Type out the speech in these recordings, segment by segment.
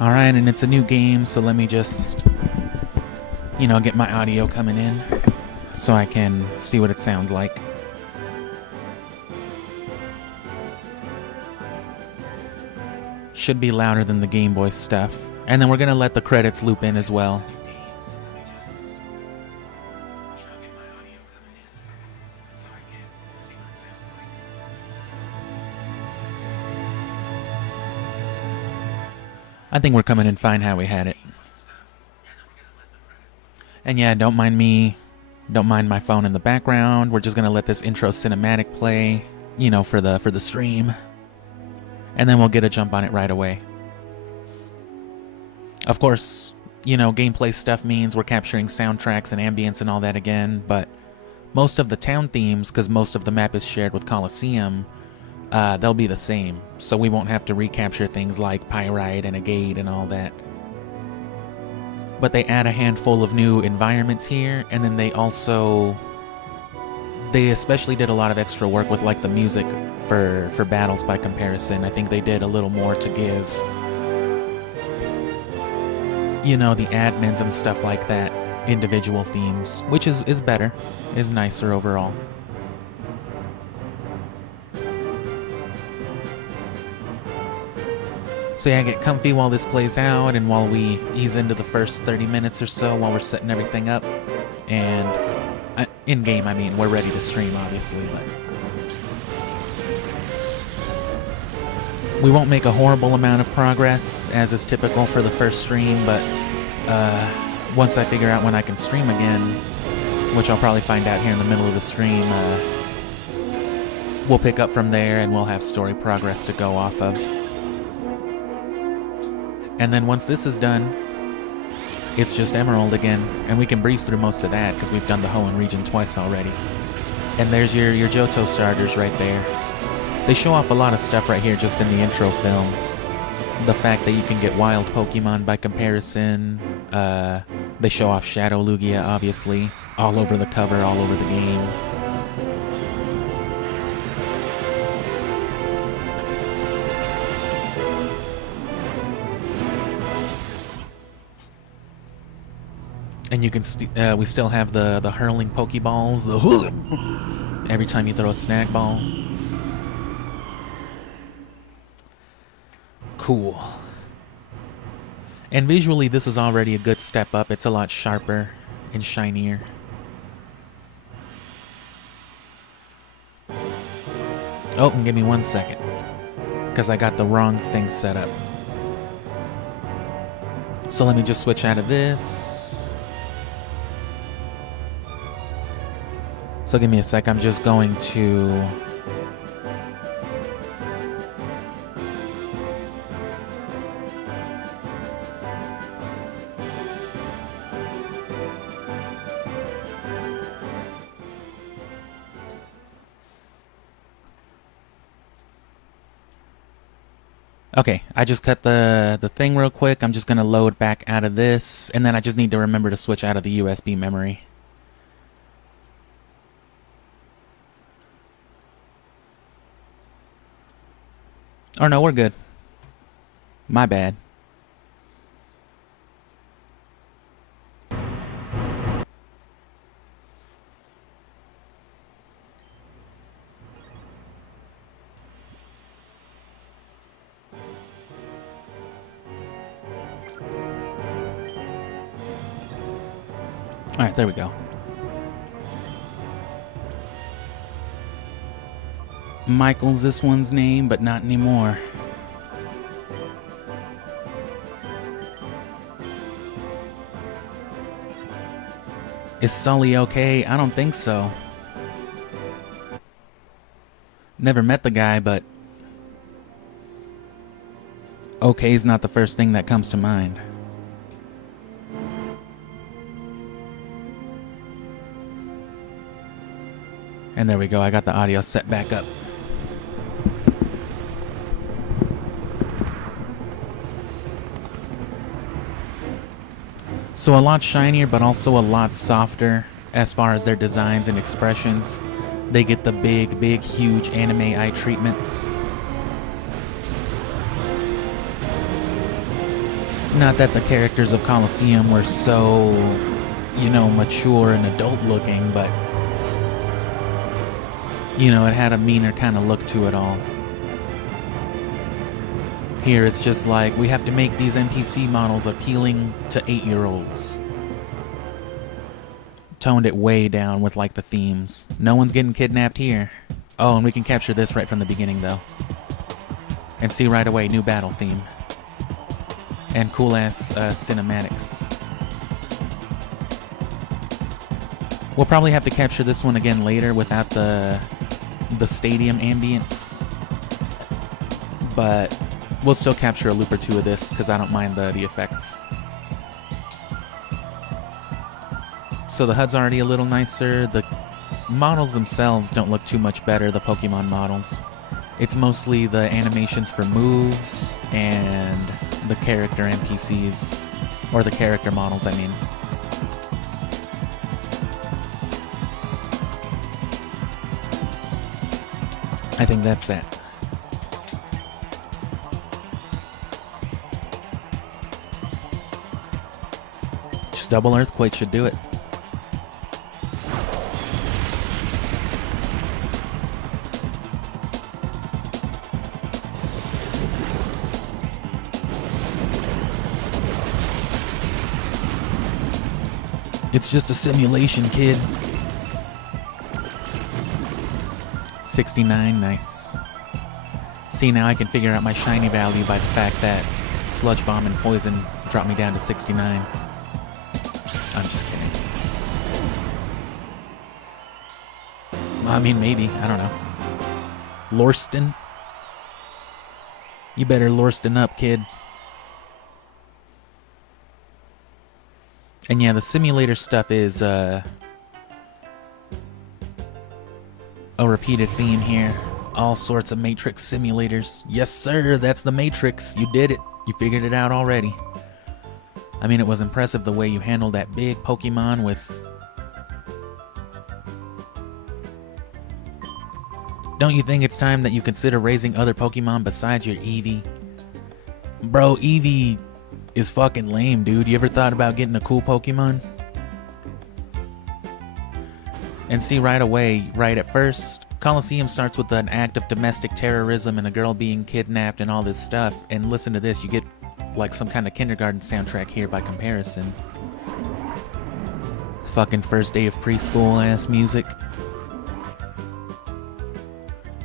Alright, and it's a new game, so let me just, get my audio coming in so I can see what it sounds like. Should be louder than the Game Boy stuff. And then we're gonna let the credits loop in as well. I think we're coming in fine how we had it. And yeah, don't mind my phone in the background. We're just gonna let this intro cinematic play, for the stream. And then we'll get a jump on it right away. Of course, gameplay stuff means we're capturing soundtracks and ambience and all that again, but most of the town themes, because most of the map is shared with Coliseum, they'll be the same, so we won't have to recapture things like Pyrite and Agate and all that. But they add a handful of new environments here, and then they especially did a lot of extra work with like the music for battles by comparison. I think they did a little more to give, the admins and stuff like that individual themes, which is better, is nicer overall. So yeah, get comfy while this plays out and while we ease into the first 30 minutes or so while we're setting everything up. And in-game, we're ready to stream, obviously, but we won't make a horrible amount of progress, as is typical for the first stream, but once I figure out when I can stream again, which I'll probably find out here in the middle of the stream, we'll pick up from there and we'll have story progress to go off of. And then once this is done, it's just Emerald again, and we can breeze through most of that because we've done the Hoenn region twice already. And there's your Johto starters right there. They show off a lot of stuff right here just in the intro film. The fact that you can get wild Pokemon by comparison. They show off Shadow Lugia, obviously, all over the cover, all over the game. And you can we still have the hurling Pokeballs, every time you throw a snag ball. Cool. And visually, this is already a good step up. It's a lot sharper and shinier. Oh, and give me 1 second, because I got the wrong thing set up. So let me just switch out of this. So give me a sec, I'm just going to... Okay, I just cut the thing real quick. I'm just going to load back out of this, and then I just need to remember to switch out of the USB memory. Oh no, we're good. My bad. Alright, there we go. Michael's this one's name, but not anymore. Is Sully okay? I don't think so. Never met the guy, but okay is not the first thing that comes to mind. And there we go, I got the audio set back up. So a lot shinier, but also a lot softer as far as their designs and expressions. They get the big, huge anime eye treatment. Not that the characters of Colosseum were so, you know, mature and adult looking, but, you know, it had a meaner kind of look to it all. Here it's just like, we have to make these NPC models appealing to 8-year-olds. Toned it way down with like the themes. No one's getting kidnapped here. Oh, and we can capture this right from the beginning though. And see right away, new battle theme. And cool ass cinematics. We'll probably have to capture this one again later without the stadium ambience. But we'll still capture a loop or two of this because I don't mind the effects. So the HUD's already a little nicer. The models themselves don't look too much better, the Pokemon models. It's mostly the animations for moves and the character NPCs, or the character models, I mean. I think that's that. Just double Earthquake should do it. It's just a simulation, kid. 69, nice. See, now I can figure out my shiny value by the fact that Sludge Bomb and Poison dropped me down to 69. I'm just kidding. I mean, maybe. I don't know. Lorston? You better Lorston up, kid. And yeah, the simulator stuff is a repeated theme here. All sorts of Matrix simulators. Yes, sir, that's the Matrix. You did it. You figured it out already. I mean, it was impressive the way you handled that big Pokemon with... Don't you think it's time that you consider raising other Pokemon besides your Eevee? Bro, Eevee is fucking lame, dude. You ever thought about getting a cool Pokemon? And see right away, right at first, Colosseum starts with an act of domestic terrorism and a girl being kidnapped and all this stuff. And listen to this, you get like some kind of kindergarten soundtrack here by comparison. Fucking first day of preschool ass music.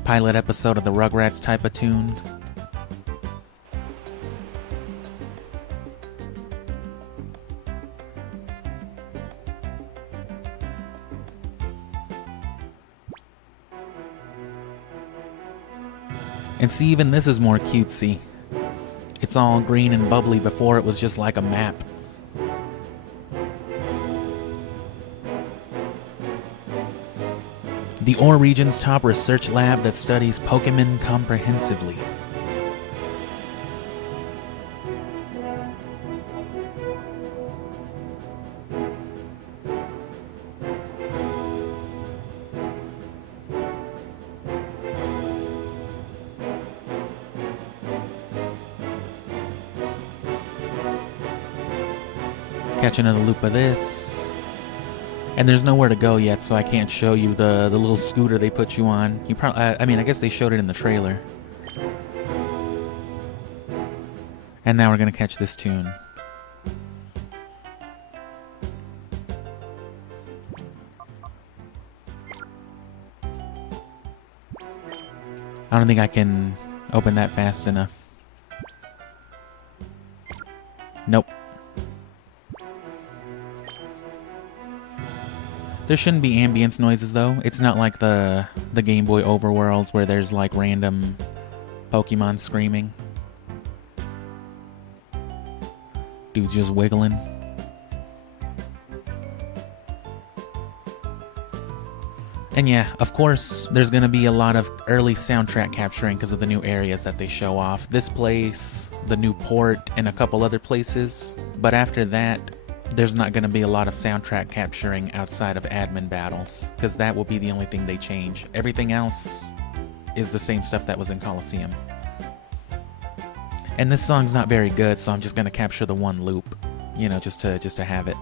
Pilot episode of the Rugrats type of tune. And see, even this is more cutesy. It's all green and bubbly. Before it was just like a map. The Orre region's top research lab that studies Pokemon comprehensively. Catch another loop of this. And there's nowhere to go yet, so I can't show you the little scooter they put you on. You probably, I mean, I guess they showed it in the trailer. And now we're gonna catch this tune. I don't think I can open that fast enough. Nope. There shouldn't be ambience noises though. It's not like the Game Boy overworlds where there's like random Pokemon screaming. Dude's just wiggling. And yeah, of course, there's gonna be a lot of early soundtrack capturing because of the new areas that they show off. This place, the new port, and a couple other places. But after that, there's not going to be a lot of soundtrack capturing outside of admin battles, because that will be the only thing they change. Everything else is the same stuff that was in Colosseum. And this song's not very good, so I'm just gonna capture the one loop, you know, just to have it.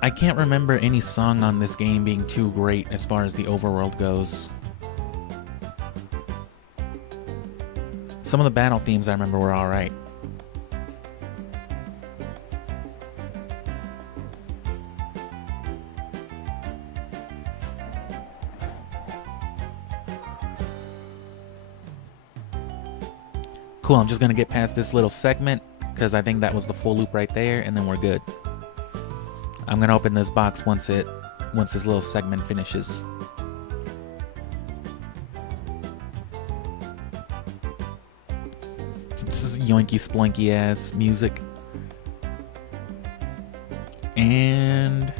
I can't remember any song on this game being too great as far as the overworld goes. Some of the battle themes I remember were alright. Cool, I'm just gonna get past this little segment because I think that was the full loop right there, and then we're good. I'm gonna open this box once this little segment finishes. This is yoinky sploinky ass music. And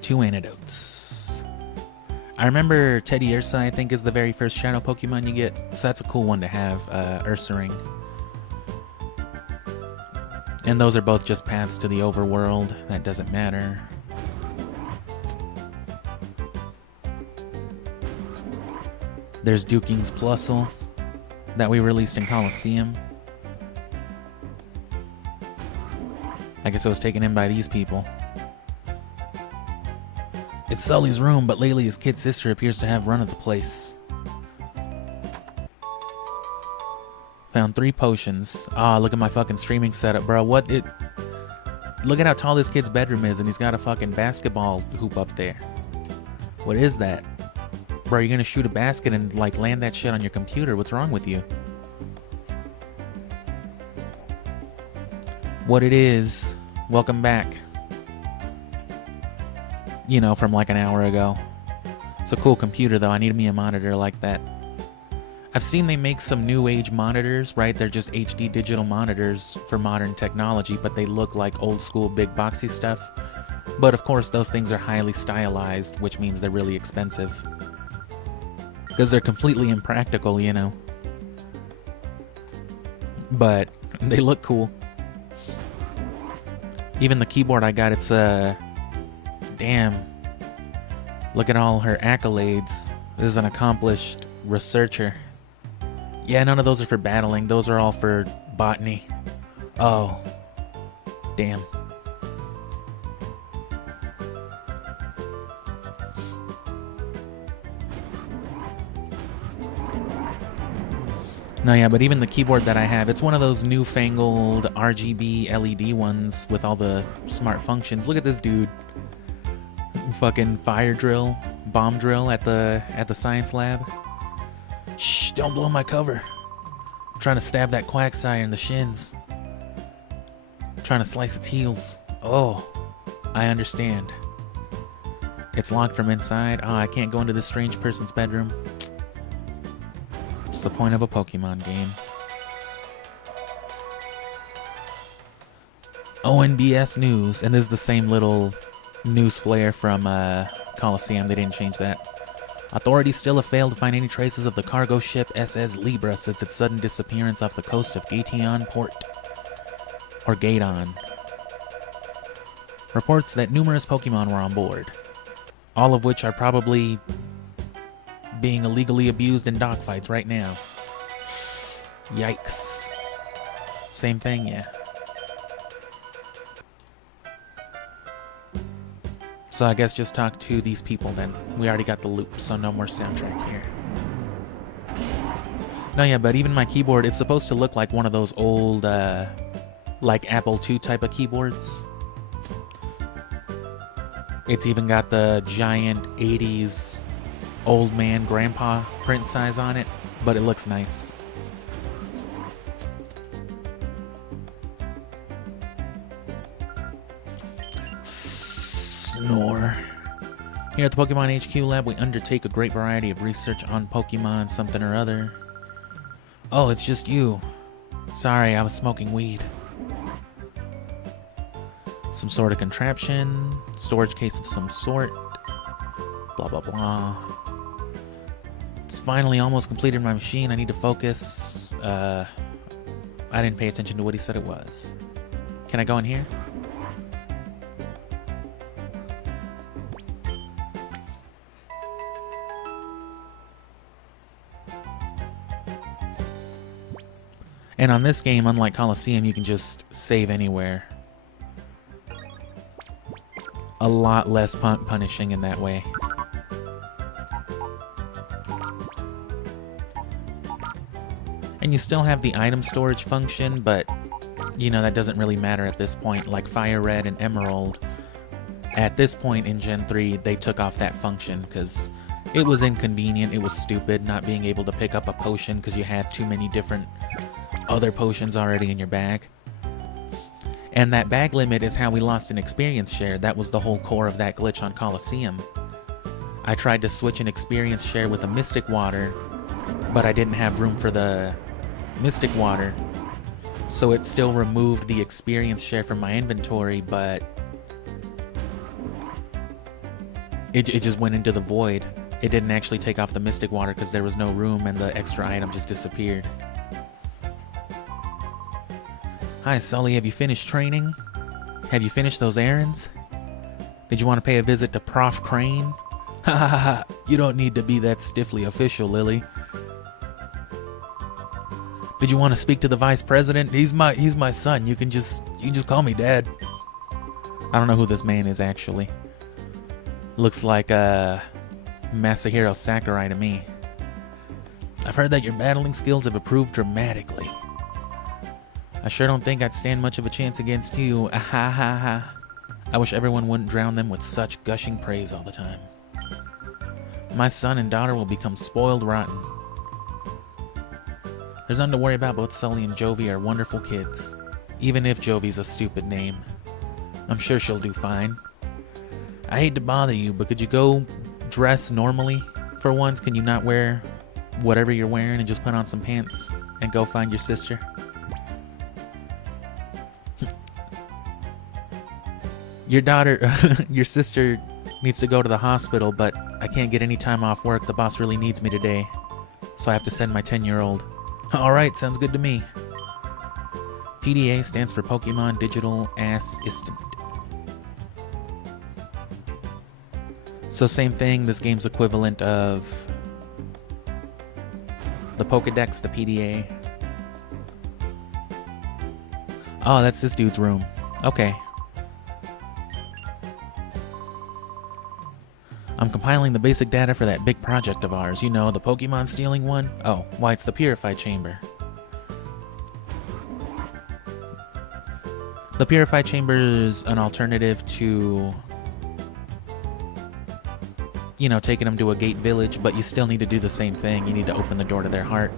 two antidotes. I remember Teddy Ursa, I think, is the very first shadow Pokemon you get, so that's a cool one to have, Ursaring. And those are both just paths to the overworld. That doesn't matter. There's Duking's Plusle that we released in Coliseum. I guess it was taken in by these people. It's Sully's room, but lately his kid sister appears to have run of the place. Found 3 potions. Ah, look at my fucking streaming setup, bro. Look at how tall this kid's bedroom is, and he's got a fucking basketball hoop up there. What is that? Bro, you're gonna shoot a basket and, like, land that shit on your computer. What's wrong with you? What it is, welcome back. You know, from like an hour ago. It's a cool computer, though. I need me a monitor like that. I've seen they make some new age monitors, right? They're just HD digital monitors for modern technology, but they look like old school big boxy stuff. But of course, those things are highly stylized, which means they're really expensive. Because they're completely impractical, you know. But they look cool. Even the keyboard I got, it's damn. Look at all her accolades. This is an accomplished researcher. Yeah, none of those are for battling. Those are all for botany. Oh. Damn. No, yeah, but even the keyboard that I have, it's one of those newfangled RGB LED ones with all the smart functions. Look at this dude. Fucking fire drill, bomb drill at the science lab. Shh, don't blow my cover. I'm trying to stab that Quagsire in the shins. I'm trying to slice its heels. Oh, I understand. It's locked from inside. Oh, I can't go into this strange person's bedroom. What's the point of a Pokemon game? ONBS News, and this is the same little news flare from Coliseum. They didn't change that. Authorities still have failed to find any traces of the cargo ship SS Libra since its sudden disappearance off the coast of Gaetion Port. Or Gaeton. Reports that numerous Pokemon were on board, all of which are probably being illegally abused in dogfights right now. Yikes. Same thing, yeah. So I guess just talk to these people then. We already got the loop, so no more soundtrack here. No, yeah, but even my keyboard, it's supposed to look like one of those old, like Apple II type of keyboards. It's even got the giant 80s old man grandpa print size on it, but it looks nice. Snore. Here at the Pokemon HQ Lab, we undertake a great variety of research on Pokemon something or other. Oh, it's just you. Sorry, I was smoking weed. Some sort of contraption, storage case of some sort, blah blah blah. It's finally almost completed my machine. I need to focus. I didn't pay attention to what he said it was. Can I go in here? And on this game, unlike Coliseum, you can just save anywhere. A lot less punishing in that way. And you still have the item storage function, but, you know, that doesn't really matter at this point. Like Fire Red and Emerald, at this point in Gen 3, they took off that function because it was inconvenient, it was stupid not being able to pick up a potion because you had too many different other potions already in your bag. And that bag limit is how we lost an experience share. That was the whole core of that glitch on Coliseum. I tried to switch an experience share with a Mystic Water, but I didn't have room for the Mystic Water, so it still removed the experience share from my inventory, but it just went into the void. It didn't actually take off the Mystic Water because there was no room and the extra item just disappeared. Hi Sully, have you finished training? Have you finished those errands? Did you want to pay a visit to Prof. Crane? Ha ha ha, you don't need to be that stiffly official, Lily. Did you want to speak to the vice president? He's my son. You can just call me Dad. I don't know who this man is actually. Looks like Masahiro Sakurai to me. I've heard that your battling skills have improved dramatically. I sure don't think I'd stand much of a chance against you. Ah ha ha ha. I wish everyone wouldn't drown them with such gushing praise all the time. My son and daughter will become spoiled rotten. There's nothing to worry about. Both Sully and Jovi are wonderful kids. Even if Jovi's a stupid name. I'm sure she'll do fine. I hate to bother you, but could you go dress normally for once? Can you not wear whatever you're wearing and just put on some pants and go find your sister? Your daughter, your sister needs to go to the hospital, but I can't get any time off work. The boss really needs me today, so I have to send my 10-year-old. Alright, sounds good to me. PDA stands for Pokemon Digital Assistant. So same thing, this game's equivalent of the Pokedex, the PDA. Oh, that's this dude's room. Okay. I'm compiling the basic data for that big project of ours. You know, the Pokemon stealing one? Oh, why, it's the Purify Chamber. The Purify Chamber is an alternative to, you know, taking them to a gate village, but you still need to do the same thing. You need to open the door to their heart.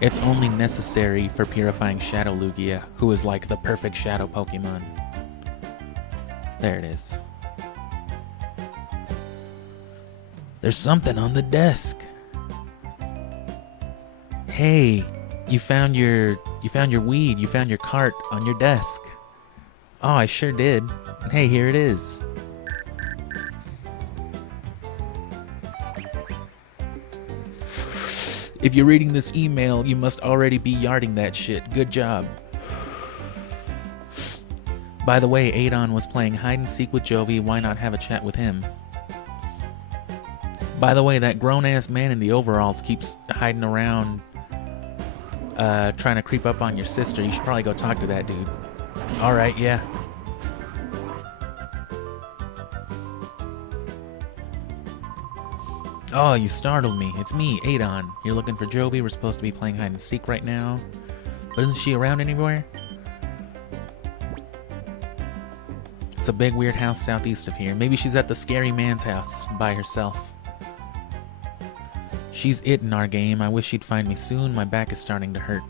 It's only necessary for purifying Shadow Lugia, who is like the perfect Shadow Pokemon. There it is. There's something on the desk. Hey, you found your weed. You found your cart on your desk. Oh, I sure did. Hey, here it is. If you're reading this email, you must already be yarding that shit. Good job. By the way, Adon was playing hide and seek with Jovi. Why not have a chat with him? By the way, that grown-ass man in the overalls keeps hiding around, trying to creep up on your sister. You should probably go talk to that dude. Alright, yeah. Oh, you startled me. It's me, Adon. You're looking for Jovi. We're supposed to be playing hide and seek right now. But isn't she around anywhere? It's a big weird house southeast of here. Maybe she's at the scary man's house by herself. She's it in our game. I wish she'd find me soon. My back is starting to hurt.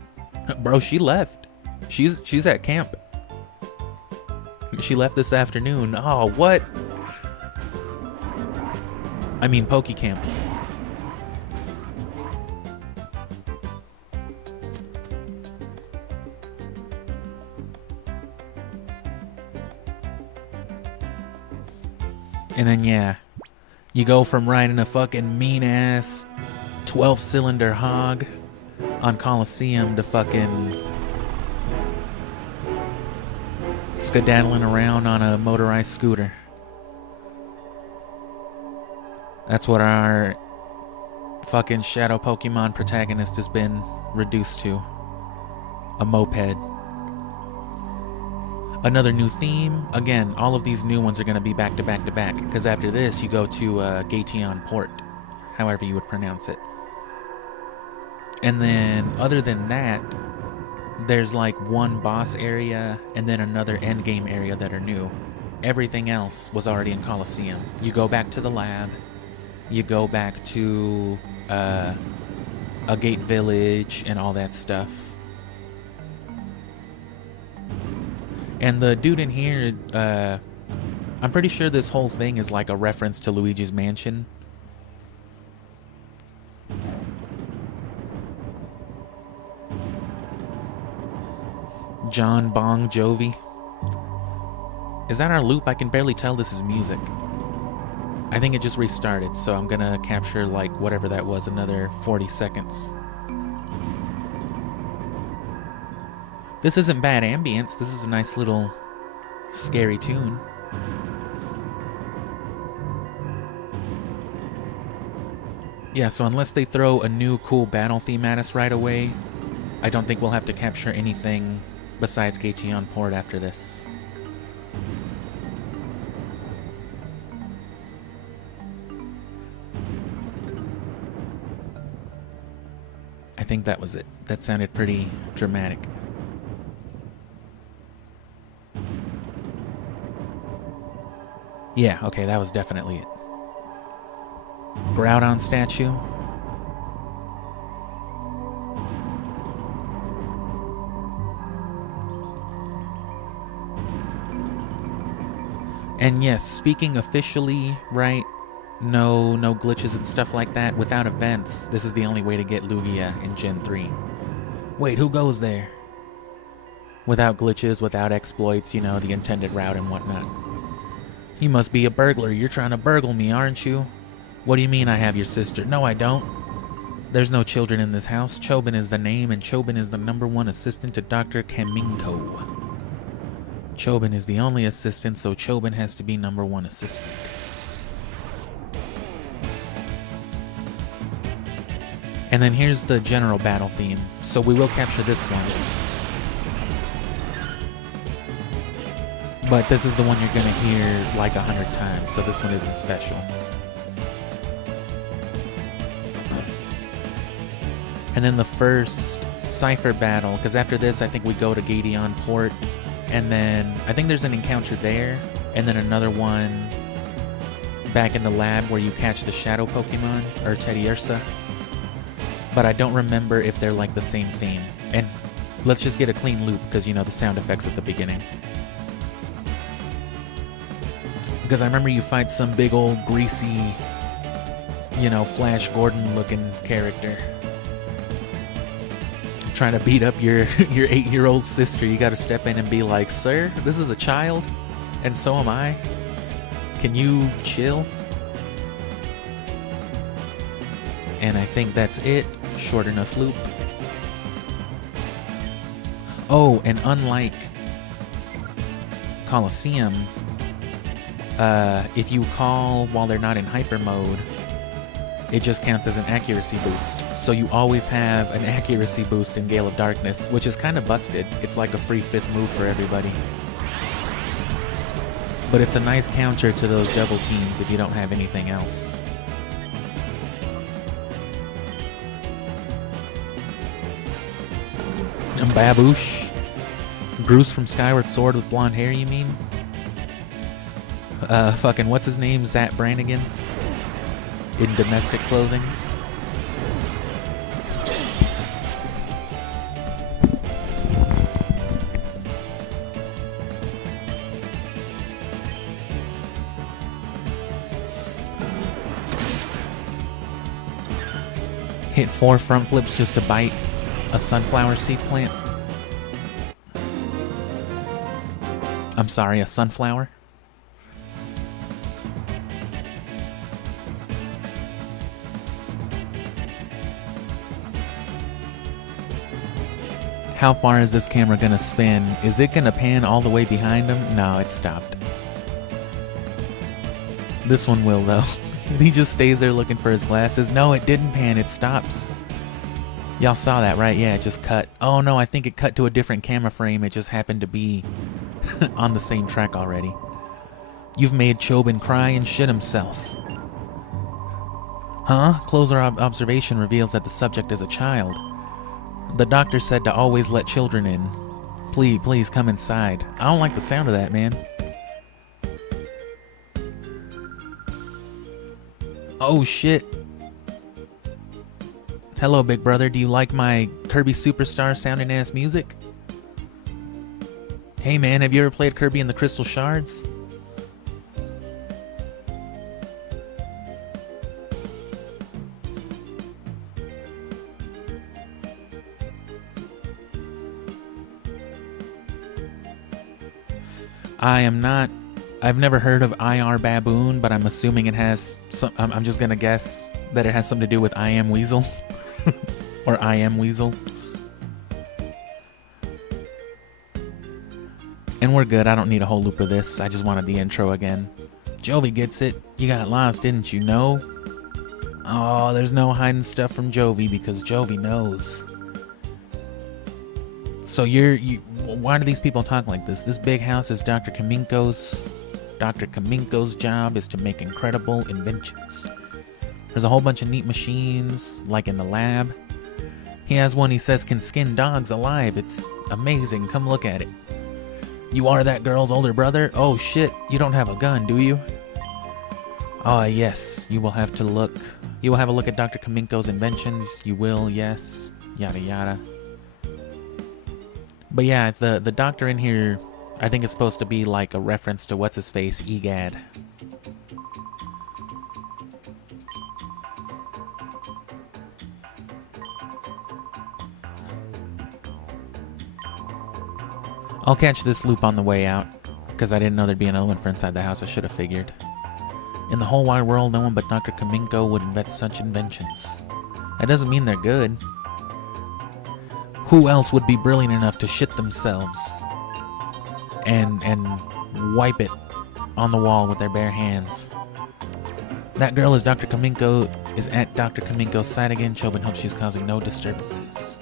Bro, she left. She's at camp. She left this afternoon. Oh, what? I mean, Poke Camp. And then, yeah, you go from riding a fucking mean-ass 12-cylinder hog on Coliseum to fucking Skedaddling around on a motorized scooter. That's what our fucking shadow Pokemon protagonist has been reduced to. A moped. Another new theme. Again, all of these new ones are going to be back to back to back, because after this you go to Gaetion Port, however you would pronounce it. And then other than that, there's like one boss area and then another endgame area that are new. Everything else was already in Colosseum. You go back to the lab, you go back to a gate village and all that stuff. And the dude in here, I'm pretty sure this whole thing is like a reference to Luigi's Mansion. John Bon Jovi. Is that our loop? I can barely tell this is music. I think it just restarted, so I'm gonna capture like whatever that was, another 40 seconds. This isn't bad ambience. This is a nice little scary tune. Yeah, so unless they throw a new cool battle theme at us right away, I don't think we'll have to capture anything besides Gaetion Port after this. I think that was it. That sounded pretty dramatic. Yeah, okay, that was definitely it. Groudon statue. And yes, speaking officially, right? No glitches and stuff like that. Without events, this is the only way to get Lugia in Gen 3. Wait, who goes there? Without glitches, without exploits, you know, the intended route and whatnot. You must be a burglar. You're trying to burgle me, aren't you? What do you mean I have your sister? No, I don't. There's no children in this house. Chobin is the name, and Chobin is the #1 assistant to Dr. Kaminko. Chobin is the only assistant, so Chobin has to be #1 assistant. And then here's the general battle theme. So we will capture this one. But this is the one you're gonna hear like 100 times, so this one isn't special. And then the first Cypher battle, because after this I think we go to Gaetion Port, and then I think there's an encounter there, and then another one back in the lab where you catch the shadow Pokemon, or Teddiursa. But I don't remember if they're like the same theme. And let's just get a clean loop, because you know the sound effects at the beginning. Because I remember you fight some big old greasy, you know, Flash Gordon looking character. Trying to beat up your 8-year-old sister. You gotta step in and be like, sir, this is a child, and so am I. Can you chill? And I think that's it. Short enough loop. Oh, and unlike Colosseum, if you call while they're not in hyper mode, it just counts as an accuracy boost. So you always have an accuracy boost in Gale of Darkness, which is kind of busted. It's like a free 5th move for everybody. But it's a nice counter to those double teams if you don't have anything else. And Baboosh. Bruce from Skyward Sword with blonde hair, you mean? Fucking what's his name? Zach Brannigan? In domestic clothing. Hit 4 front flips just to bite a sunflower seed plant. I'm sorry, a sunflower. How far is this camera gonna spin? Is it gonna pan all the way behind him? No, it stopped. This one will though. He just stays there looking for his glasses. No, it didn't pan, it stops. Y'all saw that, right? Yeah, it just cut. Oh no, I think it cut to a different camera frame. It just happened to be on the same track already. You've made Chobin cry and shit himself. Huh? Closer observation reveals that the subject is a child. The doctor said to always let children in. Please come inside. I don't like the sound of that, man. Oh shit. Hello, big brother. Do you like my Kirby Superstar sounding ass music? Hey man, have you ever played Kirby and the Crystal Shards? I've never heard of IR Baboon, but I'm assuming it has some, I'm just gonna guess that it has something to do with I Am Weasel. Or I Am Weasel. And we're good, I don't need a whole loop of this, I just wanted the intro again. Jovi gets it. You got lost, didn't you know? Oh, there's no hiding stuff from Jovi because Jovi knows. So why do these people talk like this? This big house is Dr. Kaminko's. Dr. Kaminko's job is to make incredible inventions. There's a whole bunch of neat machines, like in the lab. He has one he says can skin dogs alive. It's amazing, come look at it. You are that girl's older brother? Oh shit, you don't have a gun, do you? Oh yes, you will have to look. You will have a look at Dr. Kaminko's inventions. You will, yes, yada yada. But yeah, the doctor in here, I think it's supposed to be like a reference to what's-his-face, Egad. I'll catch this loop on the way out, because I didn't know there'd be another one for inside the house. I should have figured. In the whole wide world, no one but Dr. Kaminko would invent such inventions. That doesn't mean they're good. Who else would be brilliant enough to shit themselves and wipe it on the wall with their bare hands? That girl is Dr. Kaminko, is at Dr. Kaminko's side again. Chobin hopes she's causing no disturbances.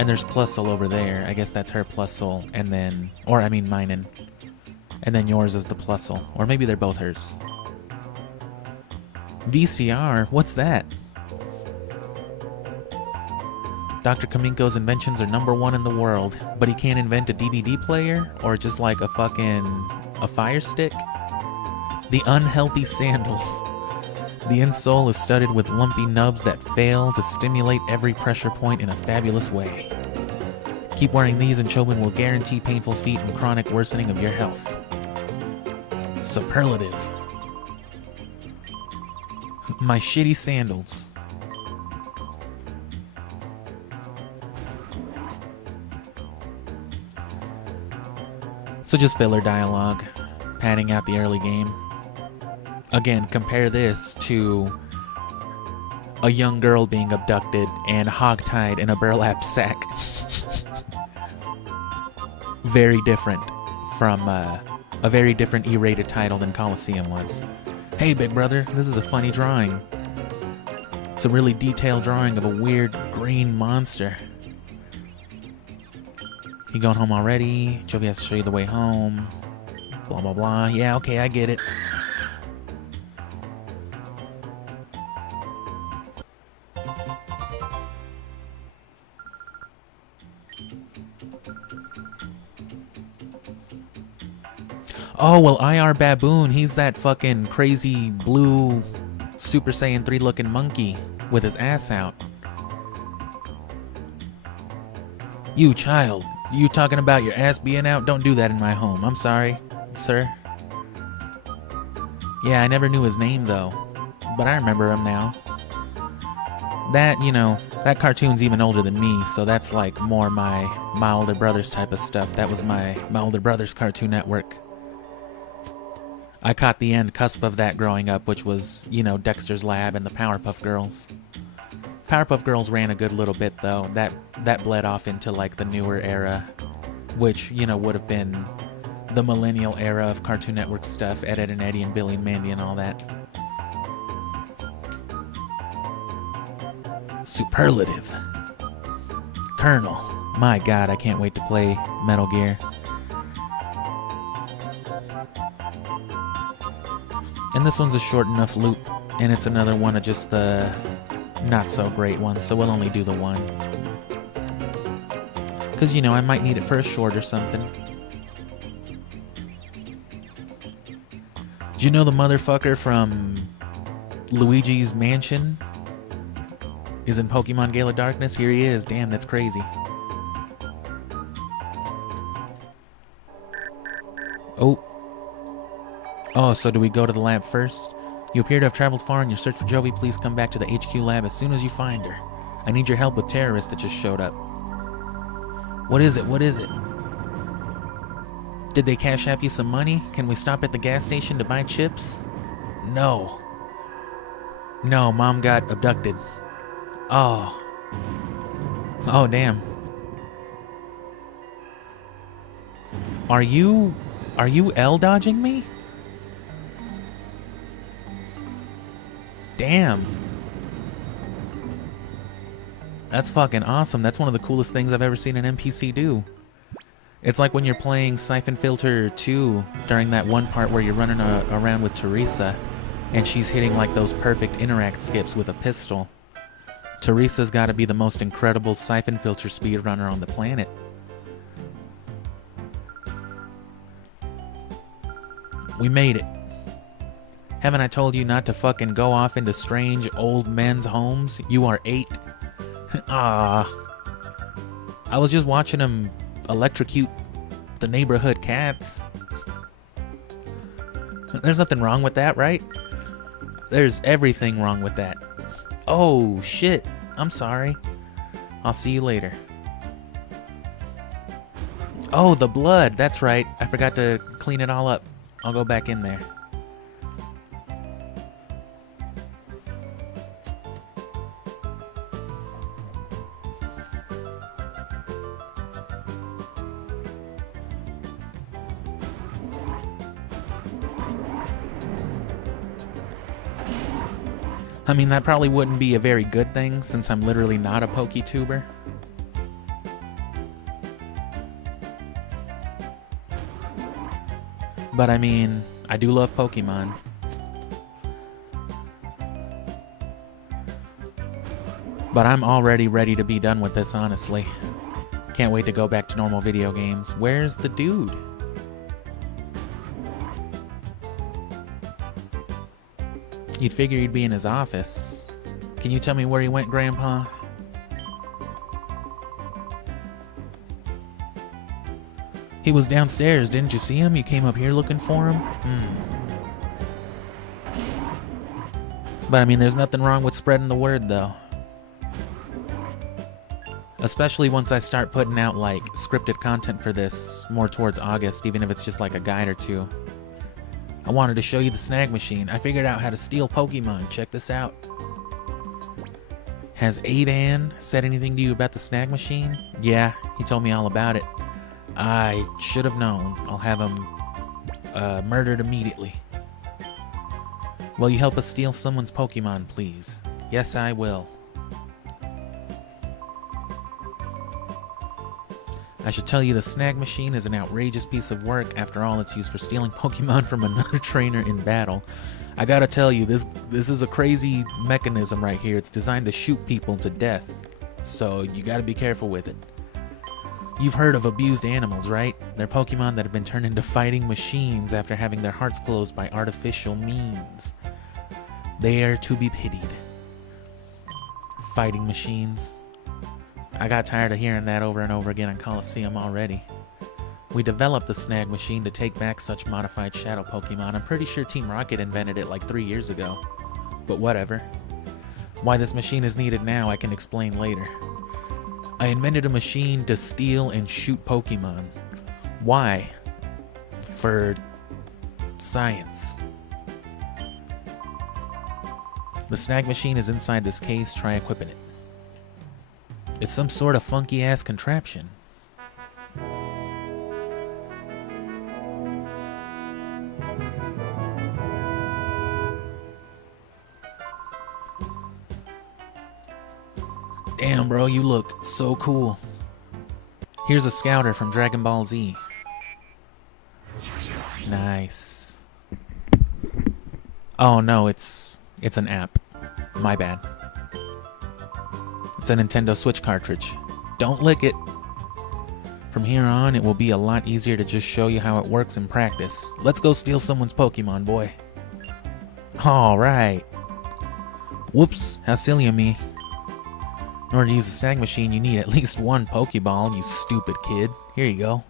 And there's Plusle over there. I guess that's her Plusle, and then, or I mean minen. And then yours is the Plusle, or maybe they're both hers. VCR? What's that? Dr. Kaminko's inventions are #1 in the world, but he can't invent a DVD player or just like a fire stick? The unhealthy sandals. The insole is studded with lumpy nubs that fail to stimulate every pressure point in a fabulous way. Keep wearing these and Chobin will guarantee painful feet and chronic worsening of your health. Superlative. My shitty sandals. So just filler dialogue, padding out the early game. Again, compare this to a young girl being abducted and hogtied in a burlap sack. Very different from a very different E-rated title than Colosseum was. Hey big brother, this is a funny drawing. It's a really detailed drawing of a weird green monster. You going home already? Jovi has to show you the way home. Blah, blah, blah. Yeah, okay, I get it. Oh, well, IR Baboon, he's that fucking crazy blue Super Saiyan 3 looking monkey with his ass out. You child. You talking about your ass being out? Don't do that in my home. I'm sorry, sir. Yeah, I never knew his name though, but I remember him now. That, you know, that cartoon's even older than me, so that's like more my older brother's type of stuff. That was my older brother's Cartoon Network. I caught the end cusp of that growing up, which was, you know, Dexter's Lab and the Powerpuff Girls. Powerpuff Girls ran a good little bit though. That bled off into like the newer era, which, you know, would have been the millennial era of Cartoon Network stuff, Ed, Edd and Eddy and Billy and Mandy and all that. Superlative. Colonel. My God, I can't wait to play Metal Gear. And this one's a short enough loop, and it's another one of just the not so great ones, so we'll only do the one. Because, you know, I might need it for a short or something. Do you know the motherfucker from Luigi's Mansion is in Pokemon Gale of Darkness? Here he is. Damn, that's crazy. Oh, so do we go to the lab first? You appear to have traveled far in your search for Jovi. Please come back to the HQ lab as soon as you find her. I need your help with terrorists that just showed up. What is it? What is it? Did they cash app you some money? Can we stop at the gas station to buy chips? No. No, Mom got abducted. Oh. Oh, damn. Are you L-dodging me? Damn. That's fucking awesome. That's one of the coolest things I've ever seen an NPC do. It's like when you're playing Siphon Filter 2 during that one part where you're running around with Teresa and she's hitting like those perfect interact skips with a pistol. Teresa's got to be the most incredible Siphon Filter speedrunner on the planet. We made it. Haven't I told you not to fucking go off into strange old men's homes? You are 8. Ah. I was just watching him electrocute the neighborhood cats. There's nothing wrong with that, right? There's everything wrong with that. Oh, shit. I'm sorry. I'll see you later. Oh, the blood. That's right. I forgot to clean it all up. I'll go back in there. I mean, that probably wouldn't be a very good thing since I'm literally not a PokeTuber. But I mean, I do love Pokemon. But I'm already ready to be done with this, honestly. Can't wait to go back to normal video games. Where's the dude? You'd figure he'd be in his office. Can you tell me where he went, Grandpa? He was downstairs, didn't you see him? You came up here looking for him? But I mean, there's nothing wrong with spreading the word, though. Especially once I start putting out, like, scripted content for this more towards August, even if it's just like a guide or two. I wanted to show you the snag machine. I figured out how to steal Pokemon. Check this out. Has Adan said anything to you about the snag machine? Yeah, he told me all about it. I should have known. I'll have him murdered immediately. Will you help us steal someone's Pokemon, please? Yes, I will. I should tell you the snag machine is an outrageous piece of work. After all, it's used for stealing Pokemon from another trainer in battle. I gotta tell you, this is a crazy mechanism right here. It's designed to shoot people to death, so you gotta be careful with it. You've heard of abused animals, right? They're Pokemon that have been turned into fighting machines after having their hearts closed by artificial means. They are to be pitied. Fighting machines. I got tired of hearing that over and over again on Coliseum already. We developed the snag machine to take back such modified shadow Pokemon. I'm pretty sure Team Rocket invented it like 3 years ago. But whatever. Why this machine is needed now, I can explain later. I invented a machine to steal and shoot Pokemon. Why? For science. The snag machine is inside this case. Try equipping it. It's some sort of funky ass contraption. Damn, bro, you look so cool. Here's a scouter from Dragon Ball Z. Nice. Oh no, it's an app. My bad. It's a Nintendo Switch cartridge. Don't lick it. From here on, it will be a lot easier to just show you how it works in practice. Let's go steal someone's Pokemon, boy. Alright. Whoops, how silly of me. In order to use the snag machine, you need at least one Pokeball, you stupid kid. Here you go.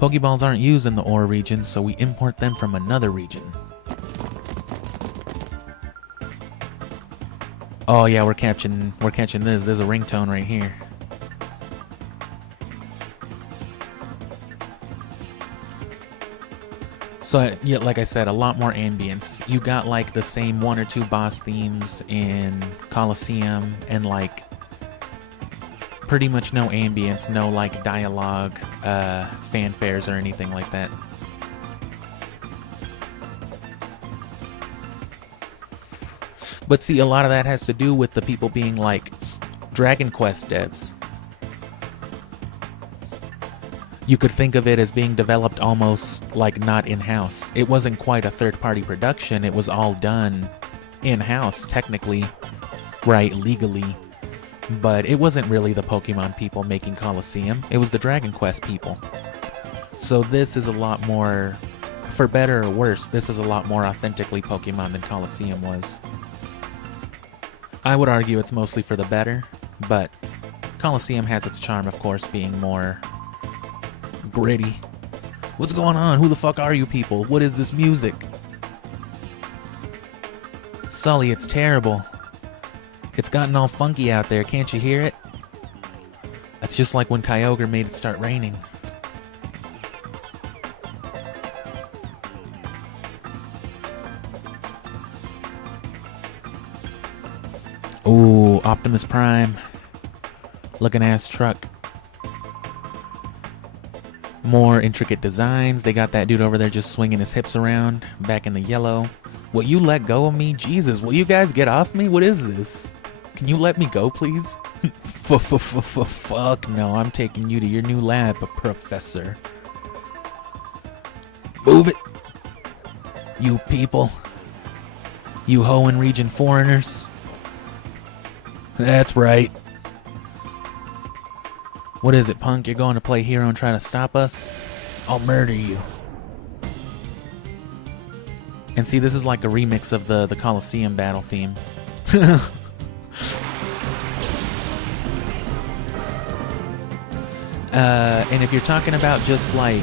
Pokeballs aren't used in the Orre region, so we import them from another region. Oh yeah, we're catching this. There's a ringtone right here. So yeah, like I said, a lot more ambience. You got like the same 1 or 2 boss themes in Coliseum, and like pretty much no ambience, no like dialogue, fanfares or anything like that. But see, a lot of that has to do with the people being like Dragon Quest devs. You could think of it as being developed almost like not in-house. It wasn't quite a third-party production, it was all done in-house, technically, right, legally. But it wasn't really the Pokemon people making Coliseum, it was the Dragon Quest people. So this is a lot more, for better or worse, this is a lot more authentically Pokemon than Coliseum was. I would argue it's mostly for the better, but Coliseum has its charm, of course, being more gritty. What's going on? Who the fuck are you people? What is this music? Sully, it's terrible. It's gotten all funky out there, can't you hear it? That's just like when Kyogre made it start raining. Ooh, Optimus Prime. Looking ass truck. More intricate designs. They got that dude over there just swinging his hips around, back in the yellow. Will you let go of me? Jesus, will you guys get off me? What is this? Can you let me go, please? Fuck no, I'm taking you to your new lab, Professor. Move it! You people. You Hoenn region foreigners. That's right. What is it, punk? You're going to play hero and try to stop us? I'll murder you. And see, this is like a remix of the Coliseum battle theme. And if you're talking about just like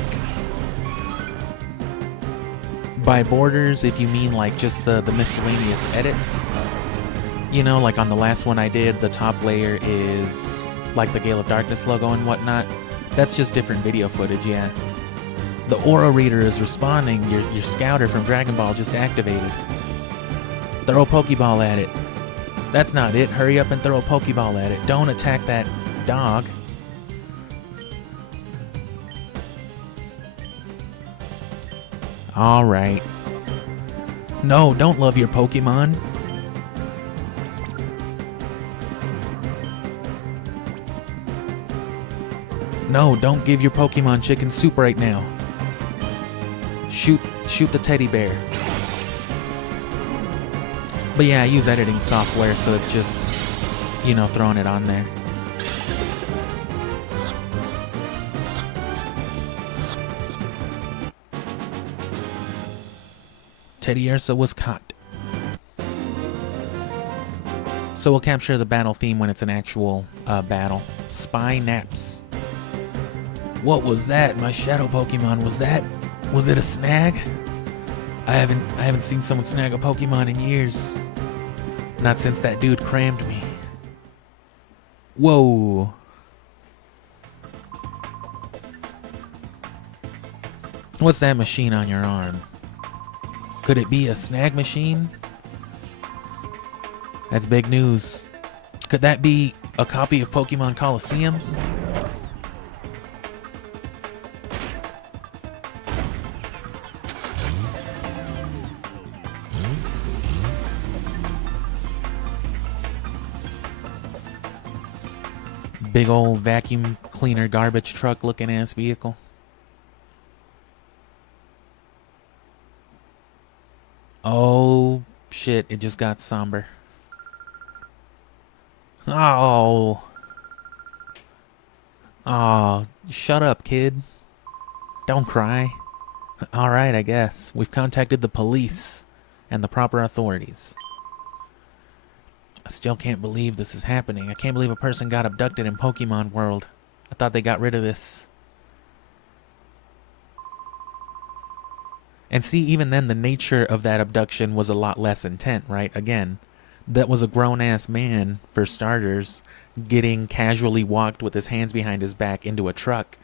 by borders, if you mean like just the miscellaneous edits, you know, like on the last one I did, the top layer is like the Gale of Darkness logo and whatnot. That's just different video footage, yeah. The Aura Reader is responding. Your scouter from Dragon Ball just activated. Throw a Pokeball at it. That's not it. Hurry up and throw a Pokeball at it. Don't attack that dog. Alright. No, don't love your Pokemon. No, don't give your Pokemon chicken soup right now. Shoot the teddy bear. But yeah, I use editing software, so it's just, you know, throwing it on there. Teddy Ursa was caught. So we'll capture the battle theme when it's an actual battle. Spy Naps. What was that? My shadow Pokemon, was it a snag? I haven't seen someone snag a Pokemon in years. Not since that dude crammed me. Whoa. What's that machine on your arm? Could it be a snag machine? That's big news. Could that be a copy of Pokemon Coliseum? Big old vacuum cleaner garbage truck looking ass vehicle. Oh shit, it just got somber. Oh. Oh, shut up, kid. Don't cry. Alright, I guess. We've contacted the police and the proper authorities. I still can't believe this is happening. I can't believe a person got abducted in Pokemon World. I thought they got rid of this. And see, even then, the nature of that abduction was a lot less intent, right? Again, that was a grown-ass man, for starters, getting casually walked with his hands behind his back into a truck.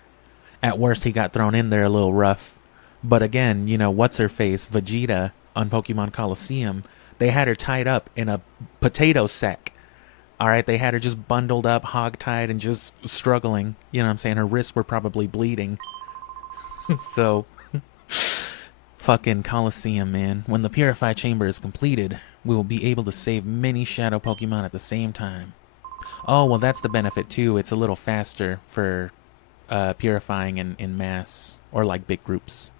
At worst, he got thrown in there a little rough. But again, you know, what's-her-face, Vegeta, on Pokemon Coliseum, they had her tied up in a potato sack. Alright, they had her just bundled up, hog-tied, and just struggling. You know what I'm saying? Her wrists were probably bleeding. So... Fucking Coliseum, man. When the Purify Chamber is completed, we will be able to save many Shadow Pokemon at the same time. Oh, well, that's the benefit, too. It's a little faster for purifying in mass, or like big groups.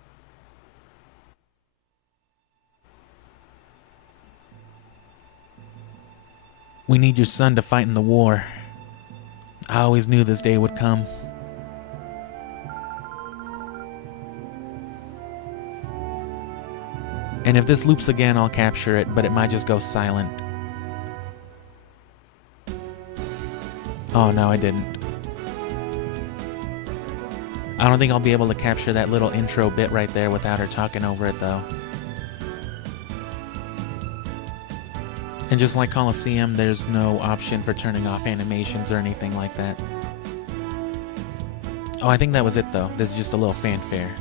We need your son to fight in the war. I always knew this day would come. And if this loops again, I'll capture it, but it might just go silent. Oh, no, I didn't. I don't think I'll be able to capture that little intro bit right there without her talking over it, though. And just like Coliseum, there's no option for turning off animations or anything like that. Oh, I think that was it, though. This is just a little fanfare.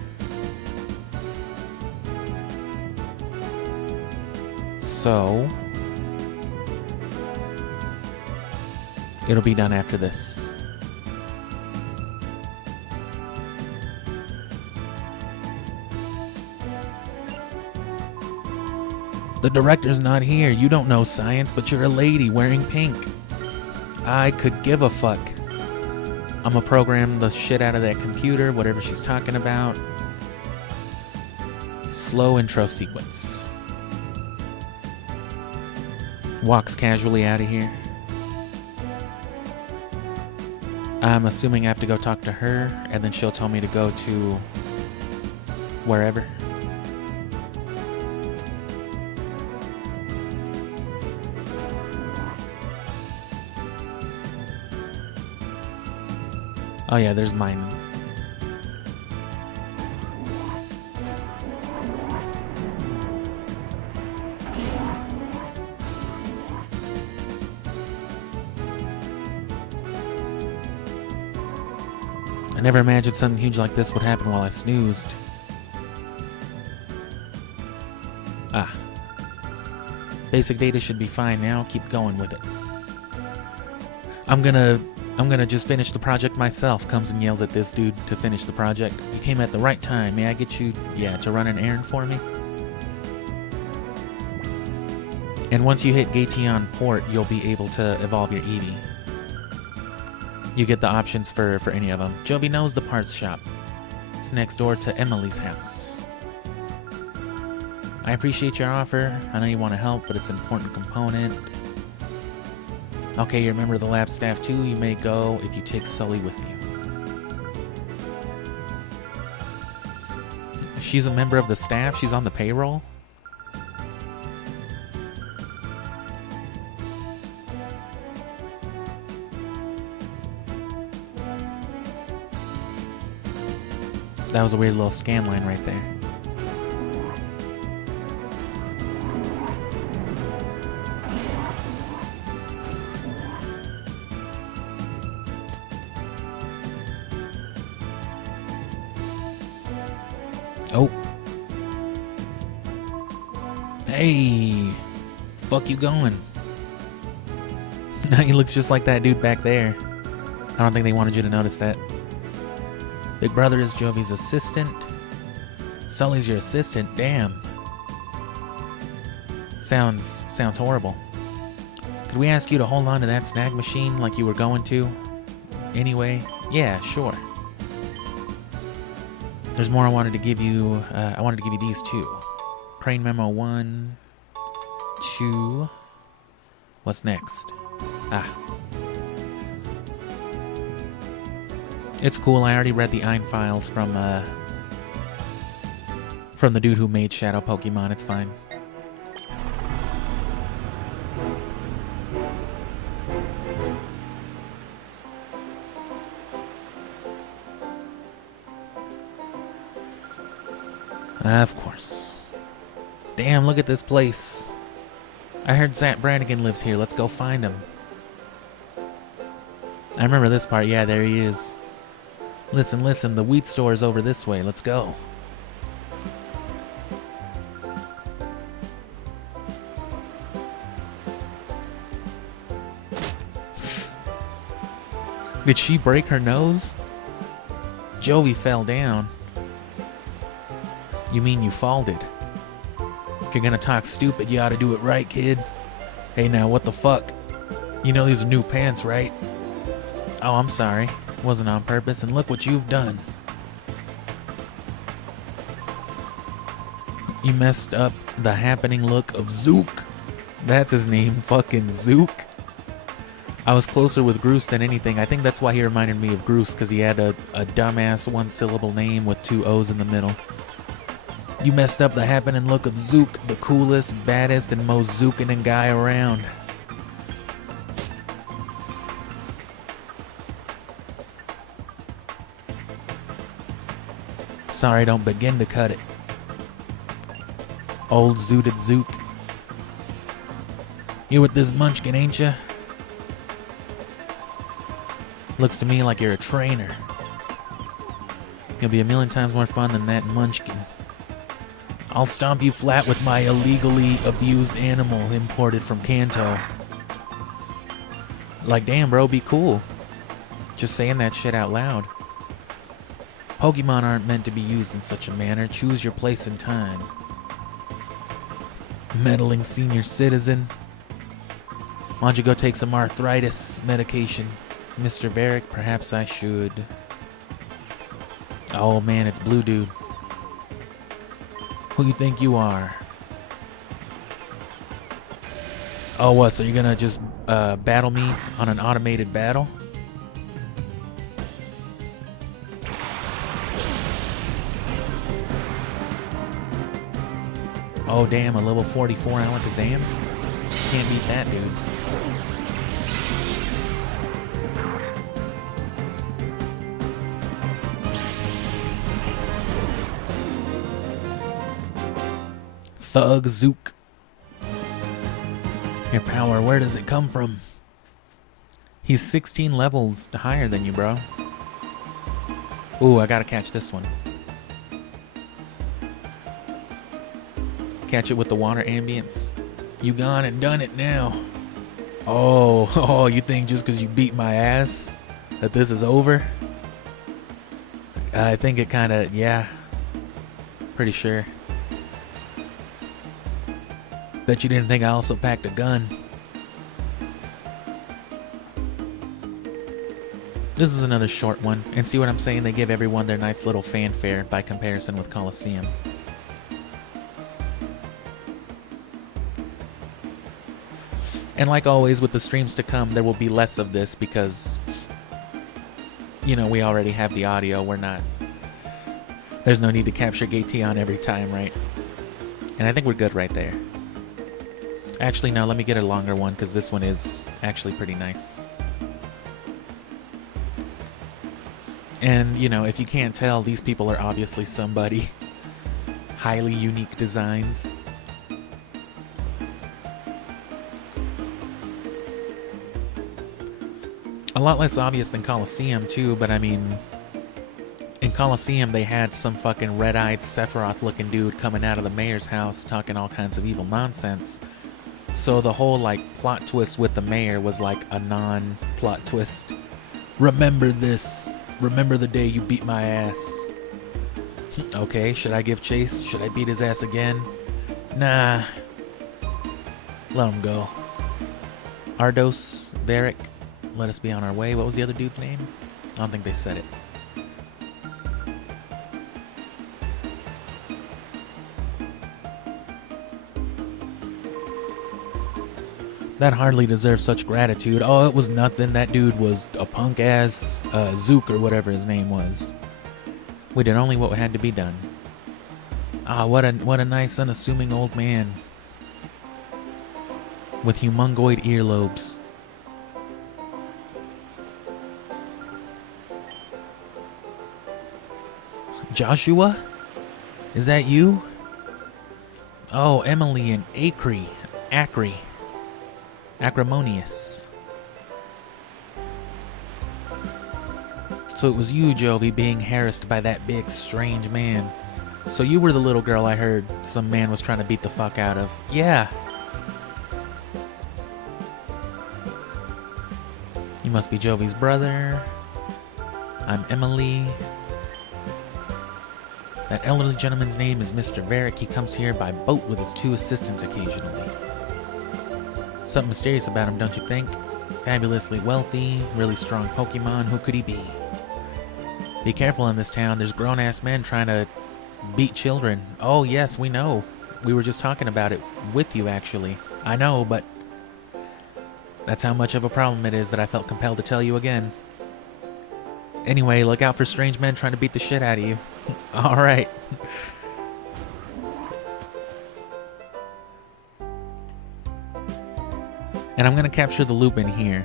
So, it'll be done after this. The director's not here. You don't know science, but you're a lady wearing pink. I could give a fuck. I'ma program the shit out of that computer, whatever she's talking about. Slow intro sequence. Walks casually out of here. I'm assuming I have to go talk to her, and then she'll tell me to go to wherever. Oh yeah, there's mine. I never imagined something huge like this would happen while I snoozed. Ah. Basic data should be fine now. Keep going with it. I'm gonna just finish the project myself. Comes and yells at this dude to finish the project. You came at the right time. May I get you, to run an errand for me? And once you hit Gateon Port, you'll be able to evolve your Eevee. You get the options for any of them. Jovi knows the parts shop. It's next door to Emily's house. I appreciate your offer. I know you want to help, but it's an important component. Okay, you're a member of the lab staff too. You may go if you take Sully with you. She's a member of the staff? She's on the payroll? That was a weird little scan line right there. Oh. Hey. Fuck you going? He looks just like that dude back there. I don't think they wanted you to notice that. Big Brother is Jovi's assistant. Sully's your assistant. Damn. Sounds horrible. Could we ask you to hold on to that snag machine like you were going to? Anyway, yeah, sure. There's more I wanted to give you. I wanted to give you these two. Crane Memo 1, 2. What's next? It's cool. I already read the Ein files from the dude who made Shadow Pokemon. It's fine. Of course. Damn, look at this place. I heard Zach Brannigan lives here. Let's go find him. I remember this part. Yeah, there he is. Listen, listen. The wheat store is over this way. Let's go. Did she break her nose? Jovi fell down. You mean you falled? If you're gonna talk stupid, you ought to do it right, kid. Hey now, what the fuck? You know these are new pants, right? Oh, I'm sorry. Wasn't on purpose, and look what you've done. You messed up the happening look of Zook. That's his name, fucking Zook. I was closer with Groose than anything. I think that's why he reminded me of Groose, because he had a dumbass one-syllable name with 2 O's in the middle. You messed up the happening look of Zook, the coolest, baddest, and most Zookin' guy around. Sorry, don't begin to cut it. Old zooted Zook. You with this munchkin, ain't ya? Looks to me like you're a trainer. You'll be a million times more fun than that munchkin. I'll stomp you flat with my illegally abused animal imported from Kanto. Like, damn, bro, be cool. Just saying that shit out loud. Pokemon aren't meant to be used in such a manner. Choose your place and time. Meddling senior citizen. Why don't you go take some arthritis medication? Mr. Varick, perhaps I should. Oh man, it's Blue Dude. Who you think you are? Oh, what? So you're gonna just battle me on an automated battle? Oh damn, a level 44 Alakazam? Can't beat that, dude. Thug Zook. Your power, where does it come from? He's 16 levels higher than you, bro. Ooh, I gotta catch this one. Catch it with the water ambience. You gone and done it now. Oh, you think just because you beat my ass that this is over? I think it kind of, yeah. Pretty sure. Bet you didn't think I also packed a gun. This is another short one. And see what I'm saying? They give everyone their nice little fanfare by comparison with Coliseum. And like always with the streams to come, there will be less of this because, you know, we already have the audio. We're not... There's no need to capture Gateon every time, right? And I think we're good right there. Actually, no, let me get a longer one because this one is actually pretty nice. And, you know, if you can't tell, these people are obviously somebody. Highly unique designs. A lot less obvious than Coliseum, too, but I mean... In Coliseum, they had some fucking red-eyed Sephiroth-looking dude coming out of the mayor's house talking all kinds of evil nonsense. So the whole like plot twist with the mayor was like a non-plot twist. Remember this. Remember the day you beat my ass. Okay, should I give chase? Should I beat his ass again? Nah. Let him go. Ardos, Varric, let us be on our way. What was the other dude's name? I don't think they said it. That hardly deserves such gratitude. Oh, it was nothing. That dude was a punk-ass Zook or whatever his name was. We did only what had to be done. Ah, what a nice, unassuming old man. With humongoid earlobes. Joshua? Is that you? Oh, Emily and Acri. Acrimonious. So it was you, Jovi, being harassed by that big, strange man. So you were the little girl I heard some man was trying to beat the fuck out of. Yeah. You must be Jovi's brother. I'm Emily. That elderly gentleman's name is Mr. Varric. He comes here by boat with his 2 assistants occasionally. Something mysterious about him, don't you think? Fabulously wealthy, really strong Pokemon. Who could he be? Be careful in this town. There's grown-ass men trying to beat children. Oh, yes, we know. We were just talking about it with you, actually. I know, but that's how much of a problem it is that I felt compelled to tell you again. Anyway, look out for strange men trying to beat the shit out of you. All right. And I'm gonna capture the loop in here.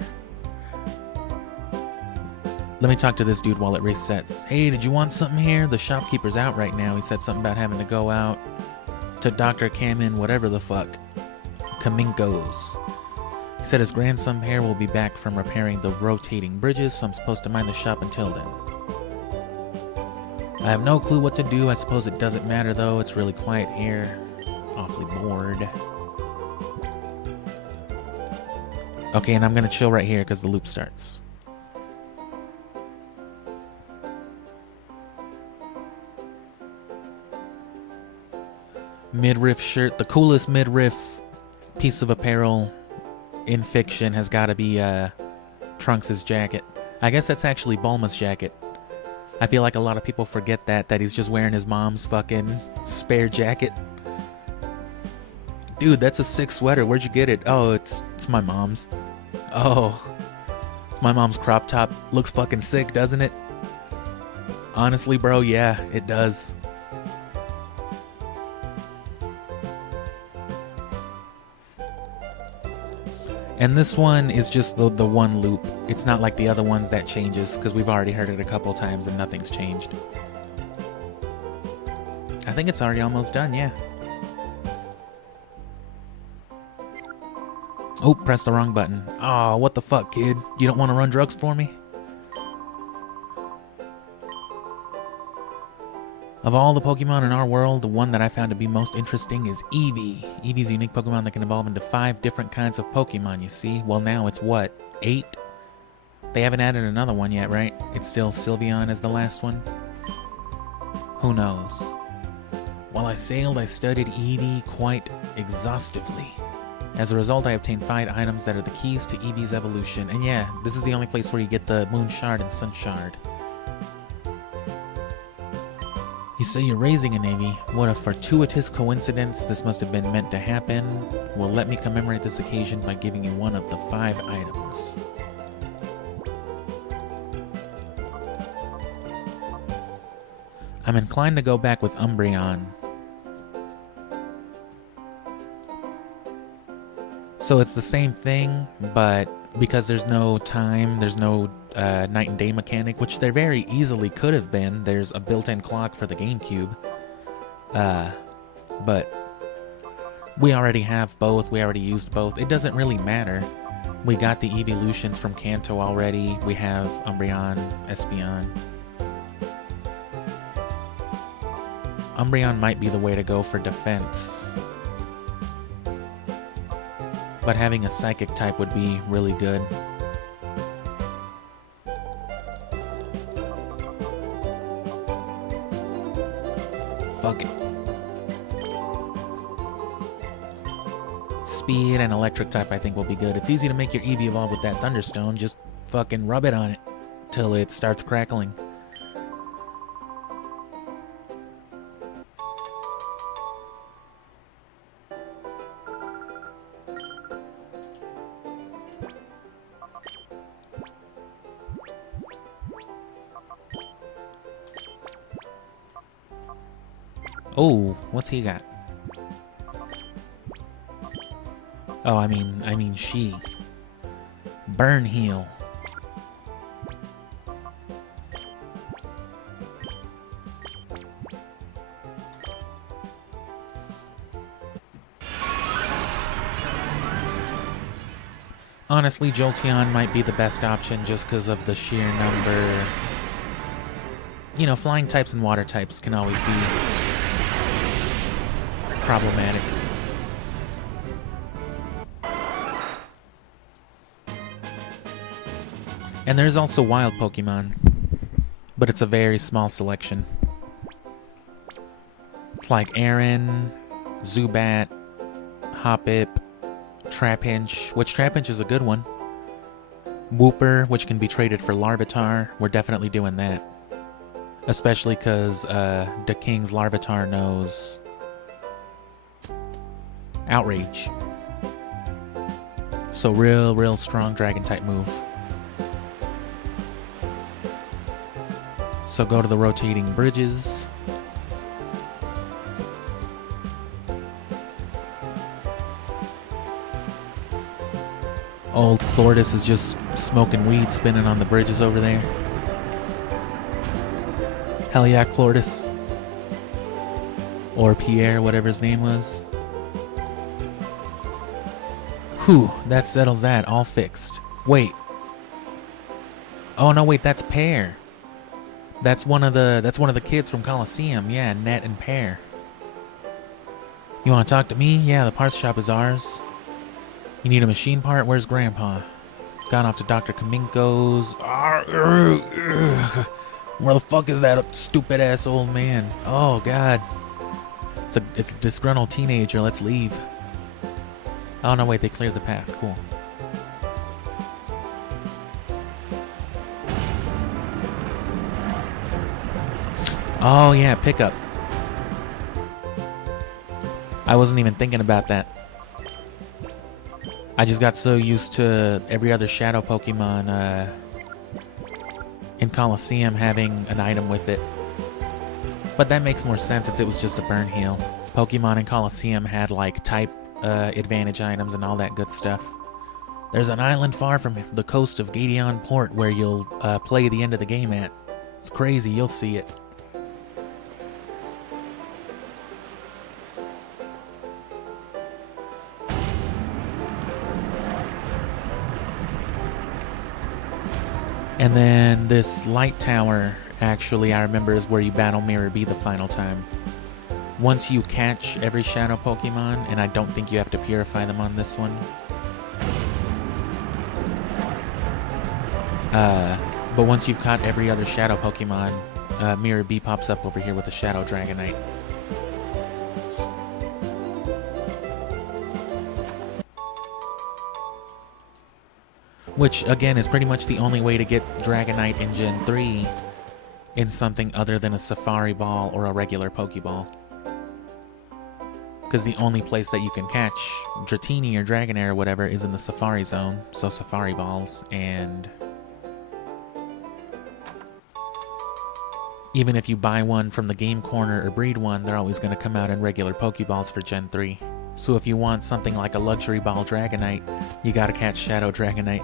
Let me talk to this dude while it resets. Hey, did you want something here? The shopkeeper's out right now. He said something about having to go out to Dr. Kamin, whatever the fuck. Kaminko's. He said his grandson here will be back from repairing the rotating bridges, so I'm supposed to mind the shop until then. I have no clue what to do. I suppose it doesn't matter though. It's really quiet here. Awfully bored. Okay, and I'm gonna chill right here because the loop starts. Midriff shirt. The coolest midriff piece of apparel in fiction has got to be Trunks' jacket. I guess that's actually Bulma's jacket. I feel like a lot of people forget that he's just wearing his mom's fucking spare jacket. Dude, that's a sick sweater. Where'd you get it? Oh, it's my mom's. Oh, it's my mom's crop top. Looks fucking sick, doesn't it? Honestly, bro, yeah, it does. And this one is just the one loop. It's not like the other ones that changes, because we've already heard it a couple times and nothing's changed. I think it's already almost done, yeah. Oh, pressed the wrong button. Aw, what the fuck, kid? You don't want to run drugs for me? Of all the Pokemon in our world, the one that I found to be most interesting is Eevee. Eevee's a unique Pokemon that can evolve into 5 different kinds of Pokemon, you see? Well, now it's what? 8? They haven't added another one yet, right? It's still Sylveon as the last one? Who knows? While I sailed, I studied Eevee quite exhaustively. As a result, I obtained 5 items that are the keys to Eevee's evolution. And yeah, this is the only place where you get the Moon Shard and Sun Shard. You say you're raising an Eevee. What a fortuitous coincidence. This must have been meant to happen. Well, let me commemorate this occasion by giving you one of the 5 items. I'm inclined to go back with Umbreon. So it's the same thing, but because there's no time, there's no night and day mechanic, which there very easily could have been. There's a built-in clock for the Gamecube. But we already have both. We already used both. It doesn't really matter. We got the evolutions from Kanto already. We have Umbreon, Espeon. Umbreon might be the way to go for defense. But having a psychic type would be really good. Fuck it. Speed and electric type I think will be good. It's easy to make your Eevee evolve with that Thunderstone. Just fucking rub it on it till it starts crackling. Oh, what's he got? Oh, I mean she. Burn heal. Honestly, Jolteon might be the best option just because of the sheer number. You know, flying types and water types can always be problematic. And there's also wild Pokemon, but it's a very small selection. It's like Aaron, Zubat, Hoppip, Trapinch, which Trapinch is a good one. Wooper, which can be traded for Larvitar. We're definitely doing that. Especially because the King's Larvitar knows Outrage. So real strong dragon type move. So go to the rotating bridges. Old Clortis is just smoking weed, spinning on the bridges over there. Hell yeah, Clortis. Or Pierre, whatever his name was. Whew, that settles that. All fixed. Wait. Oh no, wait, that's Pear. That's one of the kids from Coliseum. Yeah, Net and Pear. You want to talk to me? Yeah, the parts shop is ours. You need a machine part? Where's Grandpa? Gone off to Dr. Kaminko's. Where the fuck is that stupid ass old man? Oh god. It's a disgruntled teenager. Let's leave. Oh no, wait, they cleared the path. Cool. Oh yeah, pickup. I wasn't even thinking about that. I just got so used to every other Shadow Pokemon in Coliseum having an item with it. But that makes more sense since it was just a burn heal. Pokemon in Coliseum had like type advantage items and all that good stuff. There's an island far from the coast of Gadeon Port where you'll play the end of the game at. It's crazy, you'll see it. And then this light tower, actually, I remember is where you battle Mirror B the final time. Once you catch every Shadow Pokemon, and I don't think you have to purify them on this one. But once you've caught every other Shadow Pokemon, Mirror B pops up over here with a Shadow Dragonite. Which, again, is pretty much the only way to get Dragonite in Gen 3 in something other than a Safari Ball or a regular Pokeball. Because the only place that you can catch Dratini or Dragonair or whatever is in the Safari Zone, so Safari Balls, and even if you buy one from the Game Corner or breed one, they're always going to come out in regular Pokeballs for Gen 3. So if you want something like a Luxury Ball Dragonite, you gotta catch Shadow Dragonite.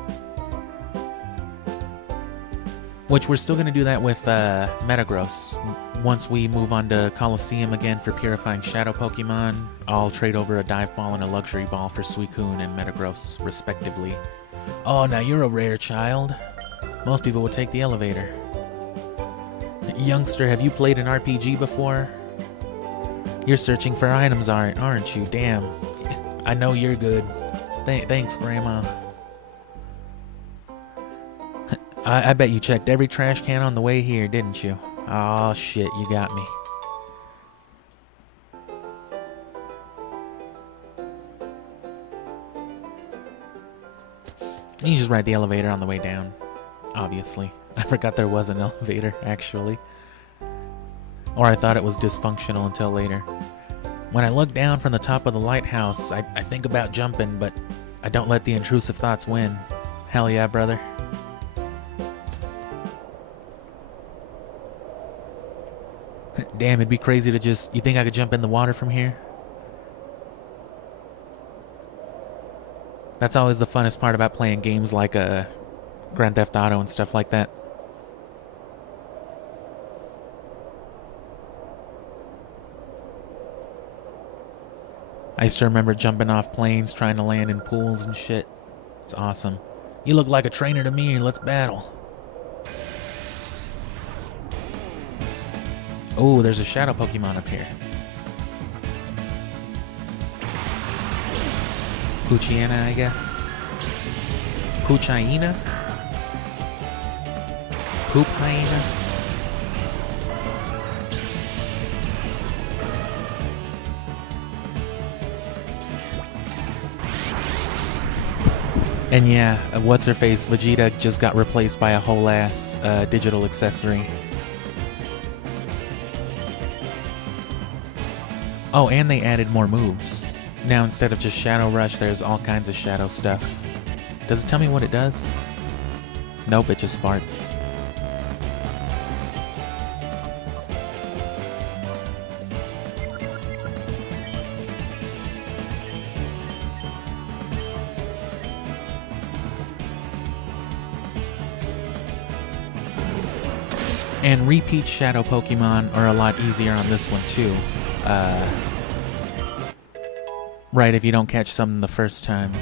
Which we're still gonna do that with Metagross. Once we move on to Coliseum again for purifying Shadow Pokemon, I'll trade over a Dive Ball and a Luxury Ball for Suicune and Metagross, respectively. Oh, now you're a rare child. Most people would take the elevator. Youngster, have you played an RPG before? You're searching for items, aren't you? Damn. I know you're good. Thanks, Grandma. I bet you checked every trash can on the way here, didn't you? Oh shit, you got me. You just ride the elevator on the way down, obviously. I forgot there was an elevator, actually. Or I thought it was dysfunctional until later. When I look down from the top of the lighthouse, I think about jumping, but I don't let the intrusive thoughts win. Hell yeah, brother. Damn, it'd be crazy to just... You think I could jump in the water from here? That's always the funnest part about playing games like Grand Theft Auto and stuff like that. I used to remember jumping off planes, trying to land in pools and shit. It's awesome. You look like a trainer to me, let's battle. Oh, there's a shadow Pokemon up here. Poochyena, I guess. Poochyena? Poophyena? And yeah, what's-her-face, Vegeta just got replaced by a whole-ass digital accessory. Oh, and they added more moves. Now instead of just Shadow Rush, there's all kinds of shadow stuff. Does it tell me what it does? Nope, it just farts. And repeat shadow Pokemon are a lot easier on this one too. Right, if you don't catch some the first time.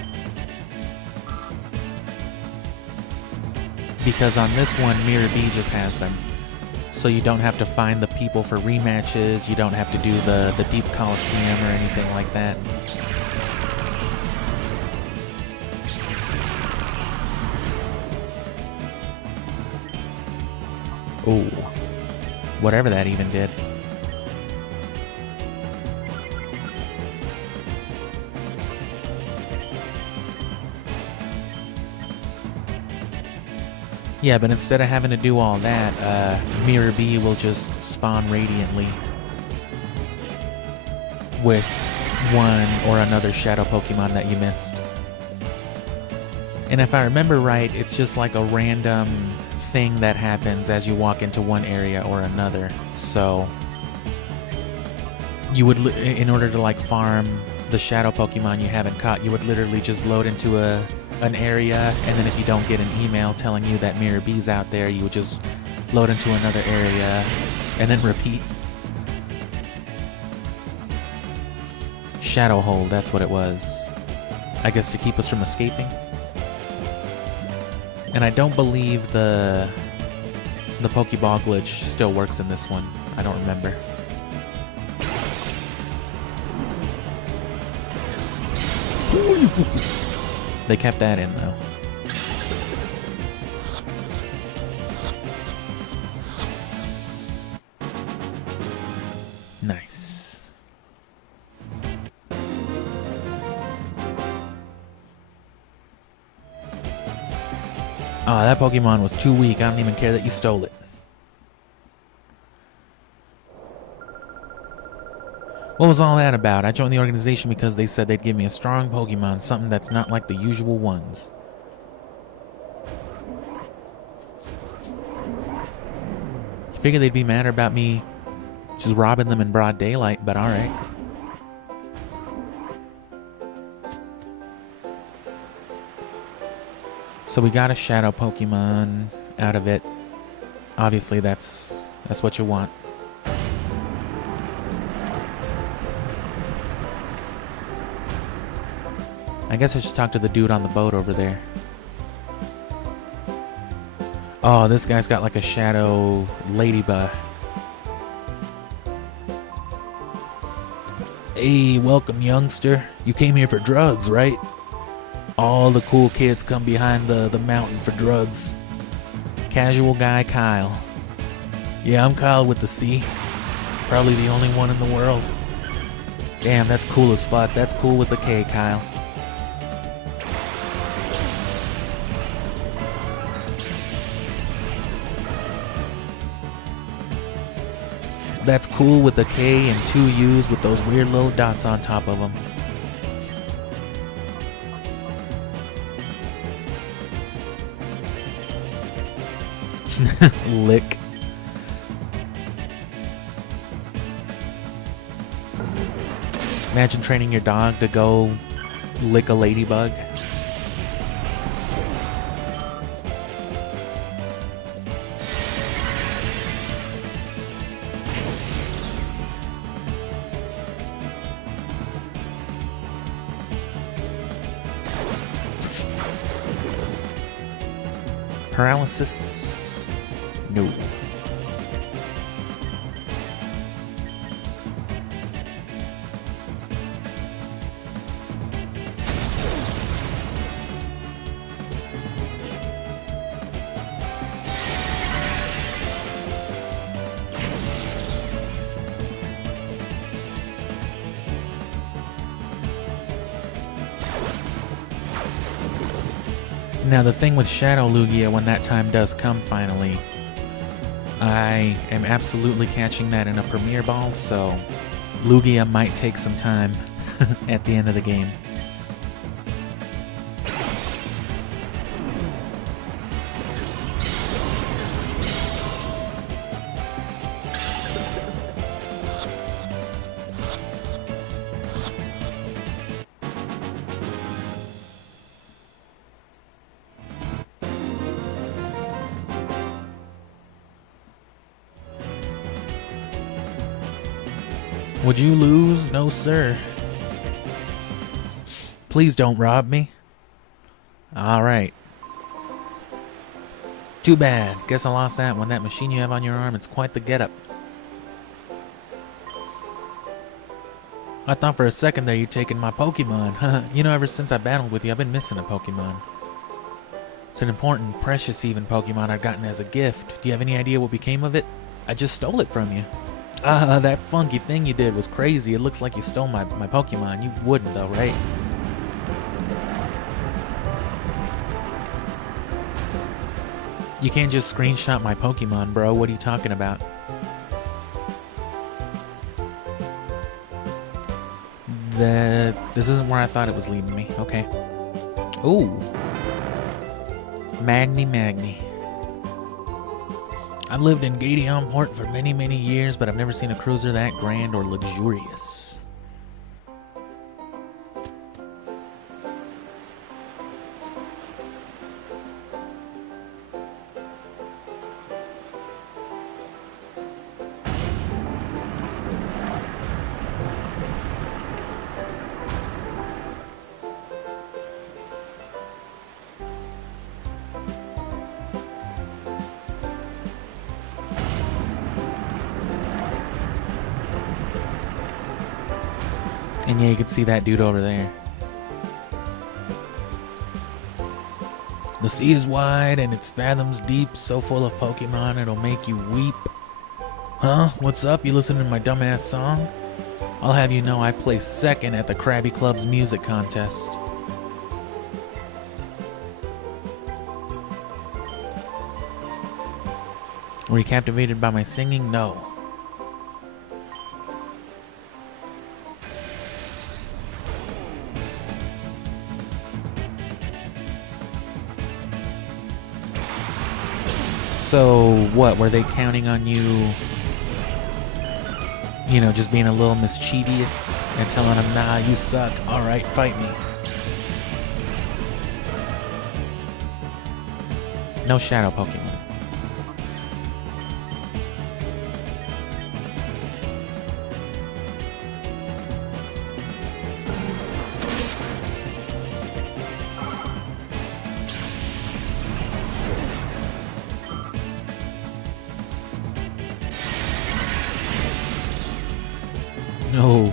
Because on this one, Mirror B just has them. So you don't have to find the people for rematches, you don't have to do the Deep Coliseum or anything like that. Ooh. Whatever that even did. Yeah, but instead of having to do all that, Mirror B will just spawn radiantly with one or another shadow Pokemon that you missed. And if I remember right, it's just like a random thing that happens as you walk into one area or another. So you would, in order to like farm the shadow Pokemon you haven't caught, you would literally just load into an area, and then if you don't get an email telling you that Mirror B's out there, you would just load into another area and then repeat. Shadow Hold, that's what it was. I guess to keep us from escaping. And I don't believe the Pokeball glitch still works in this one. I don't remember. They kept that in, though. Nice. Ah, that Pokemon was too weak. I don't even care that you stole it. What was all that about? I joined the organization because they said they'd give me a strong Pokemon, something that's not like the usual ones. You figured they'd be mad about me just robbing them in broad daylight, but alright. So we got a shadow Pokemon out of it. Obviously that's what you want. I guess I should talk to the dude on the boat over there. Oh, this guy's got like a shadow ladybug. Hey, welcome, youngster. You came here for drugs, right? All the cool kids come behind the mountain for drugs. Casual guy Kyle. Yeah, I'm Kyle with the C. Probably the only one in the world. Damn, that's cool as fuck. That's cool with the K, Kyle. That's cool with a K and 2 U's with those weird little dots on top of them. Lick. Imagine training your dog to go lick a ladybug. Paralysis? No. Now the thing with Shadow Lugia, when that time does come finally, I am absolutely catching that in a Premier Ball, so Lugia might take some time at the end of the game. Would you lose? No, sir. Please don't rob me. Alright. Too bad. Guess I lost that one. That machine you have on your arm, it's quite the getup. I thought for a second there you'd taken my Pokemon. You know, ever since I battled with you, I've been missing a Pokemon. It's an important, precious even Pokemon I've gotten as a gift. Do you have any idea what became of it? I just stole it from you. That funky thing you did was crazy. It looks like you stole my Pokemon. You wouldn't though, right? You can't just screenshot my Pokemon, bro. What are you talking about? This isn't where I thought it was leading me. Okay. Ooh. Magni. I've lived in Gadeonport for many, many years, but I've never seen a cruiser that grand or luxurious. And yeah, you can see that dude over there. The sea is wide and it's fathoms deep, so full of Pokemon it'll make you weep. Huh? What's up? You listening to my dumbass song? I'll have you know I placed second at the Krabby Club's music contest. Were you captivated by my singing? No. So, what, were they counting on you, you know, just being a little mischievous and telling them, nah, you suck, alright, fight me. No Shadow Pokemon. No.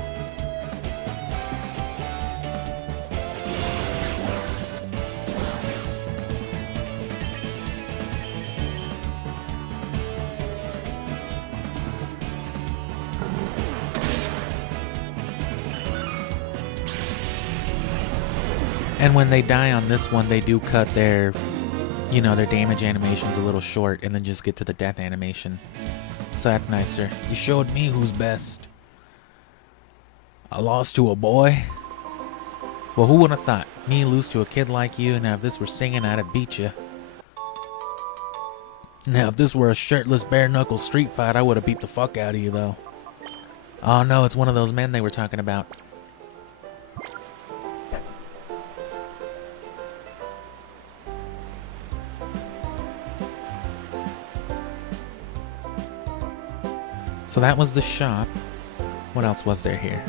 And when they die on this one, they do cut their, you know, their damage animations a little short and then just get to the death animation. So that's nicer. You showed me who's best. I lost to a boy. Well, who would have thought? Me lose to a kid like you, and now if this were singing, I'd have beat you. Now, if this were a shirtless bare-knuckle street fight, I would have beat the fuck out of you, though. Oh no, it's one of those men they were talking about. So that was the shop. What else was there here?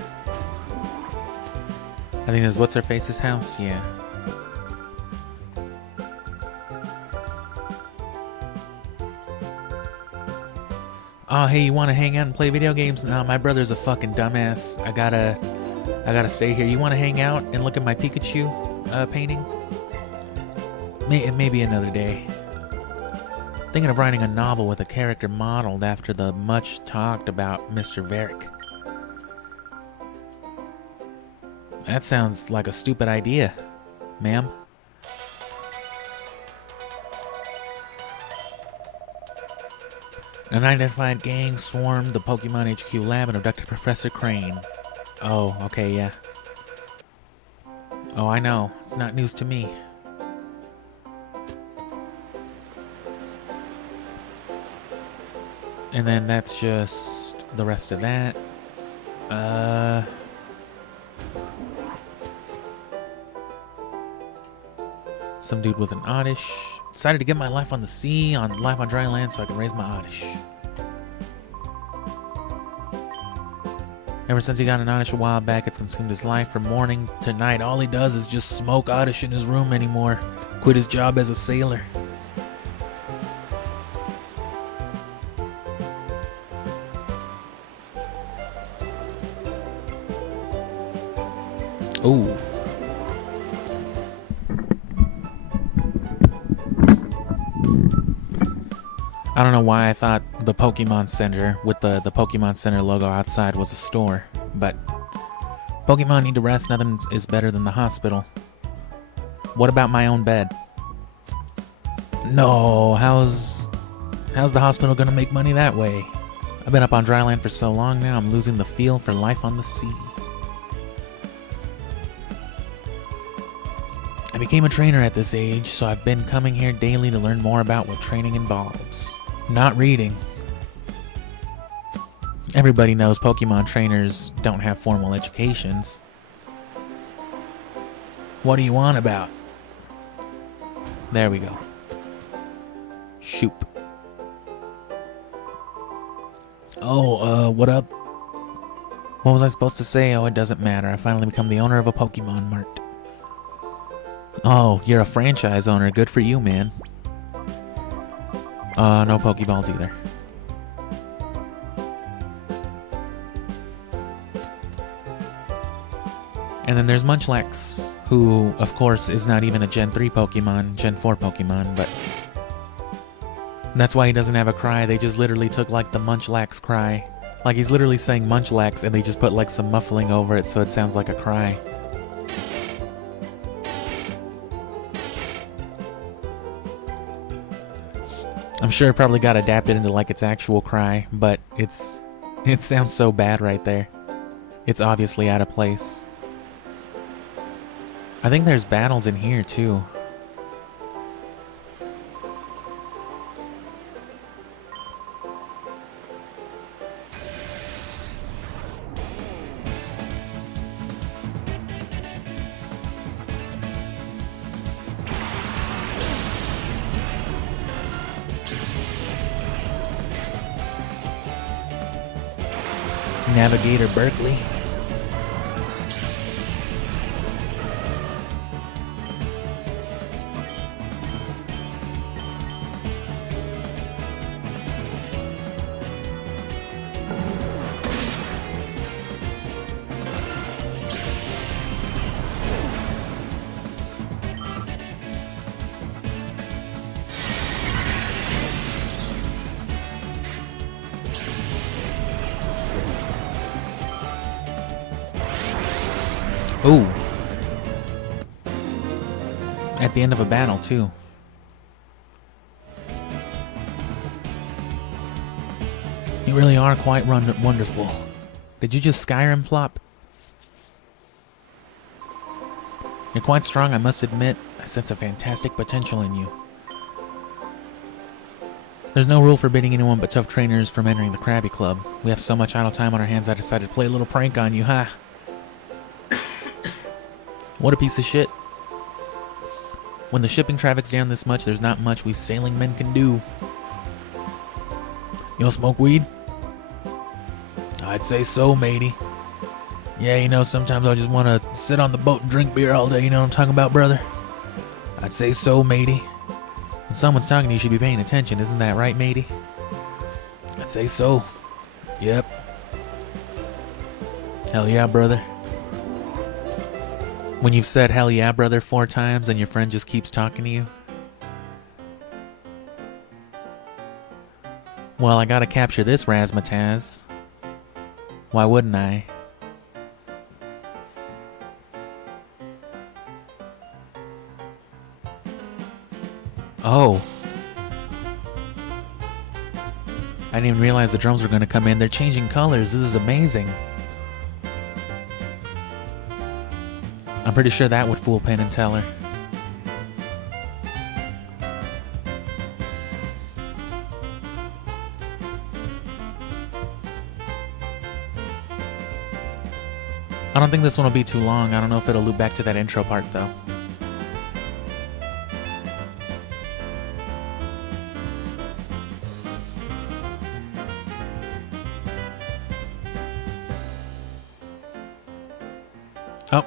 I think there's What's-Her-Face's house, yeah. Oh, hey, you want to hang out and play video games? No, my brother's a fucking dumbass. I gotta stay here. You want to hang out and look at my Pikachu painting? Maybe another day. Thinking of writing a novel with a character modeled after the much talked about Mr. Varric. That sounds like a stupid idea, ma'am. An unidentified gang swarmed the Pokemon HQ lab and abducted Professor Crane. Oh, okay, yeah. Oh, I know. It's not news to me. And then that's just the rest of that. Some dude with an Oddish. Decided to get my life on the sea, life on dry land, so I can raise my Oddish. Ever since he got an Oddish a while back, it's consumed his life from morning to night. All he does is just smoke Oddish in his room anymore. Quit his job as a sailor. Ooh. I don't know why I thought the Pokemon Center with the Pokemon Center logo outside was a store, but Pokemon need to rest. Nothing is better than the hospital. What about my own bed? No, how's the hospital gonna make money that way? I've been up on dry land for so long now, I'm losing the feel for life on the sea. I became a trainer at this age, so I've been coming here daily to learn more about what training involves. Not reading. Everybody knows Pokemon trainers don't have formal educations. What do you want about? There we go. Shoop. Oh, what up? What was I supposed to say? Oh, it doesn't matter. I finally become the owner of a Pokemon Mart. Oh, you're a franchise owner. Good for you, man. No Pokeballs either. And then there's Munchlax, who, of course, is not even a Gen 3 Pokemon, Gen 4 Pokemon, but that's why he doesn't have a cry. They just literally took, like, the Munchlax cry. Like, he's literally saying Munchlax, and they just put, like, some muffling over it so it sounds like a cry. I'm sure it probably got adapted into like its actual cry, but it sounds so bad right there. It's obviously out of place. I think there's battles in here too. Navigator Berkeley. Ooh. the end of a battle, too. You really are quite wonderful. Did you just Skyrim flop? You're quite strong, I must admit. I sense a fantastic potential in you. There's no rule forbidding anyone but tough trainers from entering the Krabby Club. We have so much idle time on our hands, I decided to play a little prank on you, huh? What a piece of shit. When the shipping traffic's down this much, there's not much we sailing men can do. You don't smoke weed? I'd say so, matey. Yeah, you know, sometimes I just want to sit on the boat and drink beer all day, you know what I'm talking about, brother? I'd say so, matey. When someone's talking to you, you should be paying attention, isn't that right, matey? I'd say so. Yep. Hell yeah, brother. When you've said hell yeah, brother 4 times and your friend just keeps talking to you? Well, I gotta capture this razzmatazz. Why wouldn't I? Oh. I didn't even realize the drums were gonna come in. They're changing colors. This is amazing. I'm pretty sure that would fool Penn and Teller. I don't think this one will be too long. I don't know if it'll loop back to that intro part, though. Oh.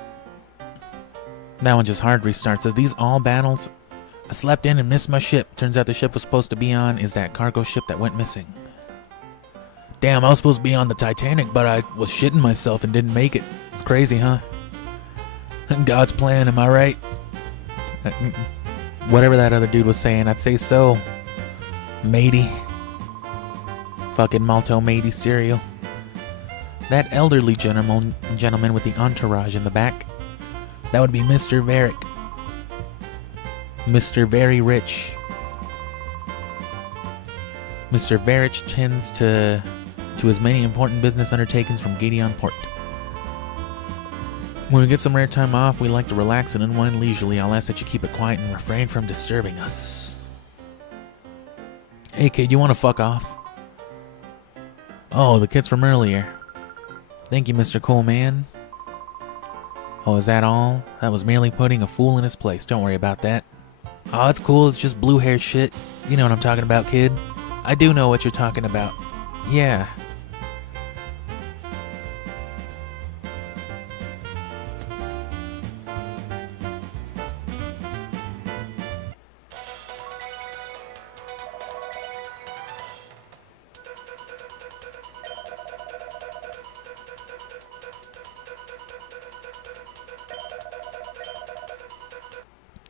That one just hard restarts. Are these all battles? I slept in and missed my ship. Turns out the ship was supposed to be on is that cargo ship that went missing. Damn, I was supposed to be on the Titanic, but I was shitting myself and didn't make it. It's crazy, huh? God's plan, am I right? Whatever that other dude was saying, I'd say so. Matey. Fucking Malto matey cereal. That elderly gentleman with the entourage in the back, that would be Mr. Varick. Mr. Very Rich. Mr. Varick tends to his many important business undertakings from Gideon Port. When we get some rare time off, we like to relax and unwind leisurely. I'll ask that you keep it quiet and refrain from disturbing us. Hey kid, you want to fuck off? Oh, the kids from earlier. Thank you, Mr. Coolman. Oh, is that all? That was merely putting a fool in his place. Don't worry about that. Oh, it's cool. It's just blue hair shit. You know what I'm talking about, kid. I do know what you're talking about. Yeah.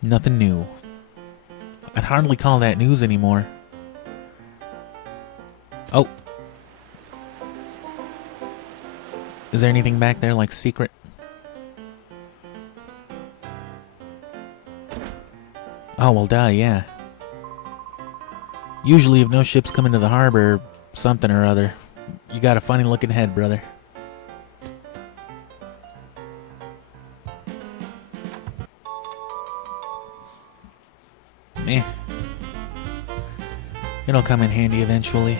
Nothing new. I'd hardly call that news anymore. Oh. Is there anything back there like secret? Oh, well, duh, yeah. Usually if no ships come into the harbor, something or other. You got a funny looking head, brother. Eh. It'll come in handy eventually.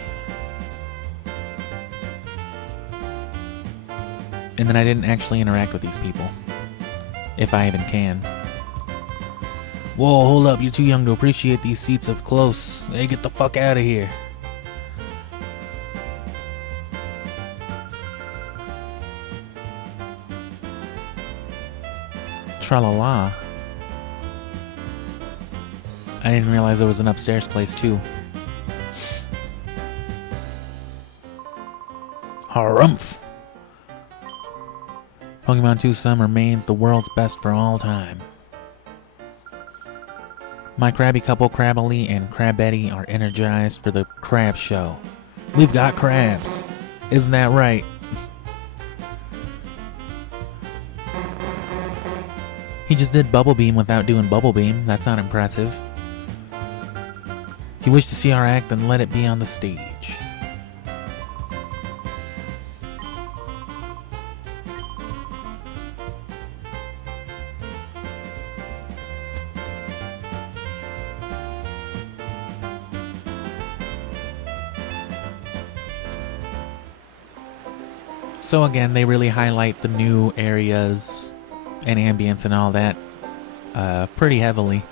And then I didn't actually interact with these people. If I even can. Whoa, hold up, you're too young to appreciate these seats up close. Hey, get the fuck out of here. Tra-la-la. I didn't realize there was an upstairs place too. Harumph! Pokemon 2 Sun remains the world's best for all time. My Krabby couple, Crabbily and Crabetty, are energized for the crab show. We've got crabs. Isn't that right? He just did Bubble Beam without doing Bubble Beam. That's not impressive. If you wish to see our act, then let it be on the stage. So again, they really highlight the new areas and ambience and all that pretty heavily.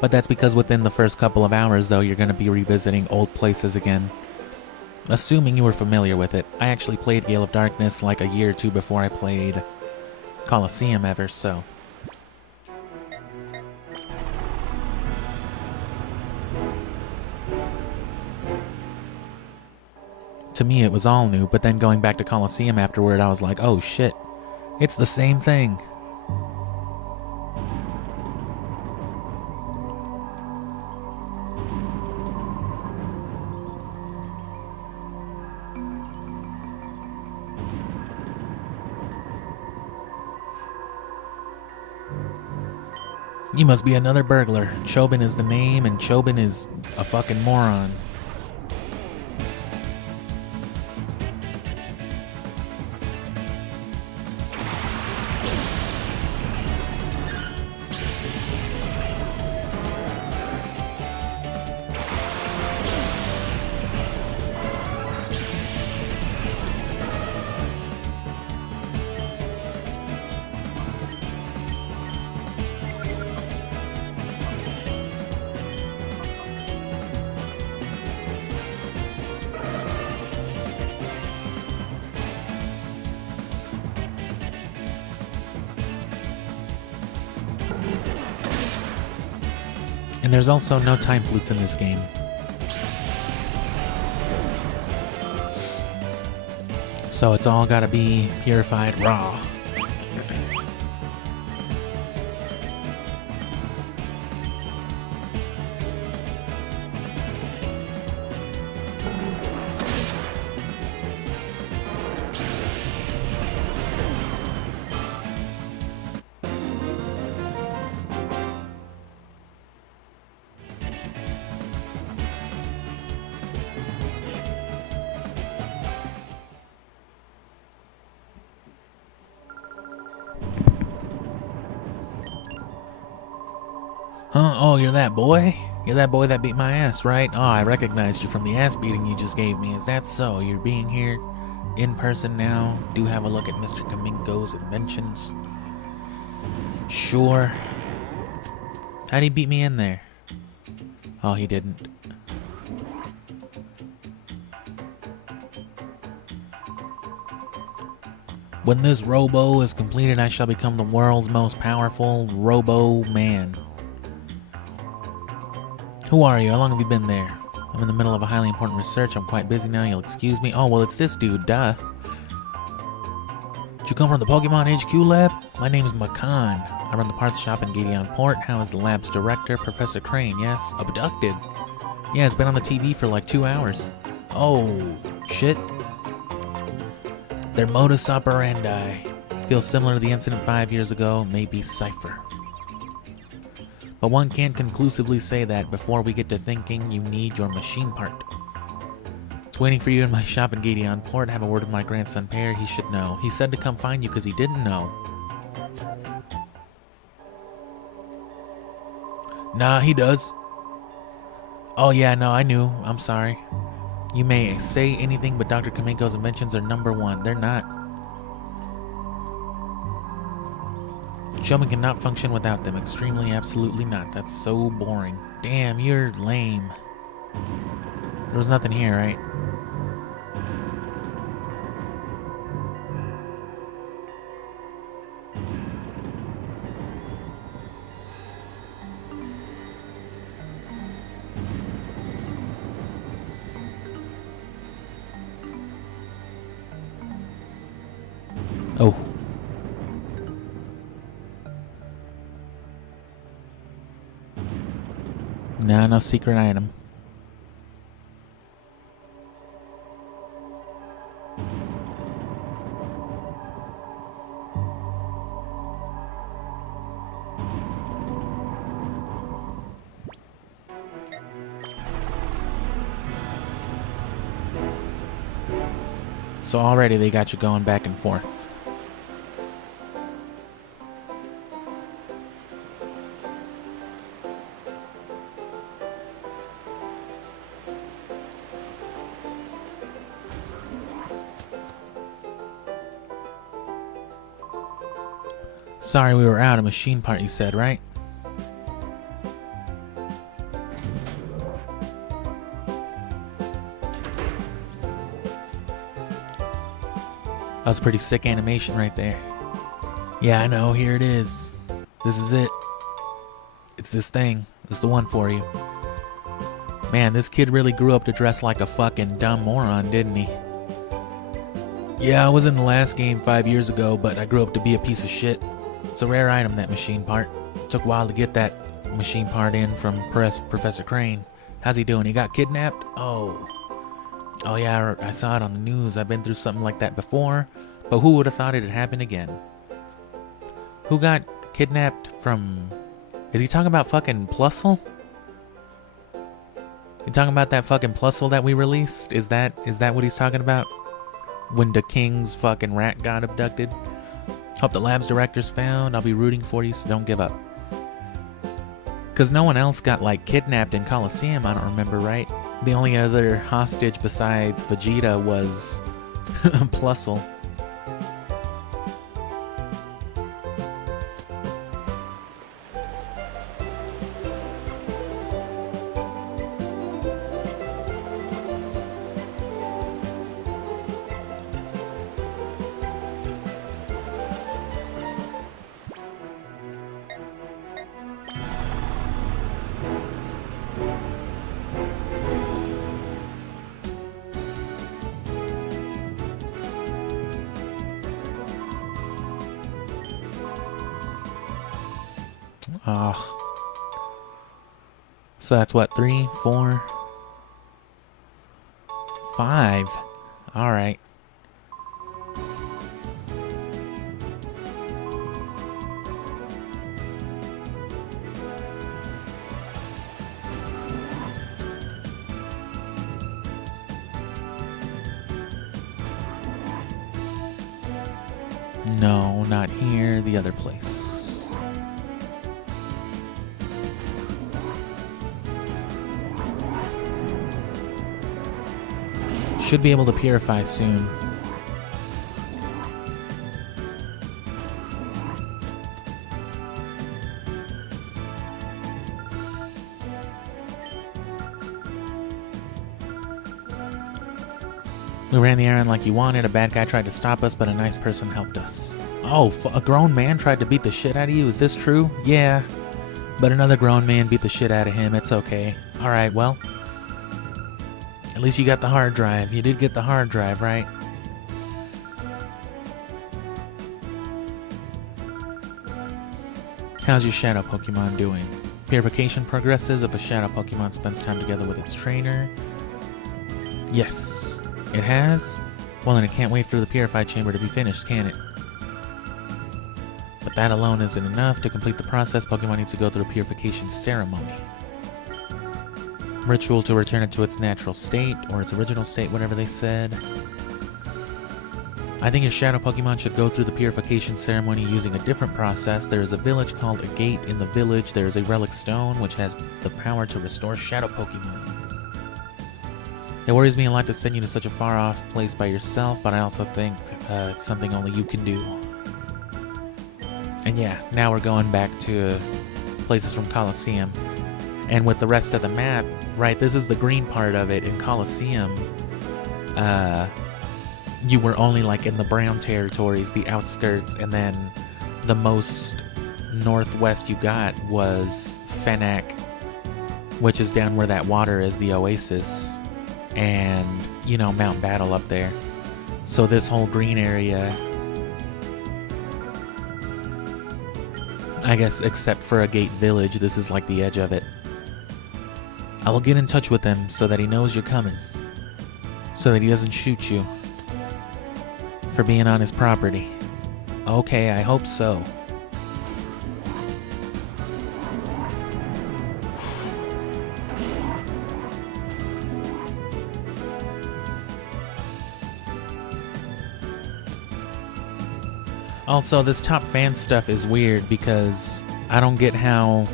But that's because within the first couple of hours, though, you're going to be revisiting old places again. Assuming you were familiar with it. I actually played Gale of Darkness like a year or two before I played Coliseum ever, so... To me, it was all new, but then going back to Coliseum afterward, I was like, oh shit, it's the same thing. You must be another burglar. Chobin is the name, and Chobin is a fucking moron. And there's also no time flutes in this game. So it's all gotta be purified raw. Huh? Oh, you're that boy? You're that boy that beat my ass, right? Oh, I recognized you from the ass beating you just gave me. Is that so? You're being here in person now? Do have a look at Mr. Kaminko's inventions. Sure. How'd he beat me in there? Oh, he didn't. When this robo is completed, I shall become the world's most powerful robo-man. Who are you? How long have you been there? I'm in the middle of a highly important research. I'm quite busy now. You'll excuse me. Oh, well, it's this dude. Duh. Did you come from the Pokemon HQ lab? My name's Makan. I run the parts shop in Gideon Port. How is the lab's director, Professor Crane? Yes. Abducted? Yeah, it's been on the TV for like 2 hours. Oh, shit. Their modus operandi feels similar to the incident 5 years ago. Maybe Cypher. But one can't conclusively say that. Before we get to thinking, you need your machine part. It's waiting for you in my shop in Gideon Port. Have a word with my grandson Pear. He should know. He said to come find you because he didn't know. Nah, he does. Oh yeah, no, I knew. I'm sorry. You may say anything, but Dr. Kaminko's inventions are #1. They're not. Showman cannot function without them. Extremely, absolutely not. That's so boring. Damn, you're lame. There was nothing here, right? Oh. Nah, no secret item. So already they got you going back and forth. Sorry we were out of machine part, you said, right? That was a pretty sick animation right there. Yeah, I know, here it is. This is it. It's this thing. It's the one for you. Man, this kid really grew up to dress like a fucking dumb moron, didn't he? Yeah, I was in the last game 5 years ago, but I grew up to be a piece of shit. It's a rare item, that machine part. Took a while to get that machine part in from Professor Crane. How's he doing? He got kidnapped? Oh yeah, I saw it on the news. I've been through something like that before, but who would have thought it had happened again? Who got kidnapped from... Is he talking about fucking Plusle? You talking about that fucking Plusle that we released? Is that what he's talking about? When the king's fucking rat got abducted? Hope the lab's director's found. I'll be rooting for you, so don't give up. Because no one else got, like, kidnapped in Coliseum, I don't remember, right? The only other hostage besides Vegeta was Plusle. Oh. So that's what, 3, 4, 5. All right. No, not here. The other place. Should be able to purify soon. We ran the errand like you wanted. A bad guy tried to stop us, but a nice person helped us. Oh, a grown man tried to beat the shit out of you? Is this true? Yeah. But another grown man beat the shit out of him. It's okay. Alright, well. At least you got the hard drive. You did get the hard drive, right? How's your shadow Pokemon doing? Purification progresses if a shadow Pokemon spends time together with its trainer. Yes, it has. Well, and it can't wait for the Purified Chamber to be finished, can it? But that alone isn't enough. To complete the process, Pokemon needs to go through a purification ceremony. Ritual to return it to its natural state, or its original state, whatever they said. I think your shadow Pokemon should go through the purification ceremony using a different process. There is a village called a gate. In the village, there is a relic stone, which has the power to restore shadow Pokemon. It worries me a lot to send you to such a far-off place by yourself, but I also think it's something only you can do. And yeah, now we're going back to places from Coliseum. And with the rest of the map, right, this is the green part of it. In Coliseum, you were only like in the brown territories, the outskirts, and then the most northwest you got was Fenac, which is down where that water is, the oasis, and, you know, Mount Battle up there. So this whole green area, I guess except for a gate village, this is like the edge of it. I will get in touch with him so that he knows you're coming. So that he doesn't shoot you for being on his property. Okay, I hope so. Also, this top fan stuff is weird because I don't get how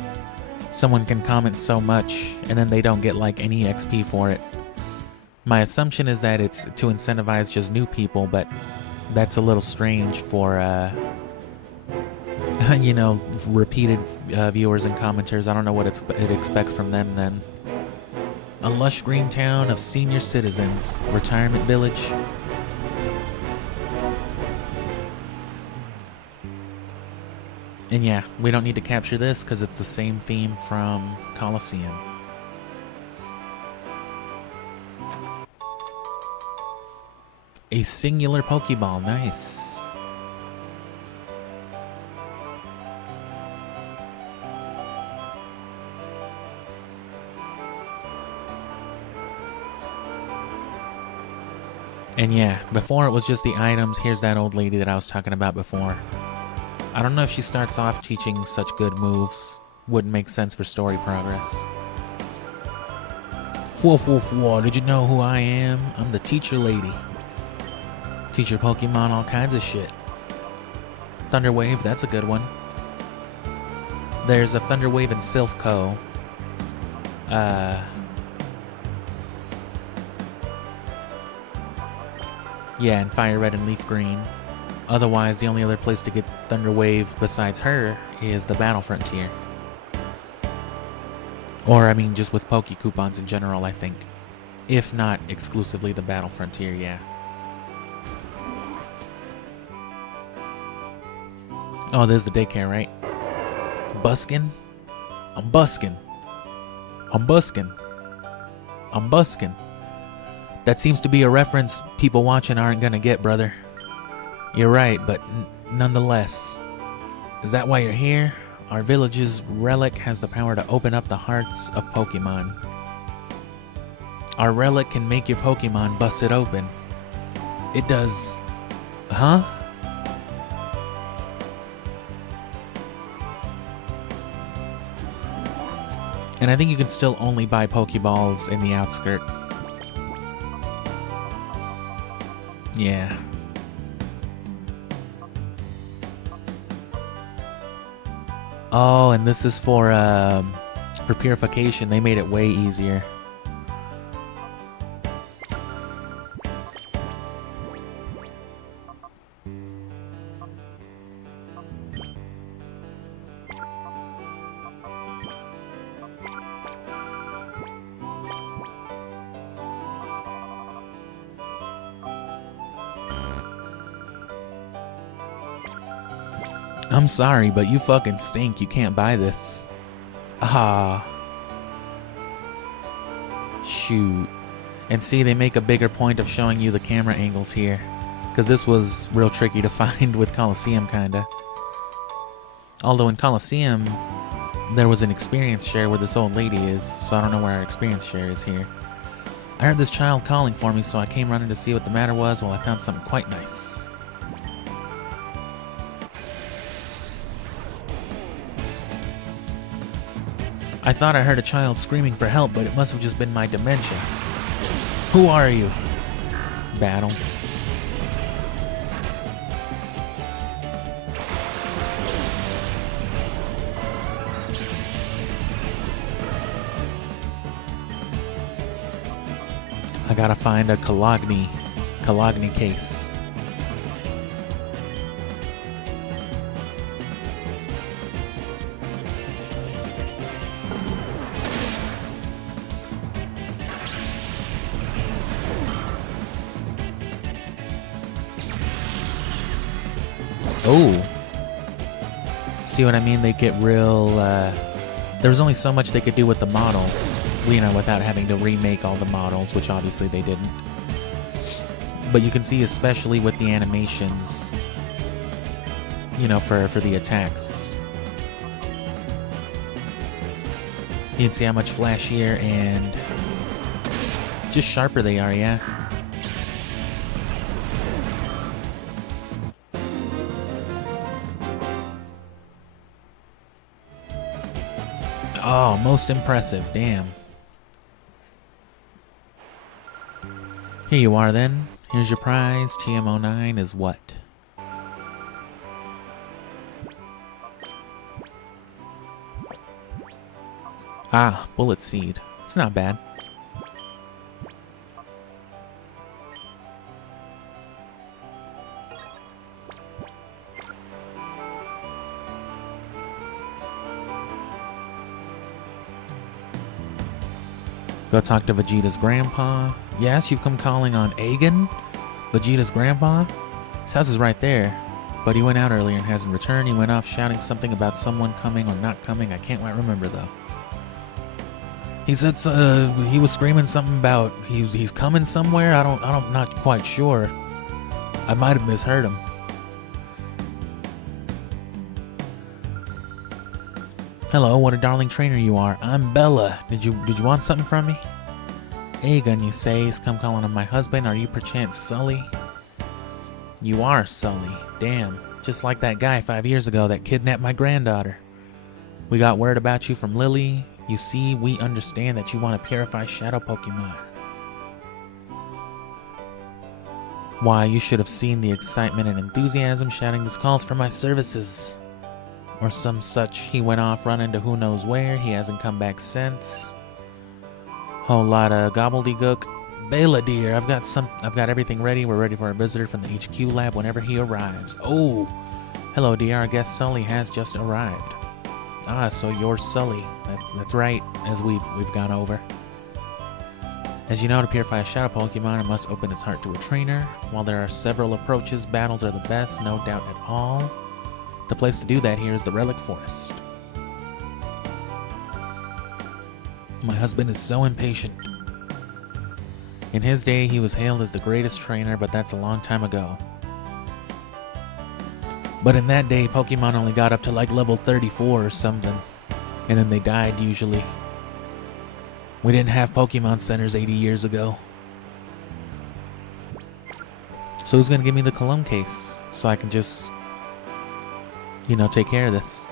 someone can comment so much and then they don't get like any XP for it. My assumption is that it's to incentivize just new people, but that's a little strange for, you know, repeated viewers and commenters. I don't know what it expects from them then. A lush green town of senior citizens. Retirement village. And yeah, we don't need to capture this because it's the same theme from Colosseum. A singular Pokeball, nice. And yeah, before it was just the items. Here's that old lady that I was talking about before. I don't know if she starts off teaching such good moves. Wouldn't make sense for story progress. Woof woof woof, did you know who I am? I'm the teacher lady. Teach your Pokemon all kinds of shit. Thunder Wave, that's a good one. There's a Thunder Wave in Sylph Co. Yeah, and Fire Red and Leaf Green. Otherwise, the only other place to get Thunder Wave besides her is the Battle Frontier. Or, I mean, just with Poke Coupons in general, I think. If not exclusively the Battle Frontier, yeah. Oh, there's the daycare, right? Buskin? I'm buskin'. I'm buskin'. I'm buskin'. That seems to be a reference people watching aren't gonna get, brother. You're right, but nonetheless. Is that why you're here? Our village's relic has the power to open up the hearts of Pokemon. Our relic can make your Pokemon bust it open. It does... Huh? And I think you can still only buy Pokeballs in the outskirt. Yeah. Oh, and this is for purification. They made it way easier. I'm sorry, but you fucking stink. You can't buy this. Ah. Shoot. And see, they make a bigger point of showing you the camera angles here. Because this was real tricky to find with Colosseum, kinda. Although in Colosseum, there was an experience share where this old lady is, so I don't know where our experience share is here. I heard this child calling for me, so I came running to see what the matter was. Well, I found something quite nice. I thought I heard a child screaming for help, but it must have just been my dementia. Who are you? Battles. I gotta find a Cologne case. Oh. See what I mean? They get real, there was only so much they could do with the models, you know, without having to remake all the models, which obviously they didn't. But you can see, especially with the animations, you know, for the attacks. You can see how much flashier and just sharper they are, yeah. Oh, most impressive, damn. Here you are then. Here's your prize. TM09 is what? Ah, bullet seed. It's not bad. Go talk to Vegeta's grandpa. Yes, you've come calling on Aegon? Vegeta's grandpa? His house is right there. But he went out earlier and hasn't returned. He went off shouting something about someone coming or not coming. I can't quite remember though. He said he was screaming something about he's coming somewhere. I'm not quite sure. I might have misheard him. Hello, what a darling trainer you are. I'm Bella. Did you want something from me? Aegon, you say, he's come calling on my husband. Are you perchance Sully? You are Sully. Damn. Just like that guy 5 years ago that kidnapped my granddaughter. We got word about you from Lily. You see, we understand that you want to purify shadow Pokemon. Why, you should have seen the excitement and enthusiasm shouting this calls for my services. Or some such. He went off running to who knows where. He hasn't come back since. Whole lot of gobbledygook. Bela dear, I've got everything ready. We're ready for our visitor from the HQ lab whenever he arrives. Oh, hello dear, our guest Sully has just arrived. Ah, so you're Sully. That's right, as we've gone over. As you know, to purify a shadow Pokemon, it must open its heart to a trainer. While there are several approaches, battles are the best, no doubt at all. The place to do that here is the Relic Forest. My husband is so impatient. In his day, he was hailed as the greatest trainer, but that's a long time ago. But in that day, Pokemon only got up to like level 34 or something. And then they died, usually. We didn't have Pokemon centers 80 years ago. So who's gonna give me the cologne case? So I can just, you know, take care of this.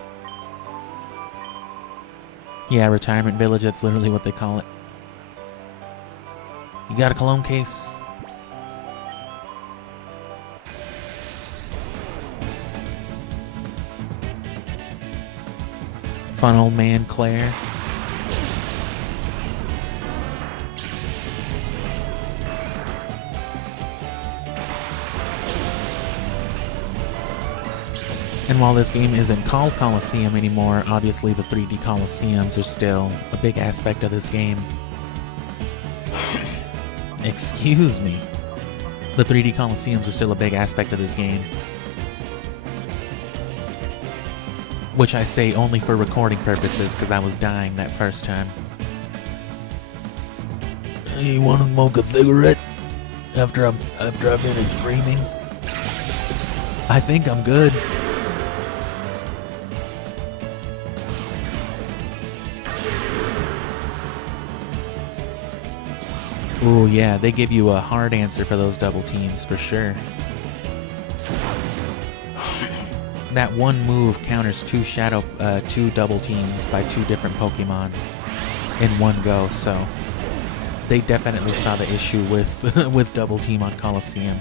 Yeah, retirement village, that's literally what they call it. You got a cologne case? Fun old man Claire. And while this game isn't called Coliseum anymore, obviously the 3D Coliseums are still a big aspect of this game. Excuse me. The 3D Coliseums are still a big aspect of this game. Which I say only for recording purposes, because I was dying that first time. Hey, you want to smoke a cigarette? After I finish screaming? I think I'm good. Ooh, yeah, they give you a hard answer for those double teams, for sure. That one move counters two double teams by two different Pokemon in one go, so they definitely saw the issue with with double team on Coliseum.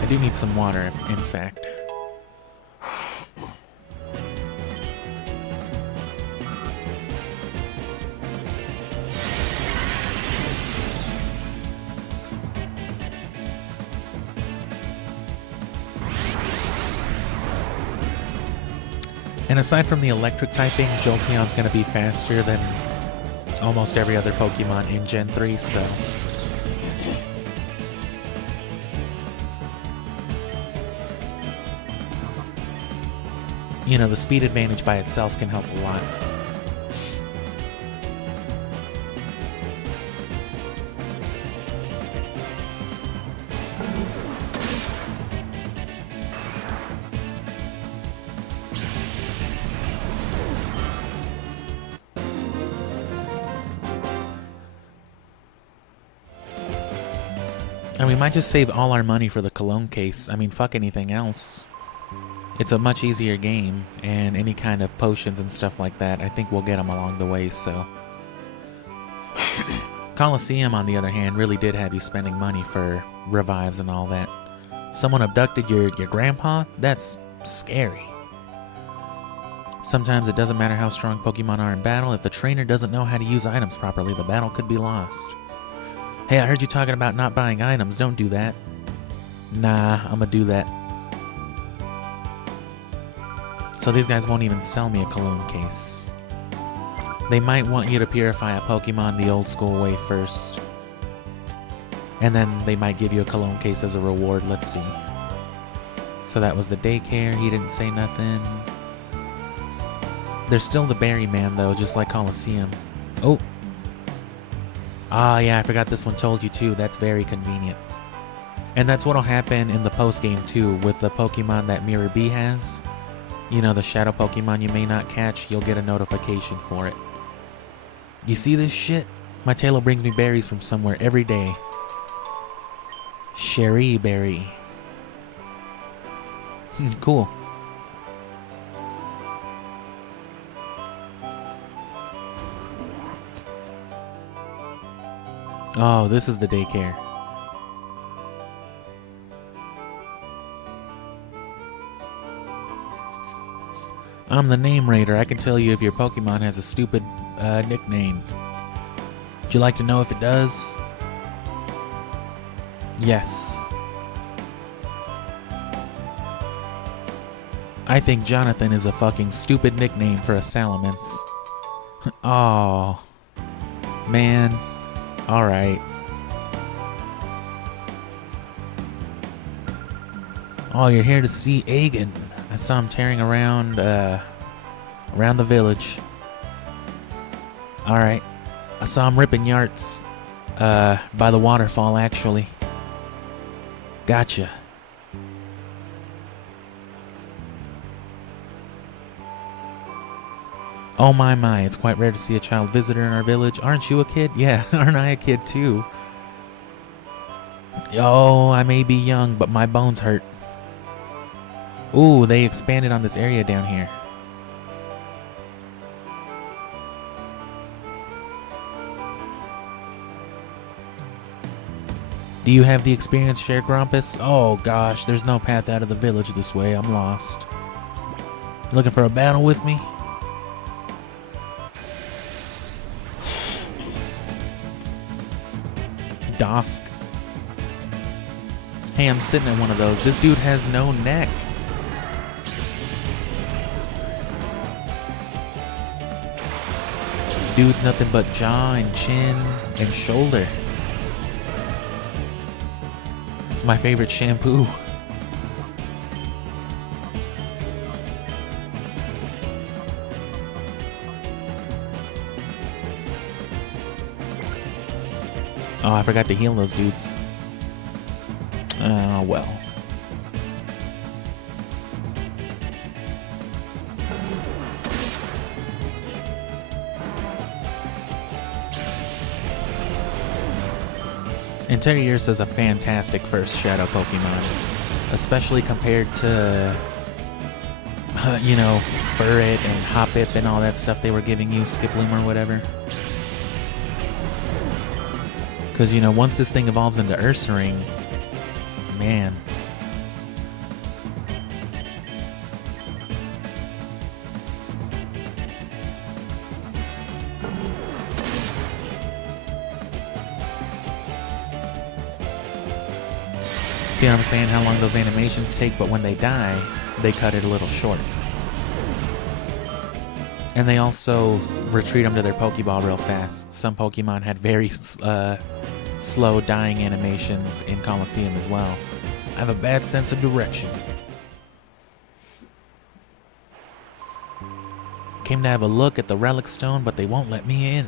I do need some water, in fact. And aside from the electric typing, Jolteon's going to be faster than almost every other Pokemon in Gen 3, so... You know, the speed advantage by itself can help a lot. And we might just save all our money for the cologne case. I mean, fuck anything else. It's a much easier game, and any kind of potions and stuff like that, I think we'll get them along the way, so... Coliseum, on the other hand, really did have you spending money for revives and all that. Someone abducted your grandpa? That's scary. Sometimes it doesn't matter how strong Pokemon are in battle. If the trainer doesn't know how to use items properly, the battle could be lost. Hey, I heard you talking about not buying items. Don't do that. Nah, I'm gonna do that. So these guys won't even sell me a cologne case. They might want you to purify a Pokemon the old school way first. And then they might give you a cologne case as a reward. Let's see. So that was the daycare. He didn't say nothing. There's still the Berry Man, though, just like Coliseum. Oh. Ah, yeah, I forgot this one told you, too. That's very convenient. And that's what'll happen in the post-game, too, with the Pokemon that Mirror B has. You know, the shadow Pokemon you may not catch, you'll get a notification for it. You see this shit? My Taillow brings me berries from somewhere every day. Sherry Berry. Cool. Oh, this is the daycare. I'm the name raider. I can tell you if your Pokemon has a stupid nickname. Would you like to know if it does? Yes. I think Jonathan is a fucking stupid nickname for a Salamence. Oh, man. Alright. Oh, you're here to see Aegon. I saw him tearing around, around the village. Alright. I saw him ripping yarts, by the waterfall, actually. Gotcha. Oh my, it's quite rare to see a child visitor in our village. Aren't you a kid? Yeah, aren't I a kid too? Oh, I may be young, but my bones hurt. Ooh, they expanded on this area down here. Do you have the experience share, Grumpus? Oh gosh, there's no path out of the village this way. I'm lost. Looking for a battle with me? Dosk. Hey, I'm sitting at one of those. This dude has no neck. Dude's nothing but jaw and chin and shoulder. It's my favorite shampoo. Oh, I forgot to heal those dudes. Well. Interiors is a fantastic first Shadow Pokemon, especially compared to, you know, Furret and Hoppip and all that stuff they were giving you, Skiploom or whatever. Because, you know, once this thing evolves into Ursaring, man. See what I'm saying? How long those animations take, but when they die, they cut it a little short. And they also retreat them to their Pokeball real fast. Some Pokemon had very slow dying animations in Coliseum as well. I have a bad sense of direction. Came to have a look at the Relic Stone, but they won't let me in.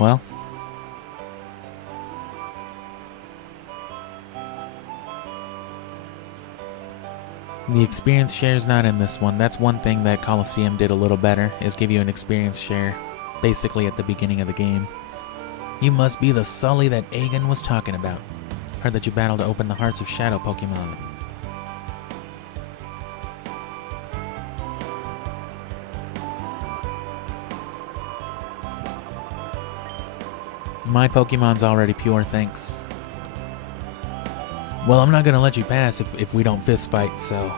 Well. The experience share is not in this one. That's one thing that Coliseum did a little better, is give you an experience share, basically at the beginning of the game. You must be the Sully that Aegon was talking about. Heard that you battled to open the hearts of Shadow Pokemon. My Pokemon's already pure, thanks. Well, I'm not gonna let you pass if we don't fist fight, so...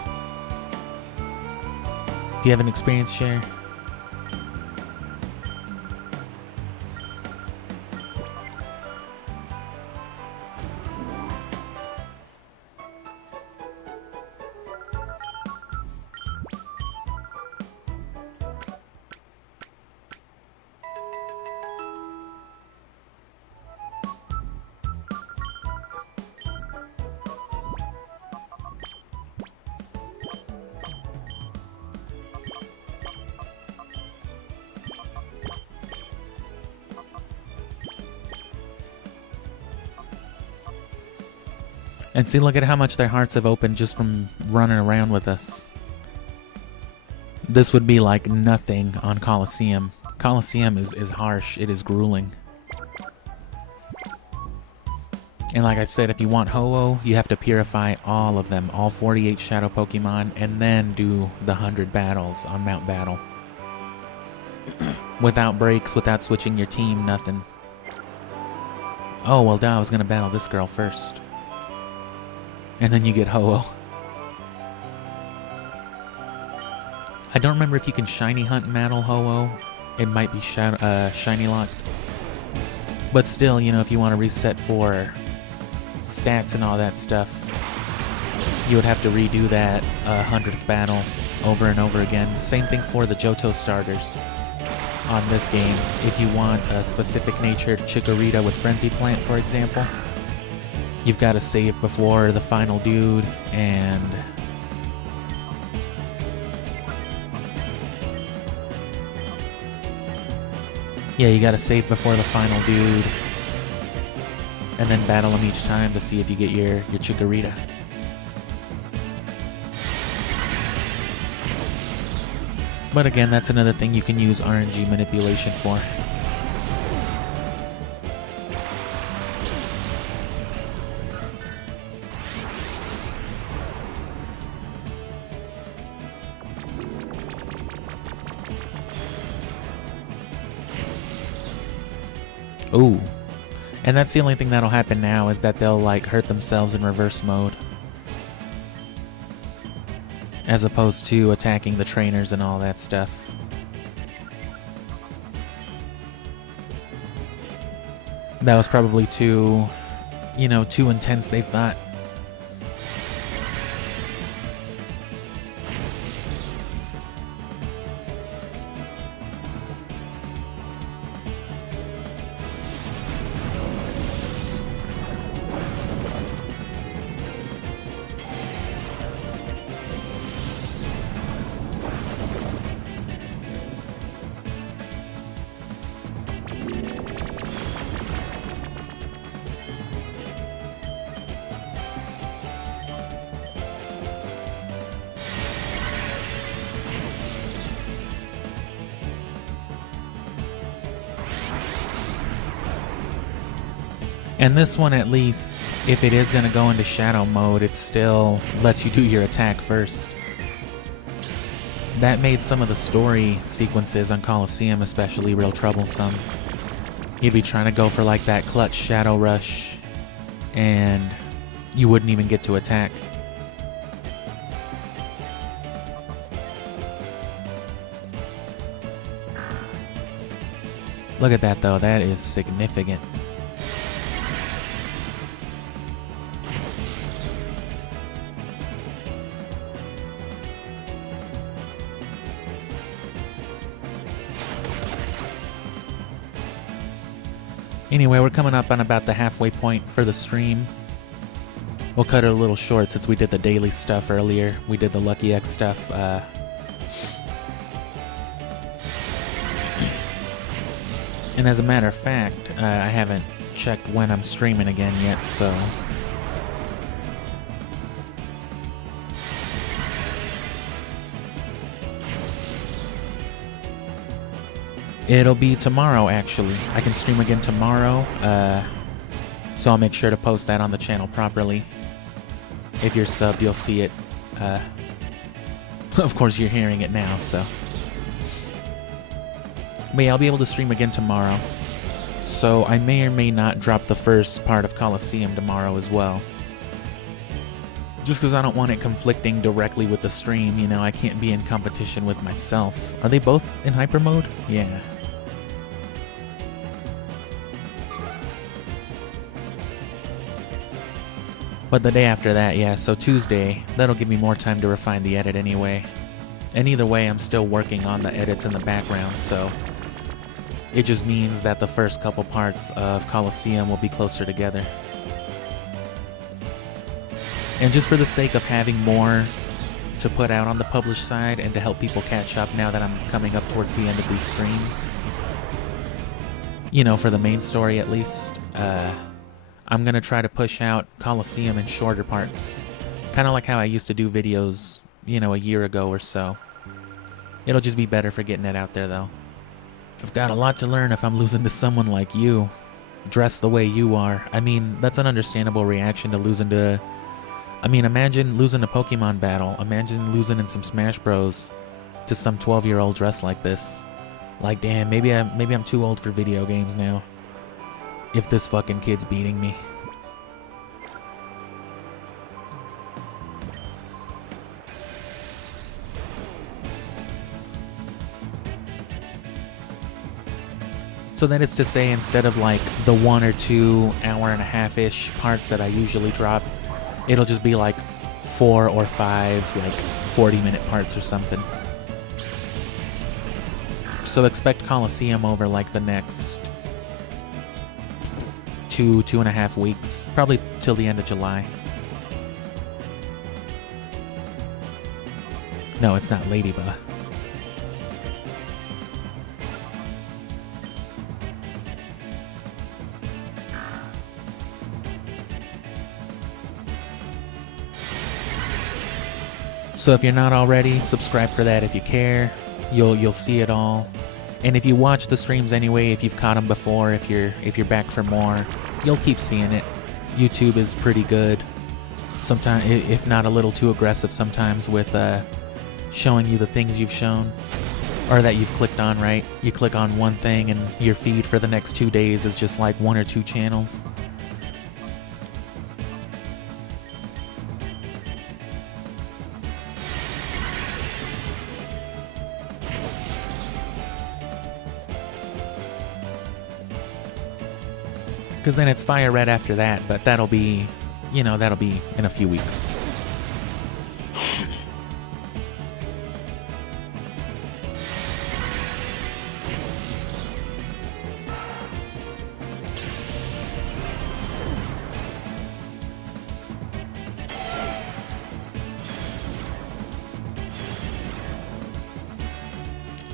Do you have an experience share? And see, look at how much their hearts have opened just from running around with us. This would be like nothing on Colosseum. Colosseum is harsh. It is grueling. And like I said, if you want Ho-Oh, you have to purify all of them, all 48 Shadow Pokemon, and then do the 100 battles on Mount Battle. Without breaks, without switching your team, nothing. Oh, well, duh, I was going to battle this girl first. And then you get Ho-Oh. I don't remember if you can Shiny Hunt battle Ho-Oh. It might be Shiny Locked. But still, you know, if you want to reset for stats and all that stuff, you would have to redo that 100th battle over and over again. Same thing for the Johto starters on this game. If you want a specific natured Chikorita with Frenzy Plant, for example, you've got to save before the final dude, and yeah, you got to save before the final dude, and then battle him each time to see if you get your Chikorita. But again, that's another thing you can use RNG manipulation for. Ooh. And that's the only thing that'll happen now, is that they'll like hurt themselves in reverse mode, as opposed to attacking the trainers and all that stuff. That was probably too, you know, too intense, they thought. And this one, at least, if it is going to go into shadow mode, it still lets you do your attack first. That made some of the story sequences on Colosseum especially real troublesome. You'd be trying to go for like that clutch shadow rush, and you wouldn't even get to attack. Look at that though, that is significant. Anyway, we're coming up on about the halfway point for the stream. We'll cut it a little short since we did the daily stuff earlier. We did the Lucky X stuff. And as a matter of fact, I haven't checked when I'm streaming again yet, so... It'll be tomorrow, actually. I can stream again tomorrow, so I'll make sure to post that on the channel properly. If you're subbed, you'll see it. Of course, you're hearing it now, so... But yeah, I'll be able to stream again tomorrow. So I may or may not drop the first part of Coliseum tomorrow as well. Just because I don't want it conflicting directly with the stream, you know, I can't be in competition with myself. Are they both in hyper mode? Yeah. But the day after that, yeah, so Tuesday, that'll give me more time to refine the edit anyway. And either way, I'm still working on the edits in the background, so it just means that the first couple parts of Coliseum will be closer together. And just for the sake of having more to put out on the published side and to help people catch up now that I'm coming up toward the end of these streams, you know, for the main story at least, I'm going to try to push out Coliseum in shorter parts. Kind of like how I used to do videos, you know, a year ago or so. It'll just be better for getting it out there, though. I've got a lot to learn if I'm losing to someone like you. Dressed the way you are. I mean, that's an understandable reaction to losing to... I mean, imagine losing a Pokemon battle. Imagine losing in some Smash Bros. To some 12-year-old dressed like this. Like, damn, maybe I'm too old for video games now. If this fucking kid's beating me. So that is to say, instead of like the 1 or 2 hour-and-a-half-ish parts that I usually drop, it'll just be like 4 or 5, like 40-minute parts or something. So expect Coliseum over like the next 2.5 weeks, probably till the end of July. No, it's not Ladybug. So if you're not already, subscribe for that if you care. You'll see it all. And if you watch the streams anyway, if you've caught them before, if you're back for more, you'll keep seeing it. YouTube is pretty good. Sometimes, if not a little too aggressive sometimes with showing you the things you've shown or that you've clicked on, right? You click on one thing and your feed for the next 2 days is just like 1 or 2 channels. Because then it's Fire Red after that, but that'll be, you know, that'll be in a few weeks.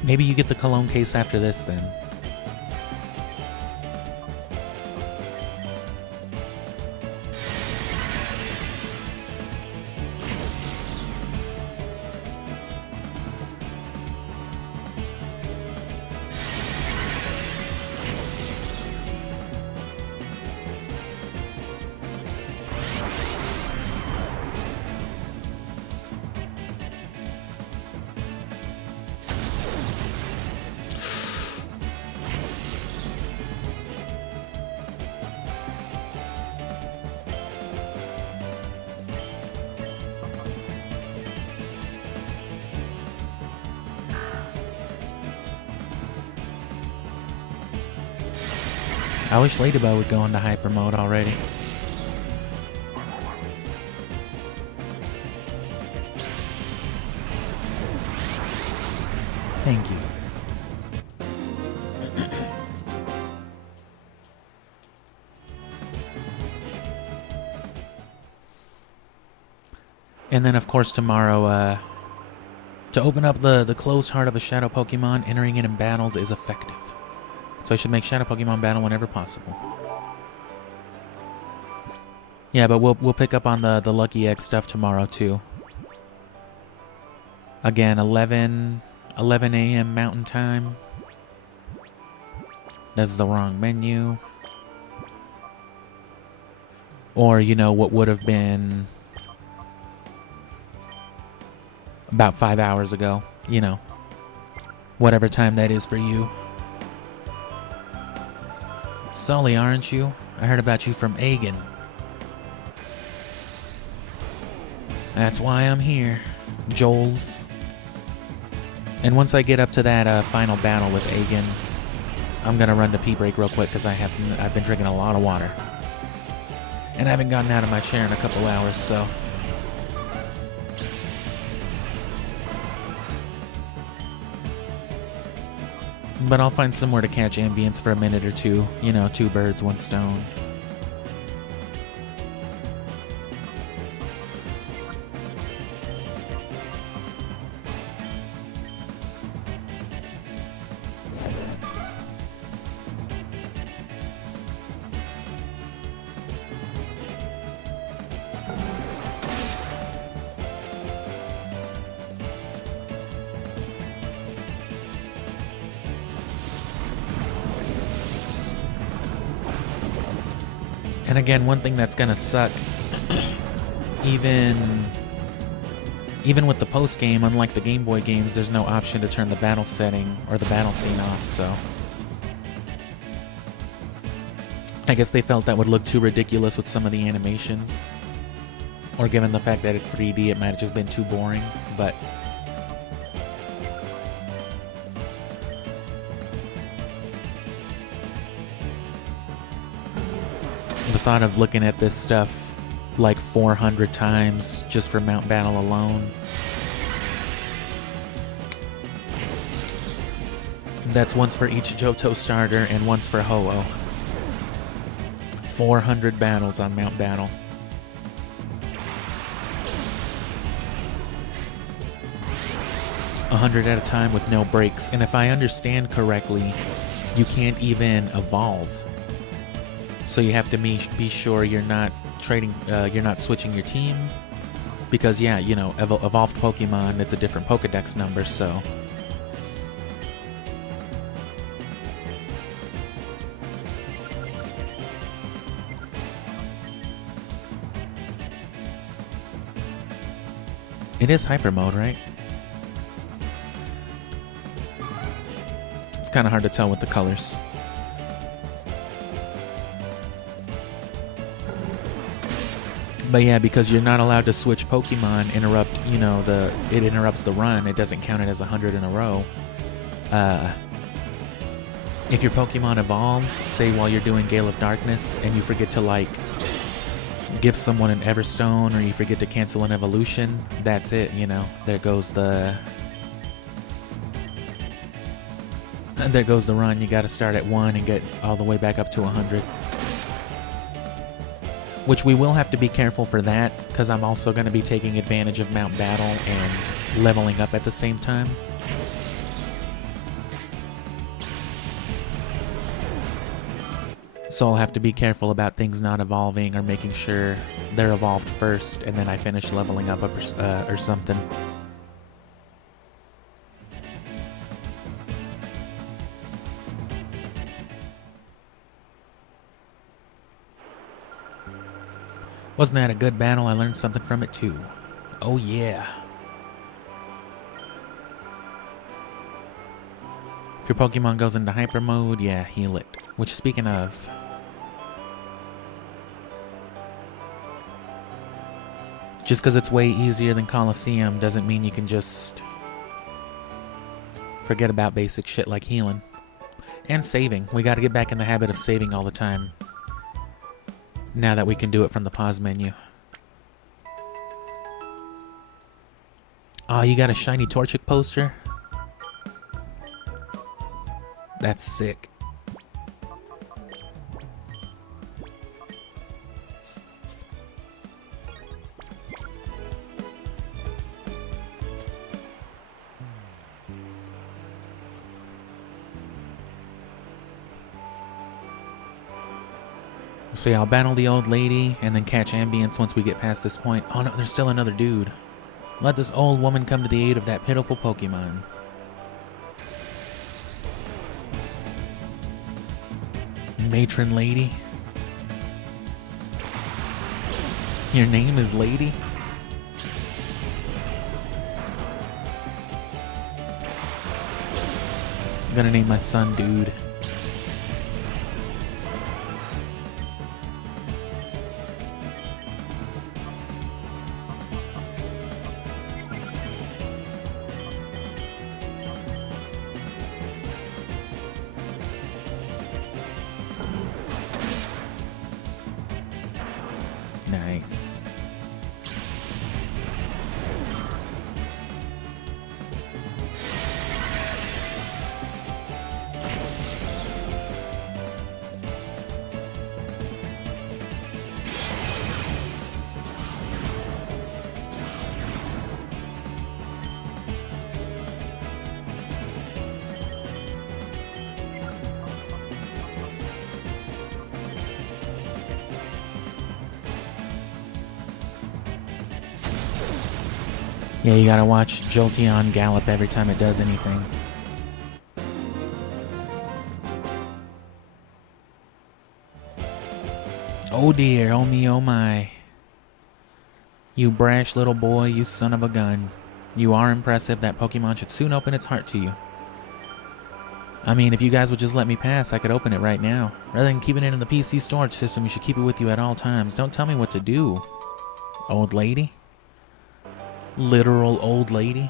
Maybe you get the cologne case after this then. I wish Ladybug would go into hyper mode already. Thank you. And then, of course, tomorrow, to open up the closed heart of a Shadow Pokemon, entering it in battles is effective. So I should make Shadow Pokemon battle whenever possible. Yeah, but we'll pick up on the Lucky Egg stuff tomorrow, too. Again, 11 a.m. Mountain Time. That's the wrong menu. Or, you know, what would have been about 5 hours ago. You know, whatever time that is for you. Sully, aren't you? I heard about you from Aegon. That's why I'm here, Joels. And once I get up to that final battle with Aegon, I'm gonna run to pee break real quick because I've been drinking a lot of water. And I haven't gotten out of my chair in a couple hours, so. But I'll find somewhere to catch ambience for a minute or two. You know, 2 birds, 1 stone. And again, one thing that's gonna suck, even with the post game, unlike the Game Boy games, there's no option to turn the battle setting or the battle scene off, so. I guess they felt that would look too ridiculous with some of the animations. Or given the fact that it's 3D, it might have just been too boring, but. The thought of looking at this stuff like 400 times just for Mount Battle alone. That's once for each Johto starter and once for Ho-Oh. 400 battles on Mount Battle. $100 at a time with no breaks. And if I understand correctly, you can't even evolve. So you have to be sure you're not you're not switching your team, because yeah, you know, evolved Pokemon, it's a different Pokedex number, so. It is hyper mode, right? It's kind of hard to tell with the colors. But yeah, because you're not allowed to switch Pokemon, it interrupts the run. It doesn't count it as 100 in a row. If your Pokemon evolves, say while you're doing Gale of Darkness, and you forget to like give someone an Everstone, or you forget to cancel an evolution, that's it, you know. There goes the run. You gotta start at 1 and get all the way back up to 100. Which we will have to be careful for that, because I'm also going to be taking advantage of Mount Battle and leveling up at the same time. So I'll have to be careful about things not evolving, or making sure they're evolved first and then I finish leveling up or something. Wasn't that a good battle? I learned something from it too. Oh yeah. If your Pokemon goes into hyper mode, yeah, heal it. Which, speaking of, just because it's way easier than Coliseum doesn't mean you can just forget about basic shit like healing. And saving. We gotta get back in the habit of saving all the time, now that we can do it from the pause menu. Oh, you got a shiny Torchic poster? That's sick. So yeah, I'll battle the old lady and then catch ambience once we get past this point. Oh no, there's still another dude. Let this old woman come to the aid of that pitiful Pokemon. Matron lady? Your name is Lady? I'm gonna name my son Dude. Nice. Yeah, you gotta watch Jolteon gallop every time it does anything. Oh dear, oh me, oh my. You brash little boy, you son of a gun. You are impressive. That Pokemon should soon open its heart to you. I mean, if you guys would just let me pass, I could open it right now. Rather than keeping it in the PC storage system, you should keep it with you at all times. Don't tell me what to do, old lady. Literal old lady.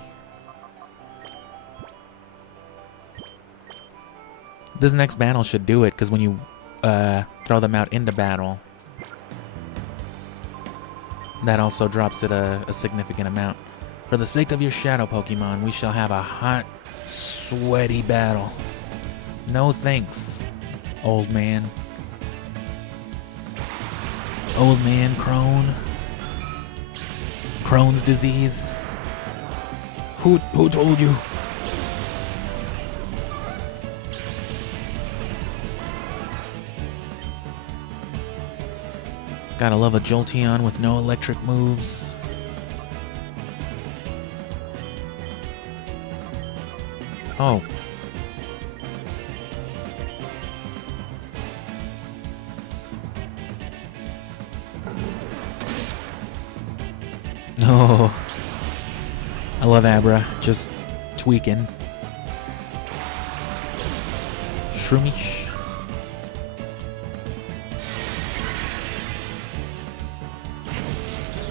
This next battle should do it, because when you throw them out into battle, that also drops it a significant amount. For the sake of your shadow Pokemon, we shall have a hot, sweaty battle. No thanks, old man. Old man Crone. Crohn's disease. Who told you? Gotta love a Jolteon with no electric moves. Oh. Oh. I love Abra. Just tweaking. Shroomish.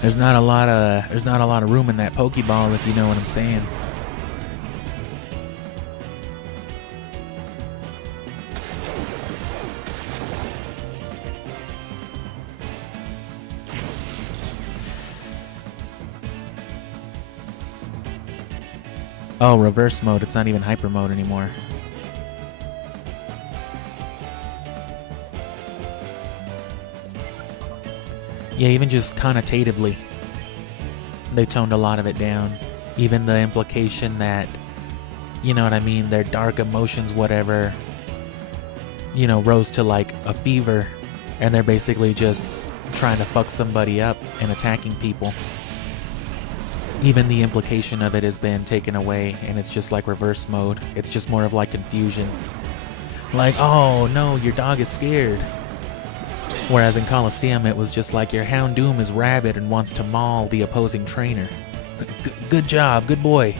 There's not a lot of room in that Pokeball, if you know what I'm saying. Oh, reverse mode. It's not even hyper mode anymore. Yeah, even just connotatively, they toned a lot of it down. Even the implication that, you know what I mean, their dark emotions, whatever, you know, rose to like a fever, and they're basically just trying to fuck somebody up and attacking people. Even the implication of it has been taken away, and it's just like reverse mode. It's just more of like confusion. Like, oh no, your dog is scared. Whereas in Coliseum, it was just like your Houndoom is rabid and wants to maul the opposing trainer. Good job, good boy.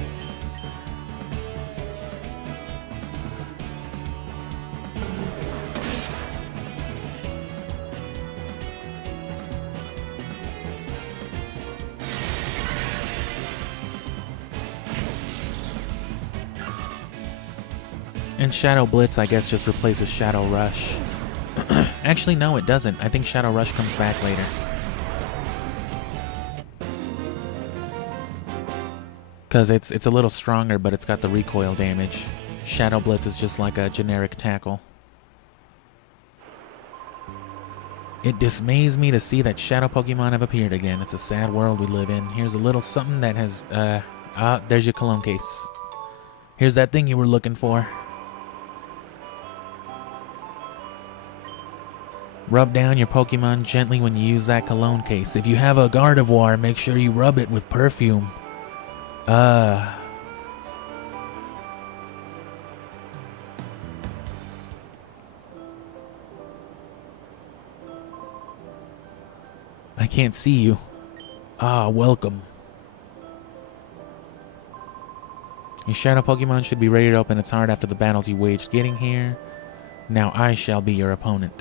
And Shadow Blitz, I guess, just replaces Shadow Rush. Actually, no, it doesn't. I think Shadow Rush comes back later. Because it's a little stronger, but it's got the recoil damage. Shadow Blitz is just like a generic tackle. It dismays me to see that Shadow Pokemon have appeared again. It's a sad world we live in. Here's a little something that has... there's your cologne case. Here's that thing you were looking for. Rub down your Pokemon gently when you use that cologne case. If you have a Gardevoir, make sure you rub it with perfume. I can't see you. Welcome. Your Shadow Pokemon should be ready to open its heart after the battles you waged getting here. Now I shall be your opponent.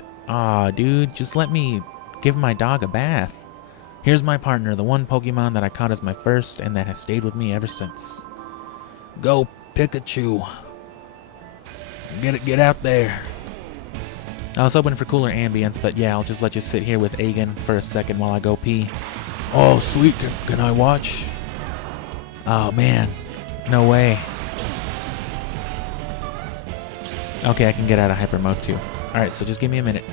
Dude, just let me give my dog a bath. Here's my partner, the one Pokemon that I caught as my first and that has stayed with me ever since. Go, Pikachu. Get out there. I was hoping for cooler ambience, but yeah, I'll just let you sit here with Aegon for a second while I go pee. Oh, sweet. Can I watch? Oh, man. No way. Okay, I can get out of hyper mode too. Alright, so just give me a minute.